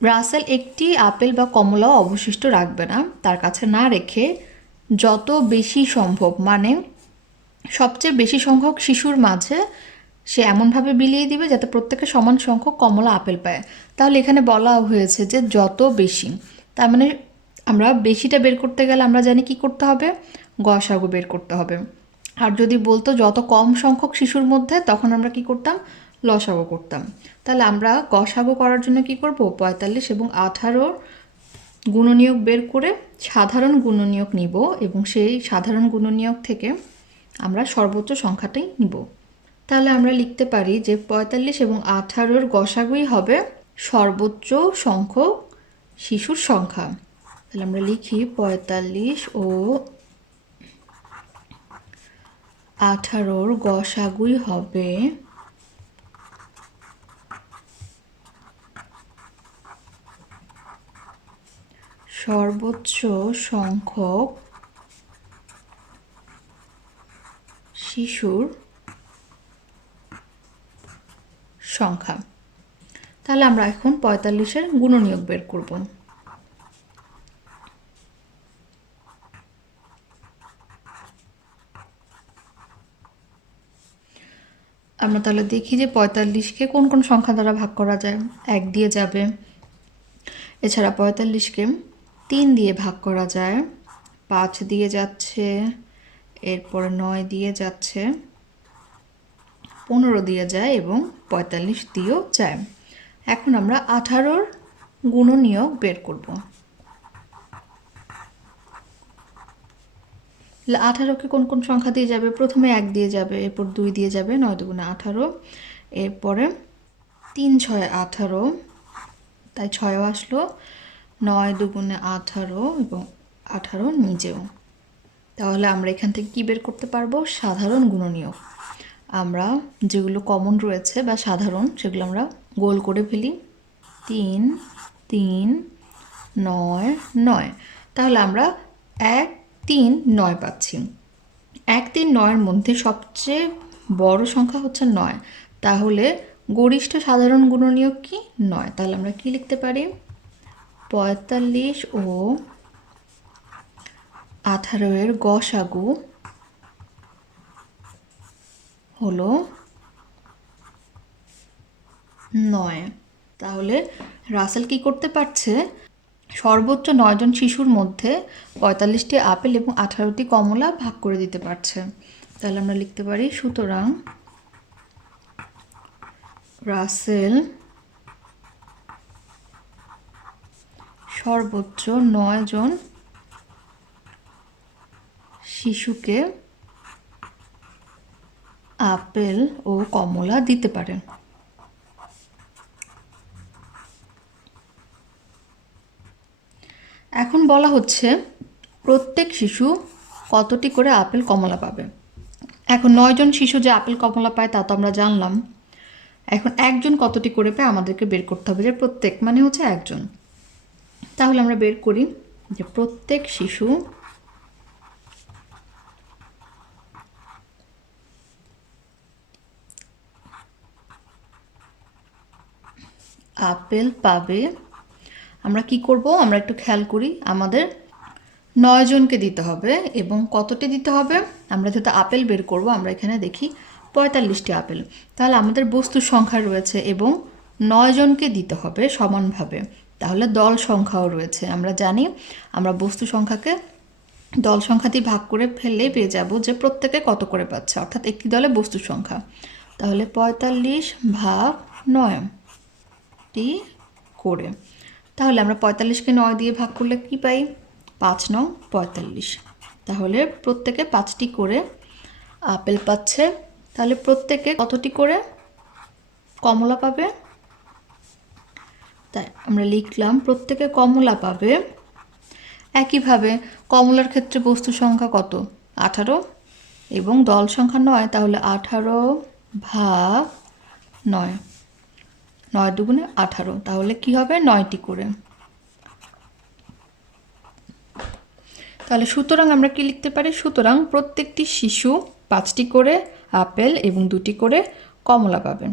রাসেল একটি আপেল বা কমলাও অবশিষ্ট রাখবে না, তার কাছে না রেখে যত বেশি সম্ভব মানে সবচেয়ে বেশি সংখ্যক শিশুর মাঝে সে এমনভাবে বিলিয়ে দিবে যাতে প্রত্যেকে সমান সংখ্যক কমলা আপেল পায়। তাহলে এখানে বলা হয়েছে যে যত বেশি, তার মানে আমরা বেশিটা বের করতে গেলে আমরা জানি কি করতে হবে, গসাগু বের করতে হবে। আর যদি বলতো যত কম সংখ্যক শিশুর মধ্যে, তখন আমরা কি করতাম, লসাগু করতাম। তাহলে আমরা গসাগু করার জন্য কি করব, ৪৫ এবং ১৮ গুণনীয়ক বের করে সাধারণ গুণনীয়ক নিব এবং সেই সাধারণ গুণনীয়ক থেকে আমরা সর্বোচ্চ সংখ্যাটাই নিব। তাহলে আমরা লিখতে পারি যে ৪৫ এবং ১৮ গসাগুই হবে সর্বোচ্চ সংখ্যক শিশুর সংখ্যা। তাহলে আমরা লিখি ৪৫ ও ১৮ গসাগুই হবে সর্বোচ্চ সংখ্যক শিশুর সংখ্যা। তাহলে আমরা এখন ৪৫-এর গুণনীয়ক বের করব। আমরা তাহলে দেখি যে ৪৫-কে কোন কোন সংখ্যা দ্বারা ভাগ করা যায়। ১ দিয়ে যাবে, এছাড়া ৪৫-কে ৩ দিয়ে ভাগ করা যায়, ৫ দিয়ে যাচ্ছে, এরপরে ৯ দিয়ে যাচ্ছে, ১৫ দিয়ে যায় এবং ৪৫ দিয়েও যায়। এখন আমরা ১৮-র গুণনীয়ক বের করব। ১৮-কে কোন কোন সংখ্যা দিয়ে যাবে, প্রথমে ১ দিয়ে যাবে, এরপর ২ দিয়ে যাবে, ৯ দুগুণে ১৮, এরপরে ৩ ছয় ১৮, তাই ৬ও আসলো, ৯ দুগুণে ১৮ এবং ১৮ নিজেও। তাহলে আমরা এখান থেকে কি বের করতে পারবো, সাধারণ গুণনীয়ক। আমরা যেগুলো কমন রয়েছে বা সাধারণ সেগুলো আমরা গোল করে ফেলি, ৩ ৩ ৯ ৯। তাহলে আমরা ১ ৩ ৯ পাচ্ছি। ১ ৩ ৯-এর মধ্যে সবচেয়ে বড় সংখ্যা হচ্ছে ৯, তাহলে গরিষ্ঠ সাধারণ গুণনীয়ক কি, ৯। তাহলে আমরা কি লিখতে পারি, ৪৫ ও ১৮-এর গসাগু হলো ৯। তাহলে রাসেল কি করতে পারছে, সর্বোচ্চ ৯ জন শিশুর মধ্যে ৪৫টি আপেল এবং ১৮টি কমলা ভাগ করে দিতে পারছে। তাহলে আমরা লিখতে পারি, সুতরাং রাসেল সর্বোচ্চ ৯ জন শিশুকে আপেল ও কমলা দিতে পারেন। এখন বলা হচ্ছে প্রত্যেক শিশু কতটি করে আপেল কমলা পাবে। এখন ৯ জন শিশু যে আপেল কমলা পায় তা তো আমরা জানলাম। এখন একজন কতটি করে পায় আমাদেরকে বের করতে হবে, যে প্রত্যেক মানে হচ্ছে একজন। তাহলে আমরা বের করি যে প্রত্যেক শিশু আপেল পাবে। আমরা কি করব, আমরা একটু খেয়াল করি, আমাদের ৯ জনকে দিতে হবে এবং কতটি দিতে হবে, আমরা যেহেতু আপেল বের করব আমরা এখানে দেখি ৪৫টি আপেল। তাহলে আমাদের বস্তুর সংখ্যা রয়েছে এবং ৯ জনকে দিতে হবে সমানভাবে, তাহলে দল সংখ্যাও রয়েছে। আমরা জানি আমরা বস্তু সংখ্যাকে দল সংখ্যা দিয়ে ভাগ করে ফেললেই পেয়ে যাব যে প্রত্যেকে কত করে পাচ্ছে, অর্থাৎ একটি দলে বস্তুর সংখ্যা। তাহলে ৪৫ ভাগ ৯টি করে, তাহলে আমরা ৪৫-কে ৯ দিয়ে ভাগ করলে কি পাই, ৫ ৯ ৪৫। তাহলে প্রত্যেকে ৫টি করে আপেল পাচ্ছে। তাহলে প্রত্যেকে কতটি করে কমলা পাবে, তাই আমরা লিখলাম প্রত্যেকে কমলা পাবে একইভাবে কমলার ক্ষেত্রে বস্তু সংখ্যা কত? 18 এবং দল সংখ্যা 9, তাহলে 18 ভাগ 9, 9 দুগুণে 18, তাহলে কি হবে 9টি করে। তাহলে সুতরাং আমরা কি লিখতে পারি? সুতরাং প্রত্যেকটি শিশু 5টি করে আপেল এবং 2টি করে কমলা পাবে।